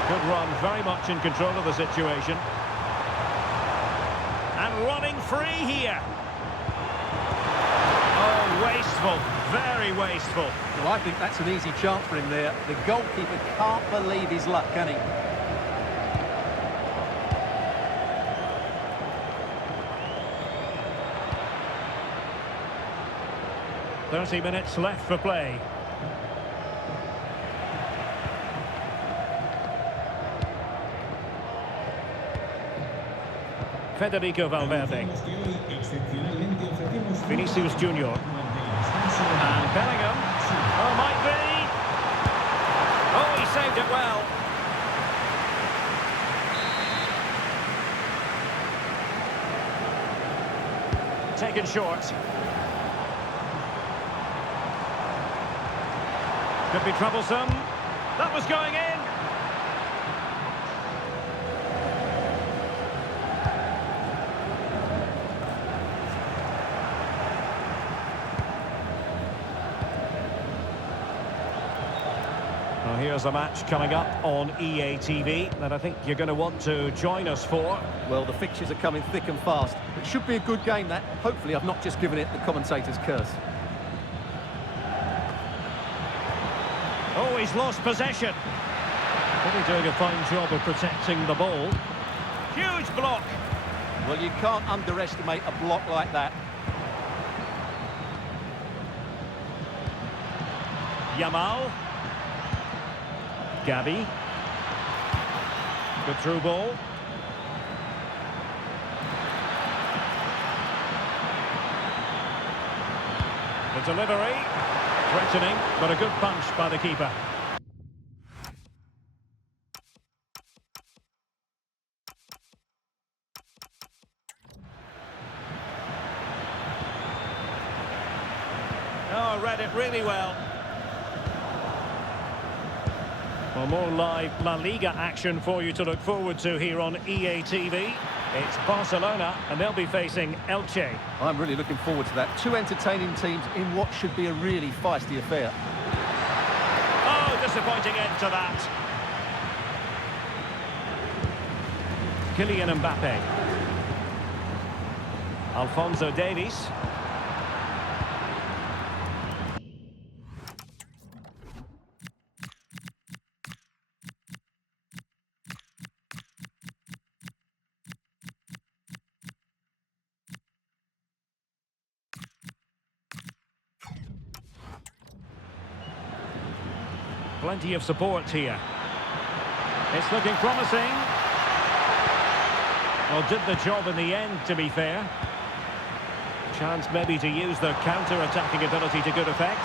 Good run, very much in control of the situation. And running free here. Oh, wasteful, very wasteful. Well, I think that's an easy chance for him there. The goalkeeper can't believe his luck, can he? 30 minutes left for play. Federico Valverde. Vinícius Junior. And Bellingham. Oh, might be. Oh, he saved it well. Taken short. Could be troublesome. That was going in. Well, here's a match coming up on EA TV that I think you're going to want to join us for. Well, the fixtures are coming thick and fast. It should be a good game, that. Hopefully I've not just given it the commentator's curse. Oh, he's lost possession. Really doing a fine job of protecting the ball. Huge block. Well, you can't underestimate a block like that. Yamal. Gabi. Good through ball. The delivery. Threatening, but a good punch by the keeper. Oh, read it really well. Well, more live La Liga action for you to look forward to here on EA TV. It's Barcelona, and they'll be facing Elche. I'm really looking forward to that. Two entertaining teams in what should be a really feisty affair. Oh, disappointing end to that. Kylian Mbappé. Alphonso Davies. Plenty of support here. It's looking promising. Well, did the job in the end, to be fair. Chance maybe to use their counter-attacking ability to good effect.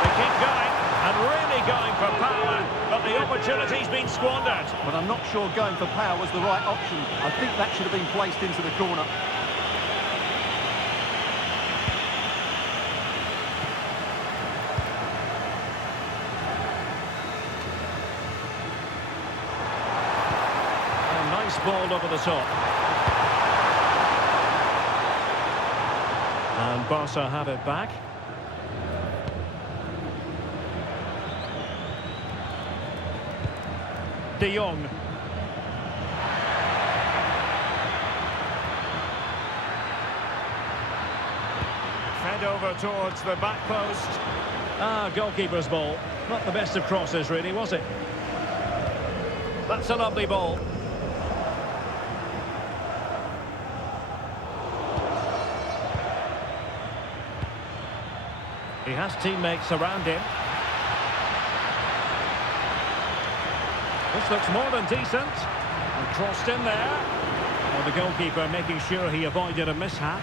They keep going, and really going for power, but the opportunity's been squandered. But I'm not sure going for power was the right option. I think that should have been placed into the corner. Ball over the top. And Barca have it back. De Jong. Fed over towards the back post. Goalkeeper's ball. Not the best of crosses, really, was it? That's a lovely ball. He has teammates around him. This looks more than decent. And crossed in there. Well, the goalkeeper making sure he avoided a mishap.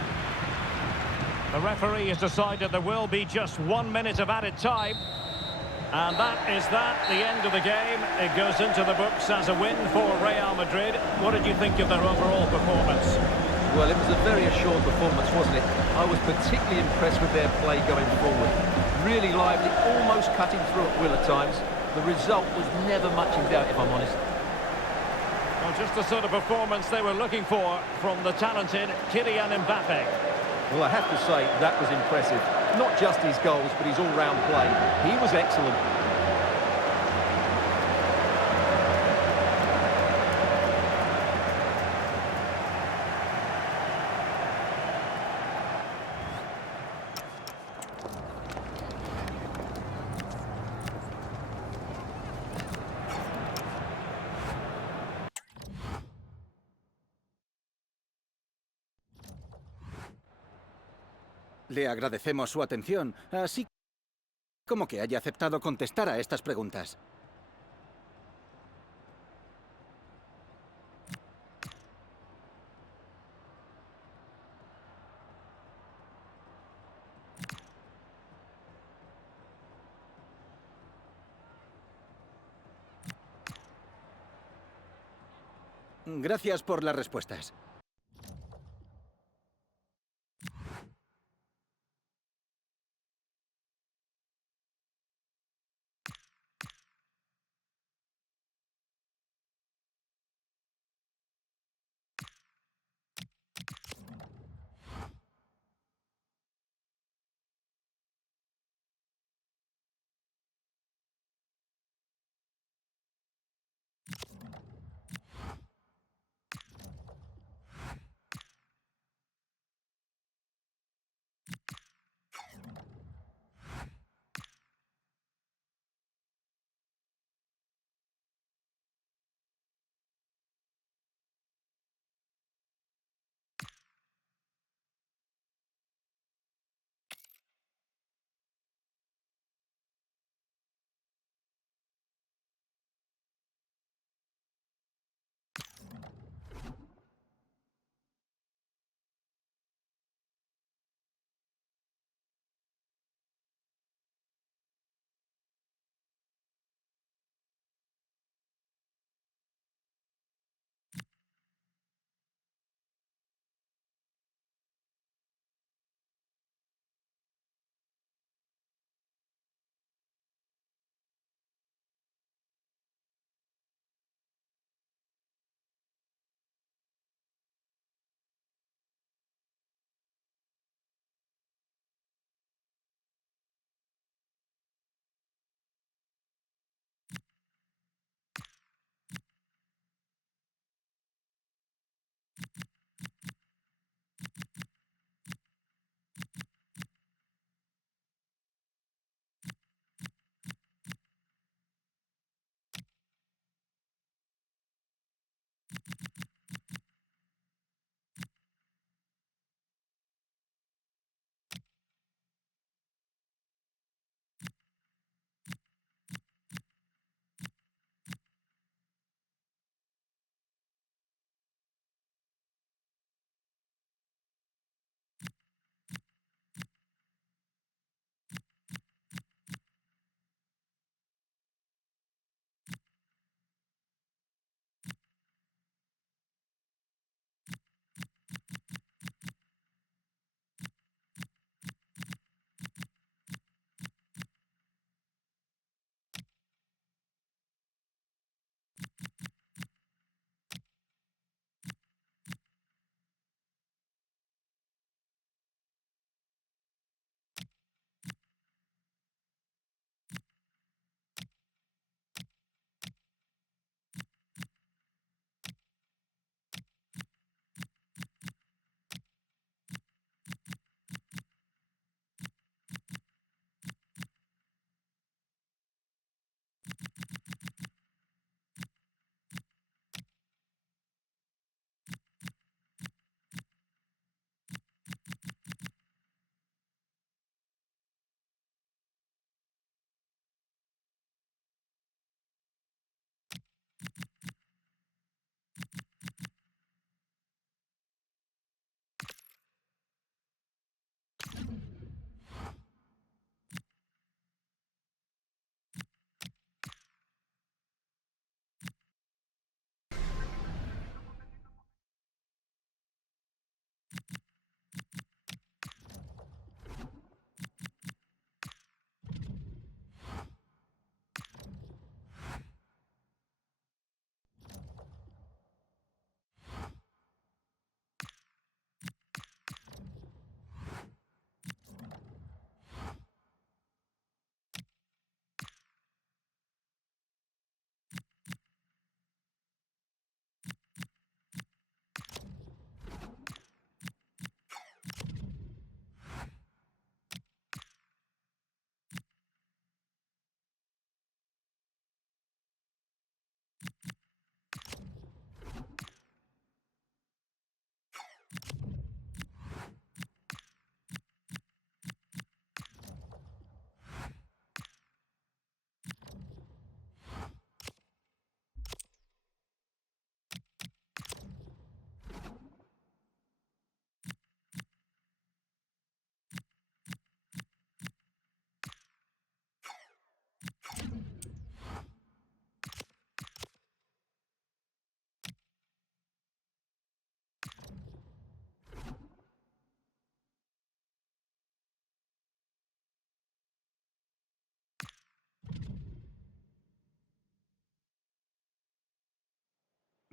The referee has decided there will be just 1 minute of added time. And that is the end of the game. It goes into the books as a win for Real Madrid. What did you think of their overall performance? Well, it was a very assured performance, wasn't it? I was particularly impressed with their play going forward. Really lively, almost cutting through at will at times. The result was never much in doubt, if I'm honest. Well, just the sort of performance they were looking for from the talented Kylian Mbappé. Well, I have to say, that was impressive. Not just his goals, but his all-round play. He was excellent. Le agradecemos su atención, así como que haya aceptado contestar a estas preguntas. Gracias por las respuestas.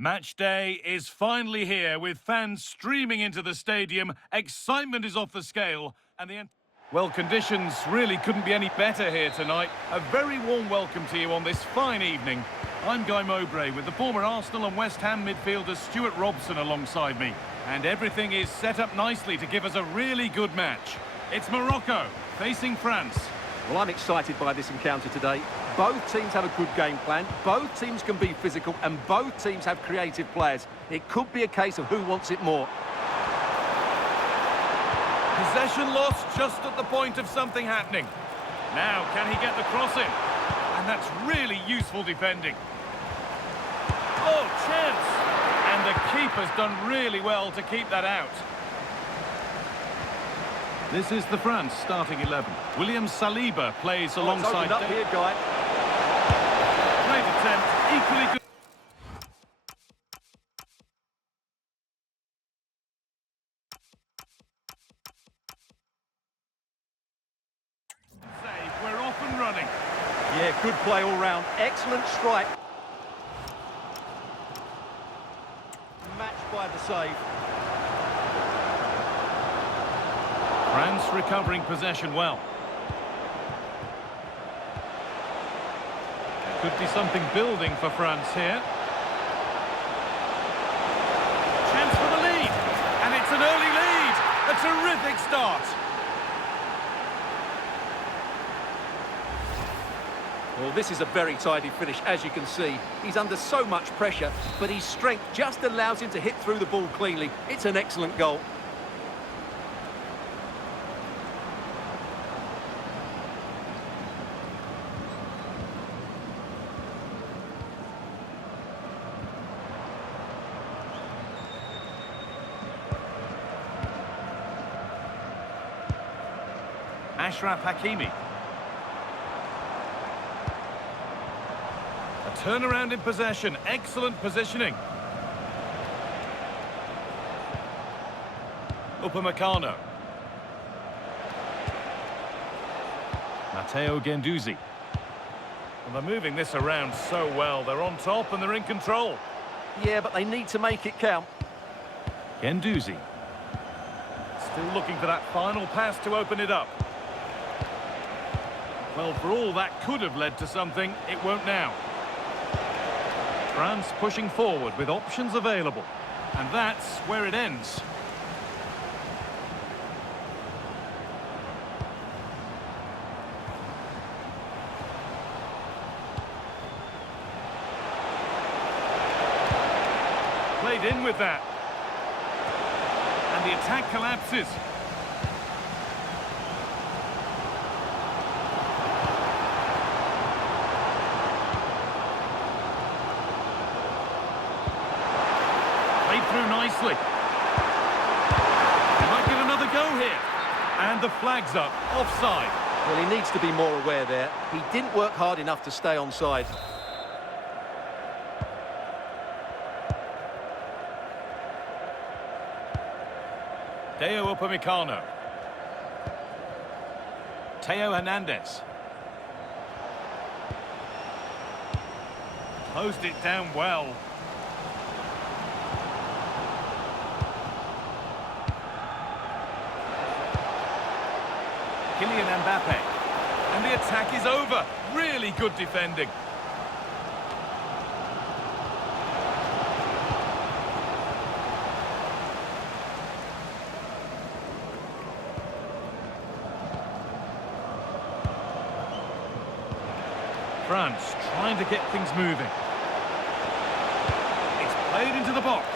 Match day is finally here with fans streaming into the stadium. Excitement is off the scale and well, conditions really couldn't be any better here tonight. A very warm welcome to you on this fine evening. I'm Guy Mowbray with the former Arsenal and West Ham midfielder Stuart Robson alongside me. And everything is set up nicely to give us a really good match. It's Morocco facing France. Well, I'm excited by this encounter today. Both teams have a good game plan, both teams can be physical, and both teams have creative players. It could be a case of who wants it more. Possession lost just at the point of something happening. Now, can he get the cross in? And that's really useful defending. Oh, chance! And the keeper's done really well to keep that out. This is the France starting 11. William Saliba plays alongside... It's opened up here, Guy. Great attempt, equally good. Save, we're off and running. Yeah, good play all round. Excellent strike. Matched by the save. France recovering possession well. There could be something building for France here. Chance for the lead. And it's an early lead. A terrific start. Well, this is a very tidy finish, as you can see. He's under so much pressure, but his strength just allows him to hit through the ball cleanly. It's an excellent goal. Ashraf Hakimi. A turnaround in possession. Excellent positioning. Upamecano. Matteo Guendouzi. Well, they're moving this around so well. They're on top and they're in control. Yeah, but they need to make it count. Guendouzi. Still looking for that final pass to open it up. Well, for all that could have led to something, it won't now. France pushing forward with options available. And that's where it ends. Played in with that. And the attack collapses. Through nicely. He might get another go here. And the flag's up, offside. Well, he needs to be more aware there. He didn't work hard enough to stay onside. Deo Upamecano. Theo Hernandez. Closed it down well. Kylian Mbappé. And the attack is over. Really good defending. France trying to get things moving. It's played into the box.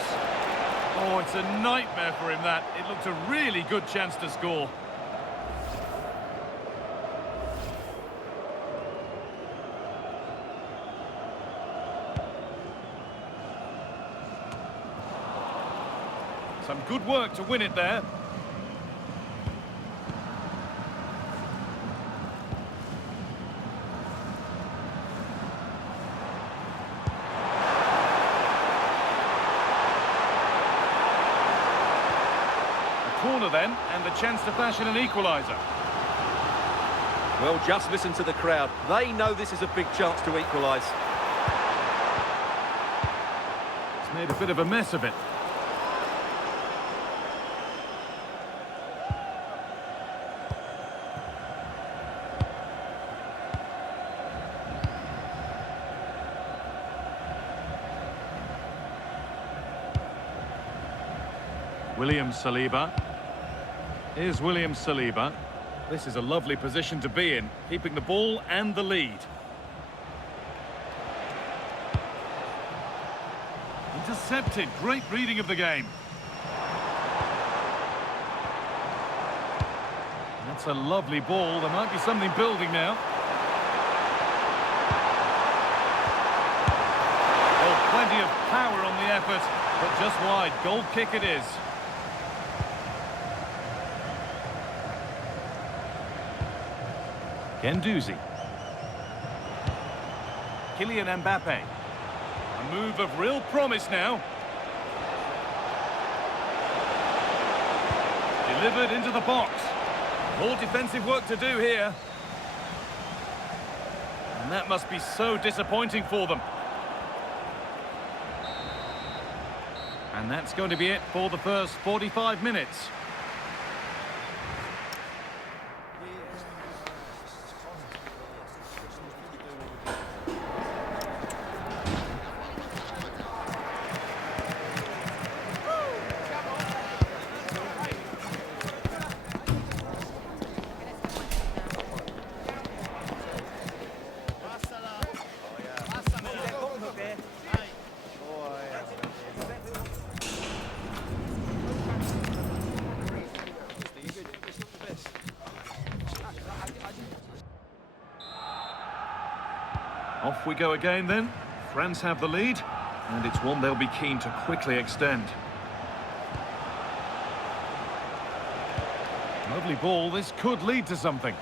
Oh, it's a nightmare for him, that. It looked a really good chance to score. Some good work to win it there. A corner then, and the chance to fashion an equaliser. Well, just listen to the crowd. They know this is a big chance to equalise. It's Made a bit of a mess of it. William Saliba. Here's William Saliba. This is a lovely position to be in, keeping the ball and the lead. Intercepted. Great reading of the game. That's a lovely ball. There might be something building now. Oh, plenty of power on the effort, but just wide. Goal kick it is. Guendouzi. Kylian Mbappé. A move of real promise now. Delivered into the box. More defensive work to do here. And that must be so disappointing for them. And that's going to be it for the first 45 minutes. Off we go again then. France have the lead, and it's one they'll be keen to quickly extend. Lovely ball, this could lead to something.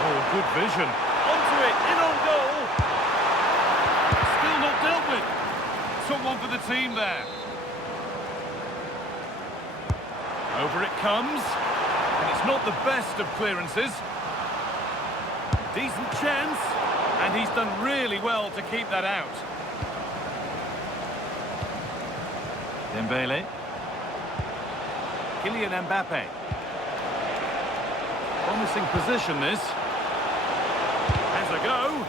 Oh, good vision. Onto it, in on goal. Still not dealt with. Took one for the team there. Over it comes. And it's not the best of clearances. Decent chance. And he's done really well to keep that out. Dembele. Kylian Mbappé. Promising position this. Has a go.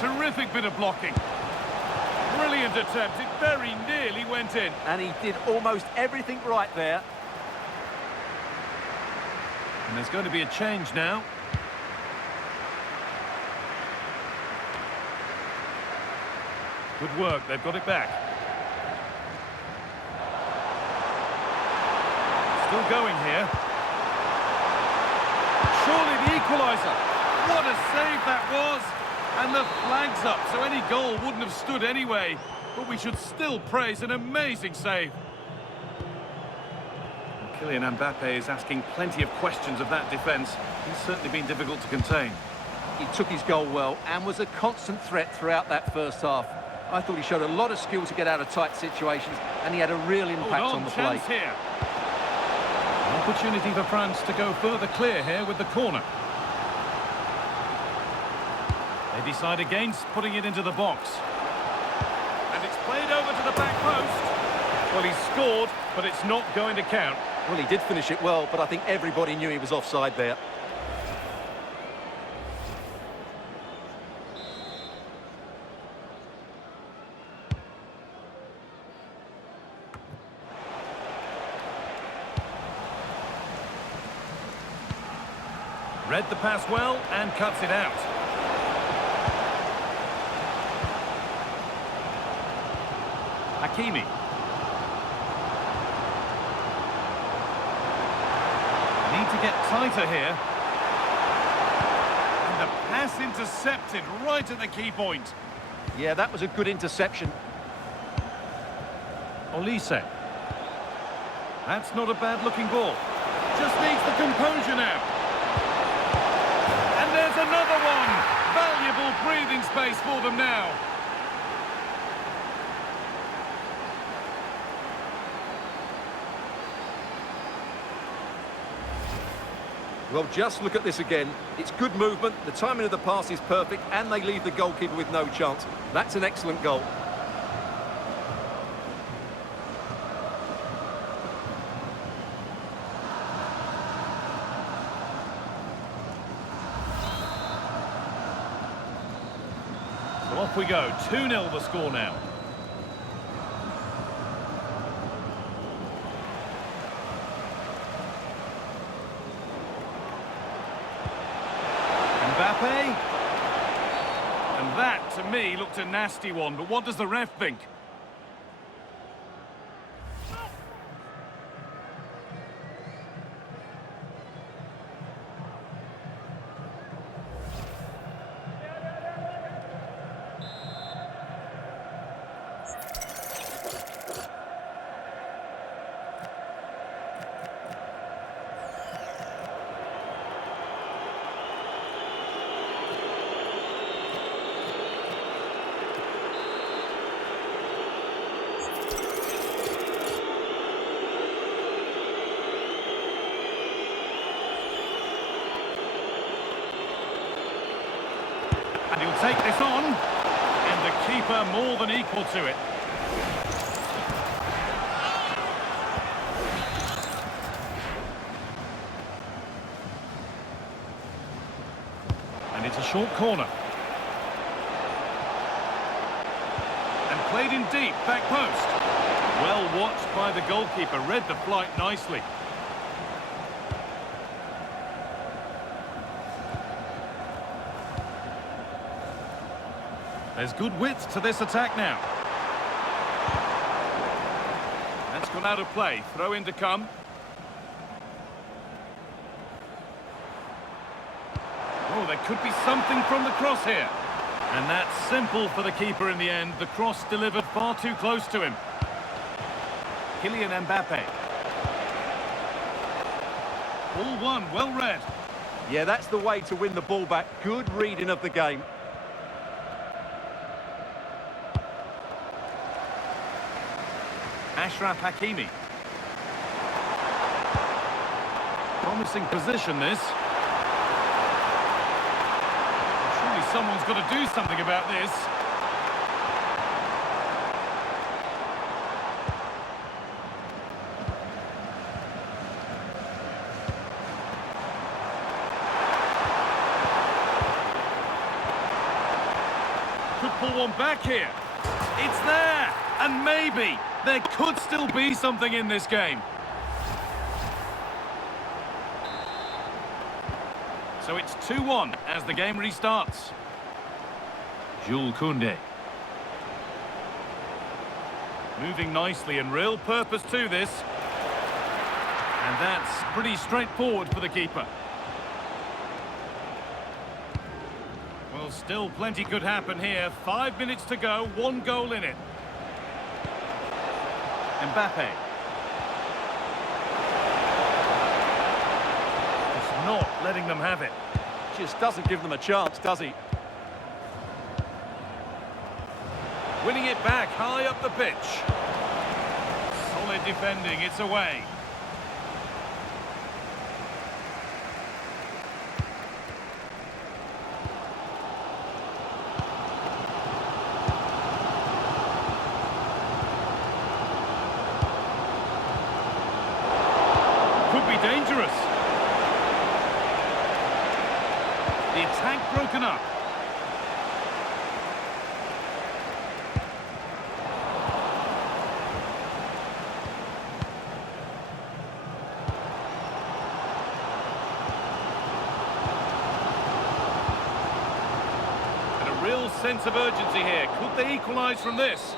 Terrific bit of blocking. Brilliant attempt. It very nearly went in. And he did almost everything right there. And there's going to be a change now. Good work. They've got it back. Still going here. Surely the equaliser. What a save that was. And the flag's up, so any goal wouldn't have stood anyway. But we should still praise an amazing save. And Kylian Mbappé is asking plenty of questions of that defence. He's certainly been difficult to contain. He took his goal well and was a constant threat throughout that first half. I thought he showed a lot of skill to get out of tight situations, and he had a real impact on the play. Here. An opportunity for France to go further clear here with the corner. They decide against putting it into the box. And it's played over to the back post. Well, he's scored, but it's not going to count. Well, he did finish it well, but I think everybody knew he was offside there. Read the pass well and cuts it out. Hakimi. Need to get tighter here. And the pass intercepted right at the key point. Yeah, that was a good interception. Olise. That's not a bad-looking ball. Just needs the composure now. And there's another one. Valuable breathing space for them now. Well, just look at this again. It's good movement, the timing of the pass is perfect, and they leave the goalkeeper with no chance. That's an excellent goal. So off we go, 2-0 the score now. Mbappé. And that, to me, looked a nasty one, but what does the ref think? And he'll take this on, and the keeper more than equal to it. And it's a short corner. And played in deep, back post. Well watched by the goalkeeper, read the flight nicely. There's good width to this attack now. That's gone out of play. Throw in to come. Oh, there could be something from the cross here. And that's simple for the keeper in the end. The cross delivered far too close to him. Kylian Mbappé. Ball won, well read. Yeah, that's the way to win the ball back. Good reading of the game. Ashraf Hakimi. Promising position, this. Surely someone's got to do something about this. Could pull one back here. It's there, and maybe there could still be something in this game. So it's 2-1 as the game restarts. Jude Koundé. Moving nicely and real purpose to this. And that's pretty straightforward for the keeper. Well, still plenty could happen here. 5 minutes to go, 1 goal in it. Mbappé. Just not letting them have it. Just doesn't give them a chance, does he? Winning it back high up the pitch. Solid defending, it's away. Could be dangerous. The attack broken up. And a real sense of urgency here. Could they equalise from this?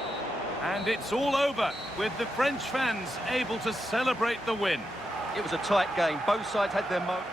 And it's all over with the French fans able to celebrate the win. It was a tight game. Both sides had their moments.